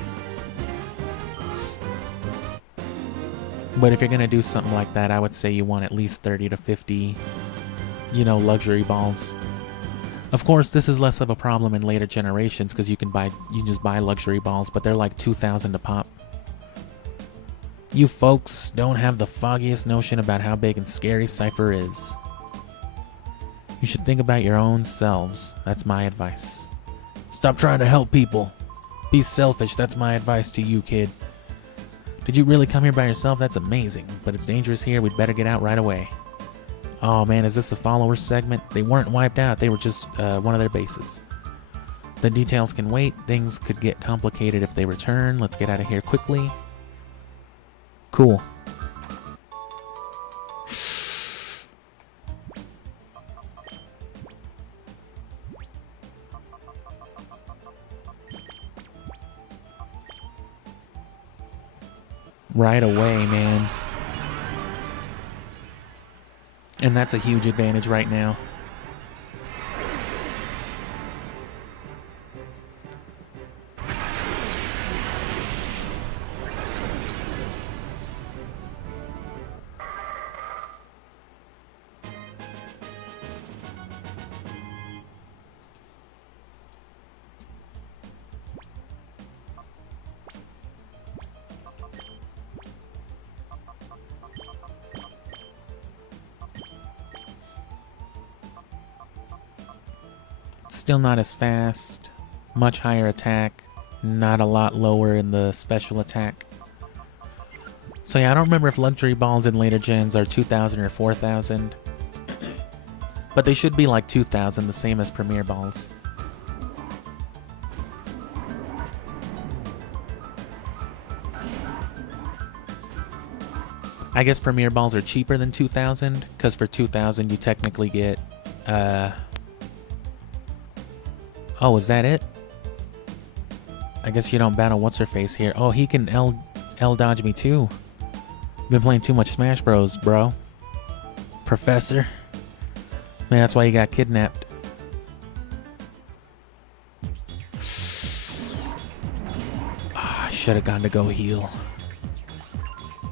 But if you're gonna do something like that, I would say you want at least 30 to 50, you know, luxury balls. Of course, this is less of a problem in later generations because you can just buy luxury balls, but they're like 2,000 a pop. You folks don't have the foggiest notion about how big and scary Cypher is. You should think about your own selves. That's my advice. Stop trying to help people. Be selfish. That's my advice to you, kid. Did you really come here by yourself? That's amazing, but it's dangerous here. We'd better get out right away. Oh man, is this a follower segment? They weren't wiped out. They were just one of their bases. The details can wait. Things could get complicated if they return. Let's get out of here quickly. Cool. Right away, man. And that's a huge advantage right now. Still not as fast, much higher attack, not a lot lower in the special attack. So yeah, I don't remember if luxury balls in later gens are 2,000 or 4,000, but they should be like 2,000, the same as premier balls. I guess premier balls are cheaper than 2,000, because for 2,000 you technically get, oh, is that it? I guess you don't battle what's-her-face here. Oh, he can L-dodge me too. Been playing too much Smash Bros, bro. Professor. Man, that's why you got kidnapped. I should have gone to go heal.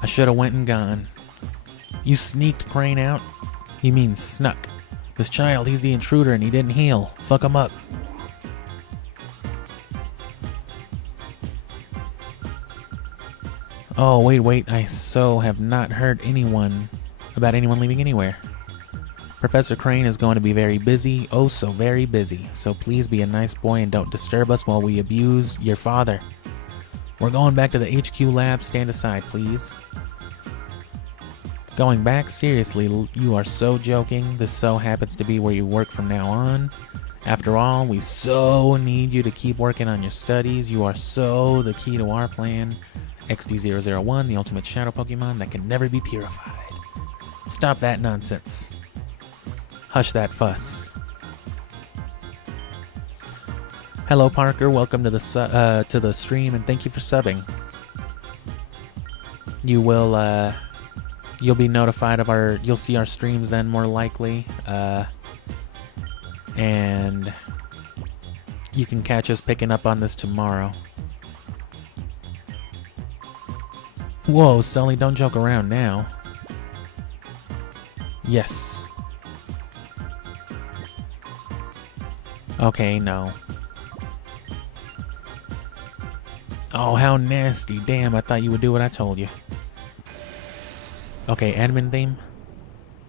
I should have went and gone. You sneaked Crane out? You mean snuck. This child, he's the intruder and he didn't heal. Fuck him up. Oh, wait. I have not heard about anyone leaving anywhere. Professor Crane is going to be very busy, oh so very busy. So please be a nice boy and don't disturb us while we abuse your father. We're going back to the HQ lab. Stand aside, please. Going back? Seriously, you are so joking. This so happens to be where you work from now on. After all, we so need you to keep working on your studies. You are so the key to our plan. XD001, the ultimate shadow Pokemon that can never be purified. Stop that nonsense. Hush that fuss. Hello, Parker. Welcome to the stream, and thank you for subbing. You'll be notified of you'll see our streams then, more likely, and you can catch us picking up on this tomorrow. Whoa, Sully, don't joke around now. Yes. Okay, no. Oh, how nasty. Damn, I thought you would do what I told you. Okay, admin theme?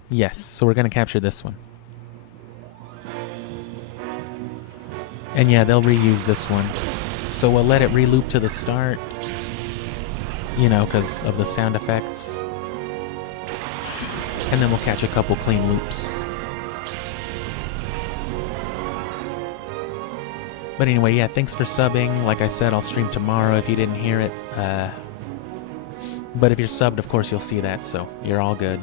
Yes, so we're gonna capture this one. And yeah, they'll reuse this one. So we'll let it re-loop to the start. You know, because of the sound effects. And then we'll catch a couple clean loops. But anyway, yeah, thanks for subbing. Like I said, I'll stream tomorrow if you didn't hear it. But if you're subbed, of course, you'll see that, so you're all good.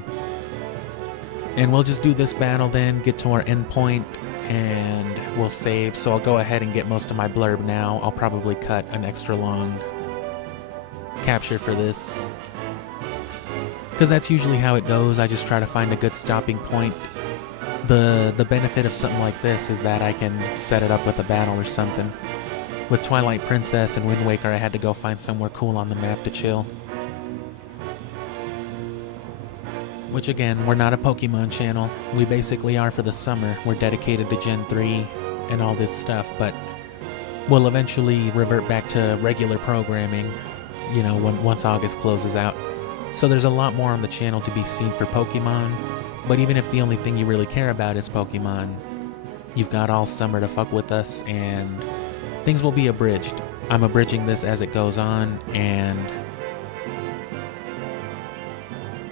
And we'll just do this battle then, get to our endpoint, and we'll save. So I'll go ahead and get most of my blurb now. I'll probably cut an extra long capture for this, because that's usually how it goes. I just try to find a good stopping point. The benefit of something like this is that I can set it up with a battle or something. With Twilight Princess and Wind Waker, I had to go find somewhere cool on the map to chill. Which again, we're not a Pokemon channel. We basically are for the summer. We're dedicated to Gen 3 and all this stuff, but we'll eventually revert back to regular programming, you know, once August closes out. So there's a lot more on the channel to be seen for Pokemon, but even if the only thing you really care about is Pokemon, you've got all summer to fuck with us, and things will be abridged. I'm abridging this as it goes on, and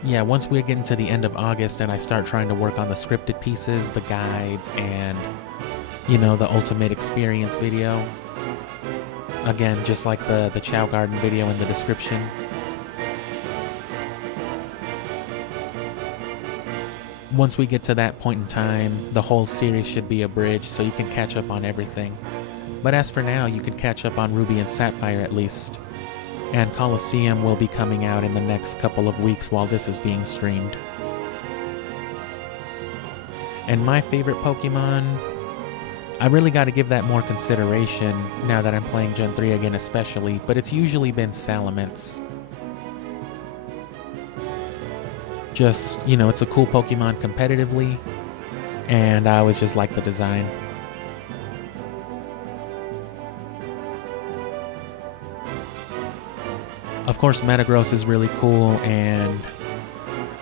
yeah, once we get into the end of August and I start trying to work on the scripted pieces, the guides, and, you know, the ultimate experience video, again, just like the Chao Garden video in the description, once we get to that point in time, the whole series should be abridged, so you can catch up on everything. But as for now, you can catch up on Ruby and Sapphire at least. And Colosseum will be coming out in the next couple of weeks while this is being streamed. And my favorite Pokemon, I really got to give that more consideration now that I'm playing Gen 3 again especially, but it's usually been Salamence. Just, you know, it's a cool Pokemon competitively, and I always just like the design. Of course, Metagross is really cool, and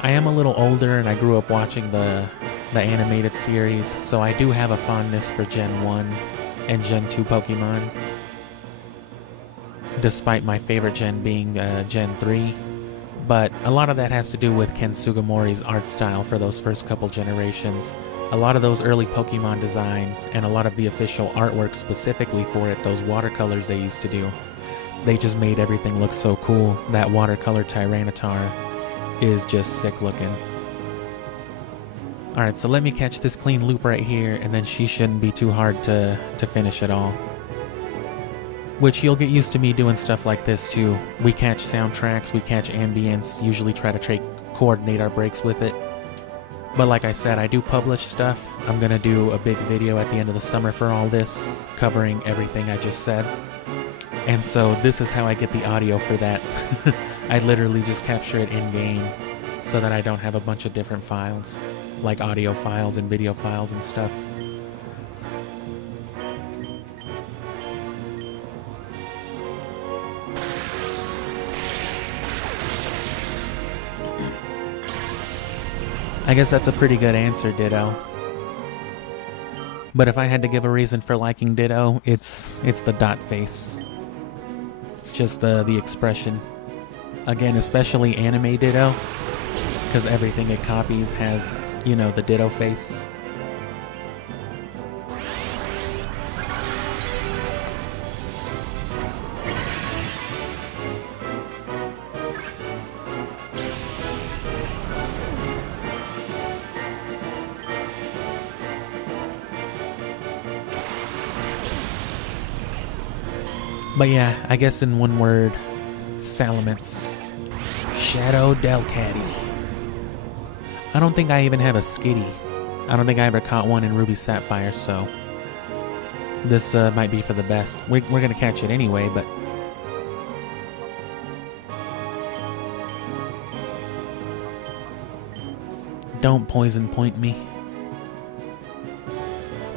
I am a little older and I grew up watching the animated series, so I do have a fondness for Gen 1 and Gen 2 Pokemon, despite my favorite gen being Gen 3. But a lot of that has to do with Ken Sugimori's art style for those first couple generations. A lot of those early Pokemon designs and a lot of the official artwork specifically for it, those watercolors they used to do, they just made everything look so cool. That watercolor Tyranitar is just sick looking. Alright, so let me catch this clean loop right here, and then she shouldn't be too hard to finish at all. Which you'll get used to me doing stuff like this too. We catch soundtracks, we catch ambience, usually try to coordinate our breaks with it. But like I said, I do publish stuff. I'm gonna do a big video at the end of the summer for all this, covering everything I just said. And so this is how I get the audio for that. I literally just capture it in-game. so that I don't have a bunch of different files, like audio files and video files and stuff. I guess that's a pretty good answer, Ditto. But if I had to give a reason for liking Ditto, it's the dot face. It's just the expression. Again, especially anime Ditto, because everything it copies has, you know, the Ditto face. But yeah, I guess in one word, Salamence. Shadow Delcatty. I don't think I even have a Skitty. I don't think I ever caught one in Ruby Sapphire, so this might be for the best. We're gonna catch it anyway, but don't Poison Point me.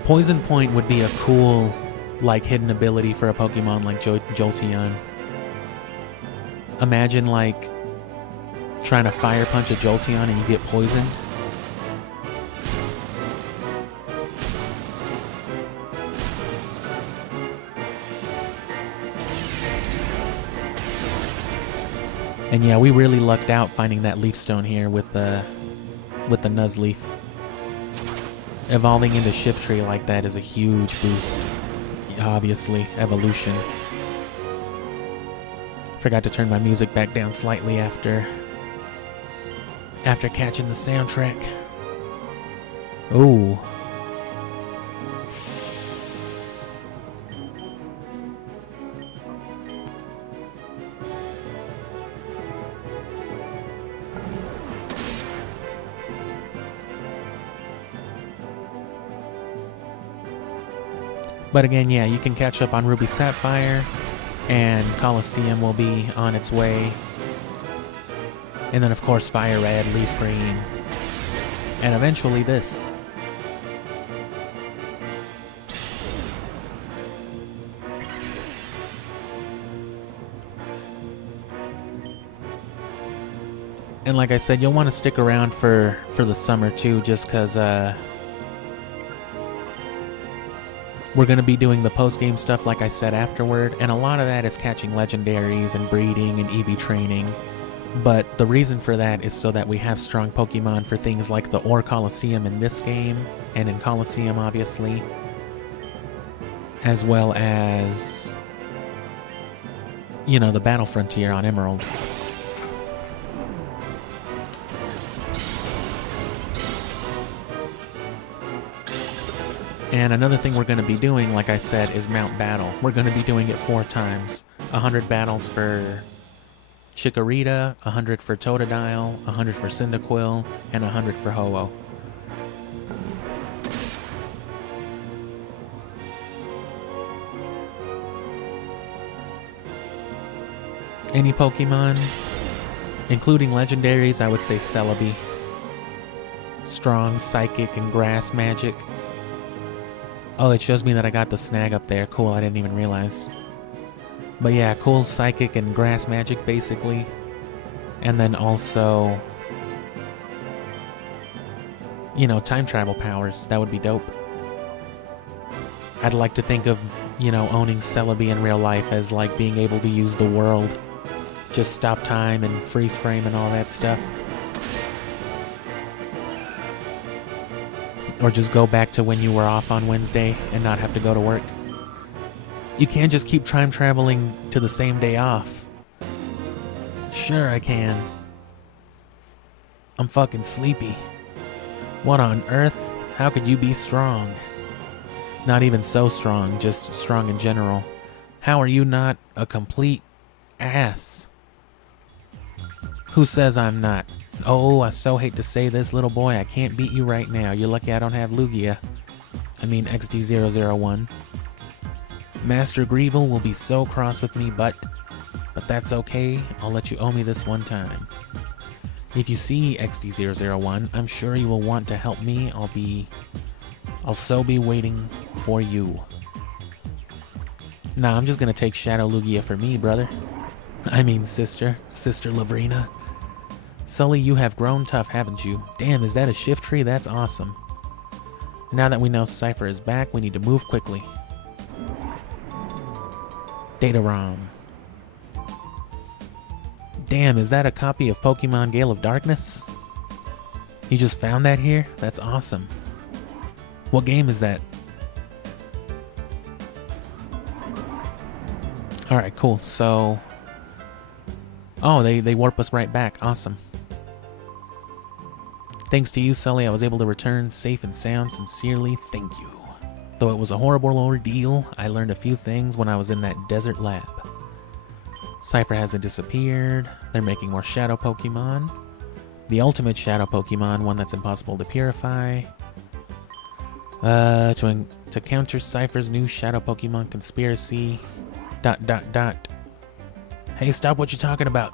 Poison Point would be a cool, like, hidden ability for a Pokemon like Jolteon. Imagine, like, trying to Fire Punch a Jolteon and you get poisoned. And yeah, we really lucked out finding that Leaf Stone here with the Nuzleaf. Evolving into Shiftry like that is a huge boost. Obviously, evolution. Forgot to turn my music back down slightly after catching the soundtrack. Ooh. But again, yeah, you can catch up on Ruby Sapphire, and Coliseum will be on its way. And then, of course, Fire Red, Leaf Green, and eventually this. And like I said, you'll want to stick around for the summer too, just because we're going to be doing the post-game stuff like I said afterward, and a lot of that is catching legendaries and breeding and EV training. But the reason for that is so that we have strong Pokemon for things like the Orre Coliseum in this game, and in Coliseum obviously, as well as, you know, the Battle Frontier on Emerald. And another thing we're going to be doing, like I said, is Mount Battle. We're going to be doing it 4 times. 100 battles for Chikorita, 100 for Totodile, 100 for Cyndaquil, and 100 for Ho-Oh. Any Pokemon, including legendaries, I would say Celebi. Strong Psychic and Grass Magic. Oh, it shows me that I got the snag up there. Cool, I didn't even realize. But yeah, cool Psychic and Grass Magic, basically. And then also, you know, time travel powers. That would be dope. I'd like to think of, you know, owning Celebi in real life as like being able to use the world. Just stop time and freeze frame and all that stuff. Or just go back to when you were off on Wednesday and not have to go to work. You can't just keep time traveling to the same day off. Sure I can. I'm fucking sleepy. What on earth? How could you be strong? Not even so strong, just strong in general. How are you not a complete ass? Who says I'm not? Oh, I so hate to say this, little boy. I can't beat you right now. You're lucky I don't have Lugia. I mean XD001. Master Greevil will be so cross with me, but that's okay. I'll let you owe me this one time. If you see XD001, I'm sure you will want to help me. I'll so be waiting for you. Nah, I'm just gonna take Shadow Lugia for me, brother. I mean Sister Lavrina. Sully, you have grown tough, haven't you? Damn, is that a shift tree? That's awesome. Now that we know Cypher is back, we need to move quickly. Data ROM. Damn, is that a copy of Pokemon Gale of Darkness? You just found that here? That's awesome. What game is that? Alright, cool. So... oh, they warp us right back. Awesome. Thanks to you, Sully, I was able to return safe and sound. Sincerely, thank you. Though it was a horrible ordeal, I learned a few things when I was in that desert lab. Cypher hasn't disappeared. They're making more shadow Pokemon. The ultimate shadow Pokemon, one that's impossible to purify. To counter Cypher's new shadow Pokemon conspiracy... ... Hey, stop what you're talking about.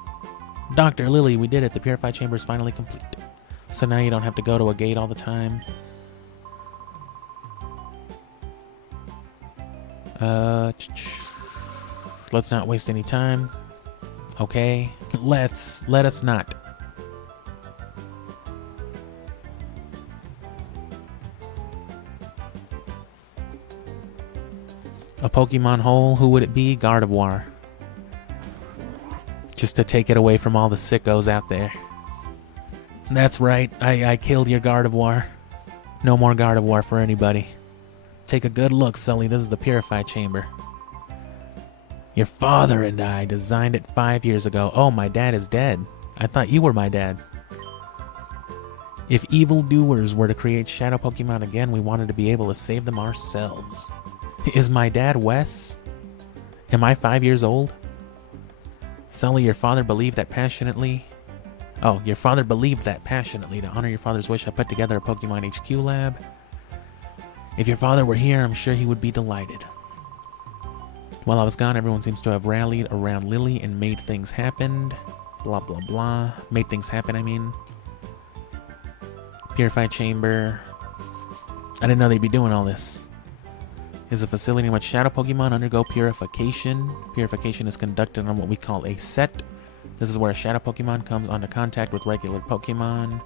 Dr. Lily, we did it. The Purify Chamber is finally complete. So now you don't have to go to a gate all the time. Let's not waste any time. Okay. Let us not. A Pokemon hole, who would it be? Gardevoir. Just to take it away from all the sickos out there. That's right, I killed your Gardevoir. No more Gardevoir for anybody. Take a good look, Sully, this is the Purify Chamber. Your father and I designed it 5 years ago. Oh, my dad is dead. I thought you were my dad. If evildoers were to create shadow Pokemon again, we wanted to be able to save them ourselves. Is my dad Wes? Am I 5 years old? Sully, your father believed that passionately. Oh, your father believed that passionately. To honor your father's wish, I put together a Pokemon HQ lab. If your father were here, I'm sure he would be delighted. While I was gone, everyone seems to have rallied around Lily and made things happen. Blah, blah, blah. Made things happen, I mean. Purify Chamber. I didn't know they'd be doing all this. Is a facility in which shadow Pokemon undergo purification. Purification is conducted on what we call a set. This is where a shadow Pokemon comes into contact with regular Pokemon.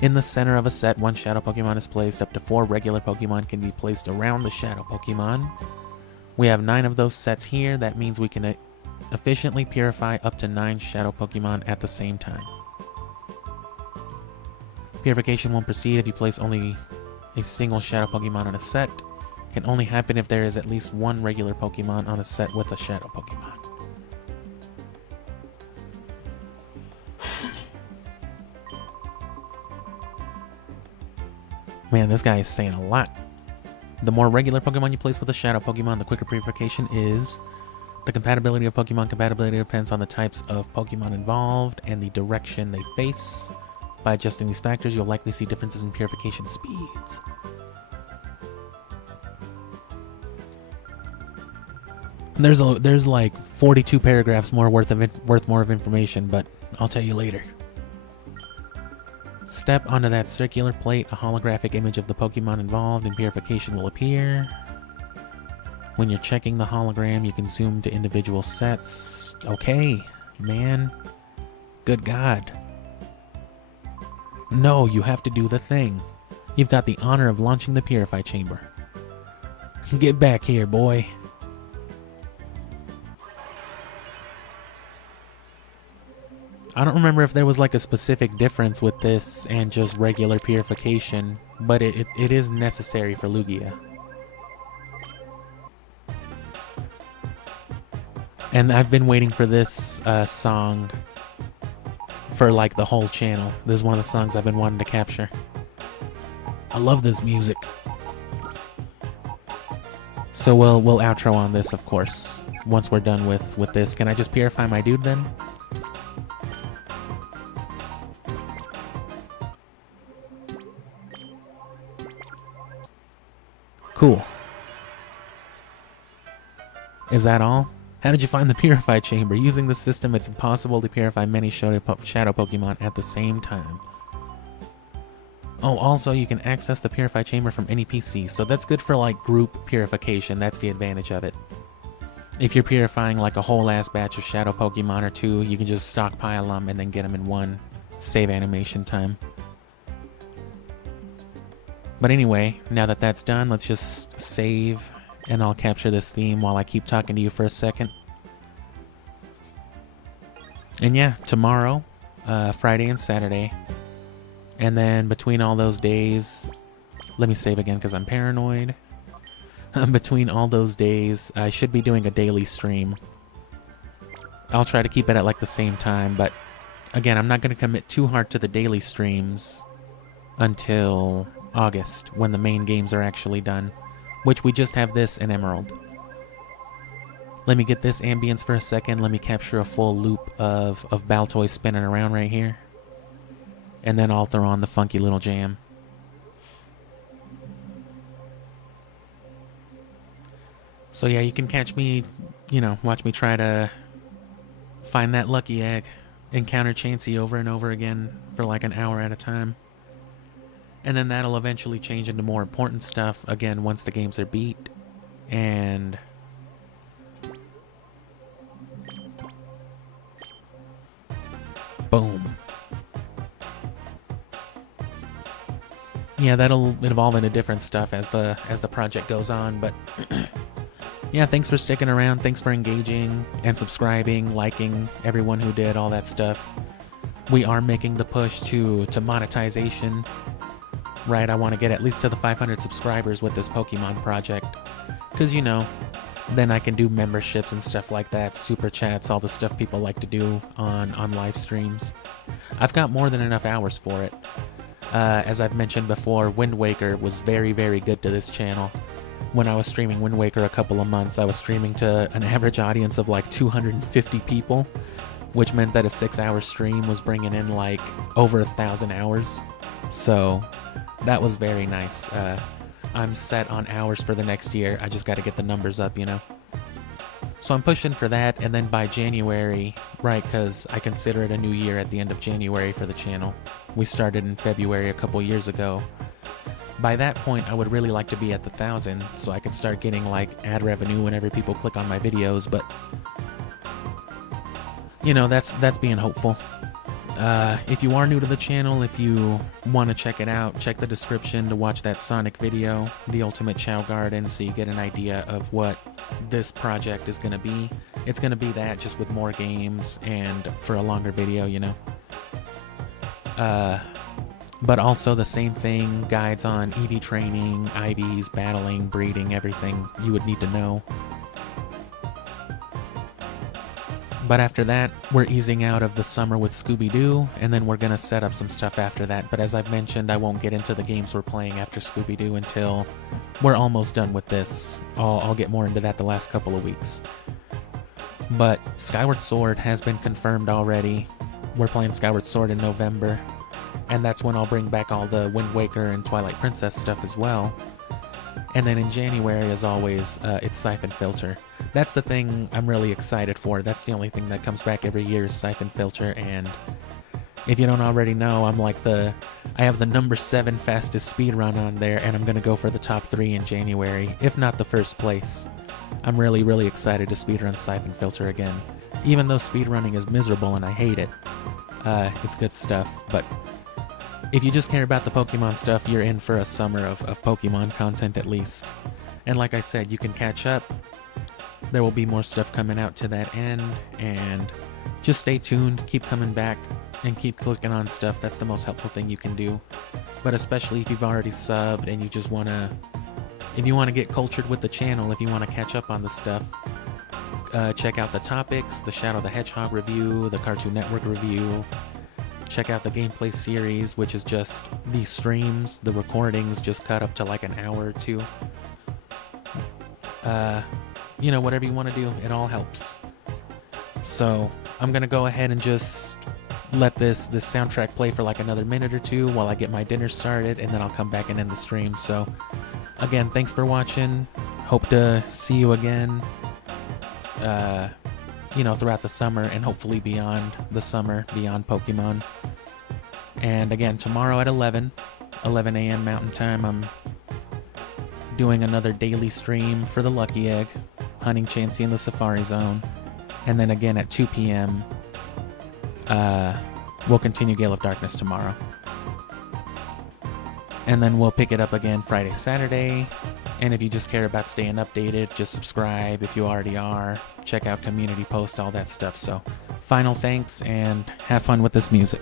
In the center of a set, one shadow Pokemon is placed. Up to 4 regular Pokemon can be placed around the shadow Pokemon. We have 9 of those sets here. That means we can efficiently purify up to 9 shadow Pokemon at the same time. Purification won't proceed if you place only a single shadow Pokemon on a set. Can only happen if there is at least 1 regular Pokemon on a set with a shadow Pokemon. Man, this guy is saying a lot. The more regular Pokemon you place with a shadow Pokemon, the quicker purification is. The compatibility of Pokemon compatibility depends on the types of Pokemon involved and the direction they face. By adjusting these factors, you'll likely see differences in purification speeds. There's like 42 paragraphs more worth more of information, but I'll tell you later. Step onto that circular plate, a holographic image of the Pokemon involved in purification will appear. When you're checking the hologram, you can zoom to individual sets. Okay, man. Good God. No, you have to do the thing. You've got the honor of launching the Purify Chamber. Get back here, boy. I don't remember if there was like a specific difference with this and just regular purification, but it is necessary for Lugia. And I've been waiting for this song for like the whole channel. This is one of the songs I've been wanting to capture. I love this music. So we'll outro on this, of course, once we're done with this. Can I just purify my dude then? Cool. Is that all? How did you find the Purify Chamber? Using the system, it's impossible to purify many shadow Pokemon at the same time. Oh, also, you can access the Purify Chamber from any PC, so that's good for, like, group purification. That's the advantage of it. If you're purifying, like, a whole-ass batch of shadow Pokemon or two, you can just stockpile them and then get them in one save animation time. But anyway, now that that's done, let's just save, and I'll capture this theme while I keep talking to you for a second. And yeah, tomorrow, Friday and Saturday, and then between all those days, let me save again because I'm paranoid. Between all those days, I should be doing a daily stream. I'll try to keep it at like the same time, but again, I'm not going to commit too hard to the daily streams until August, when the main games are actually done, which we just have this in Emerald. Let me get this ambience for a second. Let me capture a full loop of Baltoy spinning around right here. And then I'll throw on the funky little jam. So yeah, you can catch me, you know, watch me try to find that lucky egg, encounter Chansey over and over again for like an hour at a time. And then that'll eventually change into more important stuff, again, once the games are beat. And boom. Yeah, that'll evolve into different stuff as the project goes on, but yeah, thanks for sticking around, thanks for engaging and subscribing, liking, everyone who did all that stuff. We are making the push to monetization. Right, I want to get at least to the 500 subscribers with this Pokemon project. Because, you know, then I can do memberships and stuff like that, super chats, all the stuff people like to do on live streams. I've got more than enough hours for it. As I've mentioned before, Wind Waker was very, very good to this channel. When I was streaming Wind Waker a couple of months, I was streaming to an average audience of like 250 people, which meant that a 6-hour stream was bringing in like over 1,000 hours. So that was very nice. I'm set on hours for the next year. I just got to get the numbers up, you know. So I'm pushing for that, and then by January, right, because I consider it a new year at the end of January for the channel. We started in February a couple years ago. By that point, I would really like to be at the 1,000, so I can start getting like ad revenue whenever people click on my videos, but you know, that's being hopeful. If you are new to the channel, if you want to check it out, check the description to watch that Sonic video, The Ultimate Chao Garden, so you get an idea of what this project is going to be. It's going to be that, just with more games and for a longer video, you know. But also the same thing, guides on EV training, IVs, battling, breeding, everything you would need to know. But after that, we're easing out of the summer with Scooby-Doo, and then we're going to set up some stuff after that. But as I've mentioned, I won't get into the games we're playing after Scooby-Doo until we're almost done with this. I'll get more into that the last couple of weeks. But Skyward Sword has been confirmed already. We're playing Skyward Sword in November, and that's when I'll bring back all the Wind Waker and Twilight Princess stuff as well. And then in January, as always, it's Siphon Filter. That's the thing I'm really excited for. That's the only thing that comes back every year is Siphon Filter. And if you don't already know, I have the number 7 fastest speedrun on there, and I'm going to go for the top 3 in January, if not the first place. I'm really, really excited to speedrun Siphon Filter again. Even though speedrunning is miserable and I hate it, it's good stuff. But if you just care about the Pokemon stuff, you're in for a summer of Pokemon content at least. And like I said, you can catch up. There will be more stuff coming out to that end, and just stay tuned, keep coming back, and keep clicking on stuff. That's the most helpful thing you can do. But especially if you've already subbed and you just want to, if you want to get cultured with the channel, if you want to catch up on the stuff, check out the topics, the Shadow the Hedgehog review, the Cartoon Network review. Check out the gameplay series, which is just these streams, the recordings just cut up to like an hour or two. You know, whatever you want to do, it all helps. So I'm gonna go ahead and just let this soundtrack play for like another minute or two while I get my dinner started, and then I'll come back and end the stream. So again, thanks for watching. Hope to see you again. throughout the summer and hopefully beyond the summer, beyond Pokemon. And again, tomorrow at 11 a.m. Mountain Time, I'm doing another daily stream for the Lucky Egg, hunting Chansey in the Safari Zone. And then again at 2 p.m., we'll continue Gale of Darkness tomorrow. And then we'll pick it up again Friday, Saturday. And if you just care about staying updated, just subscribe if you already are. Check out community post, all that stuff. So, final thanks and have fun with this music.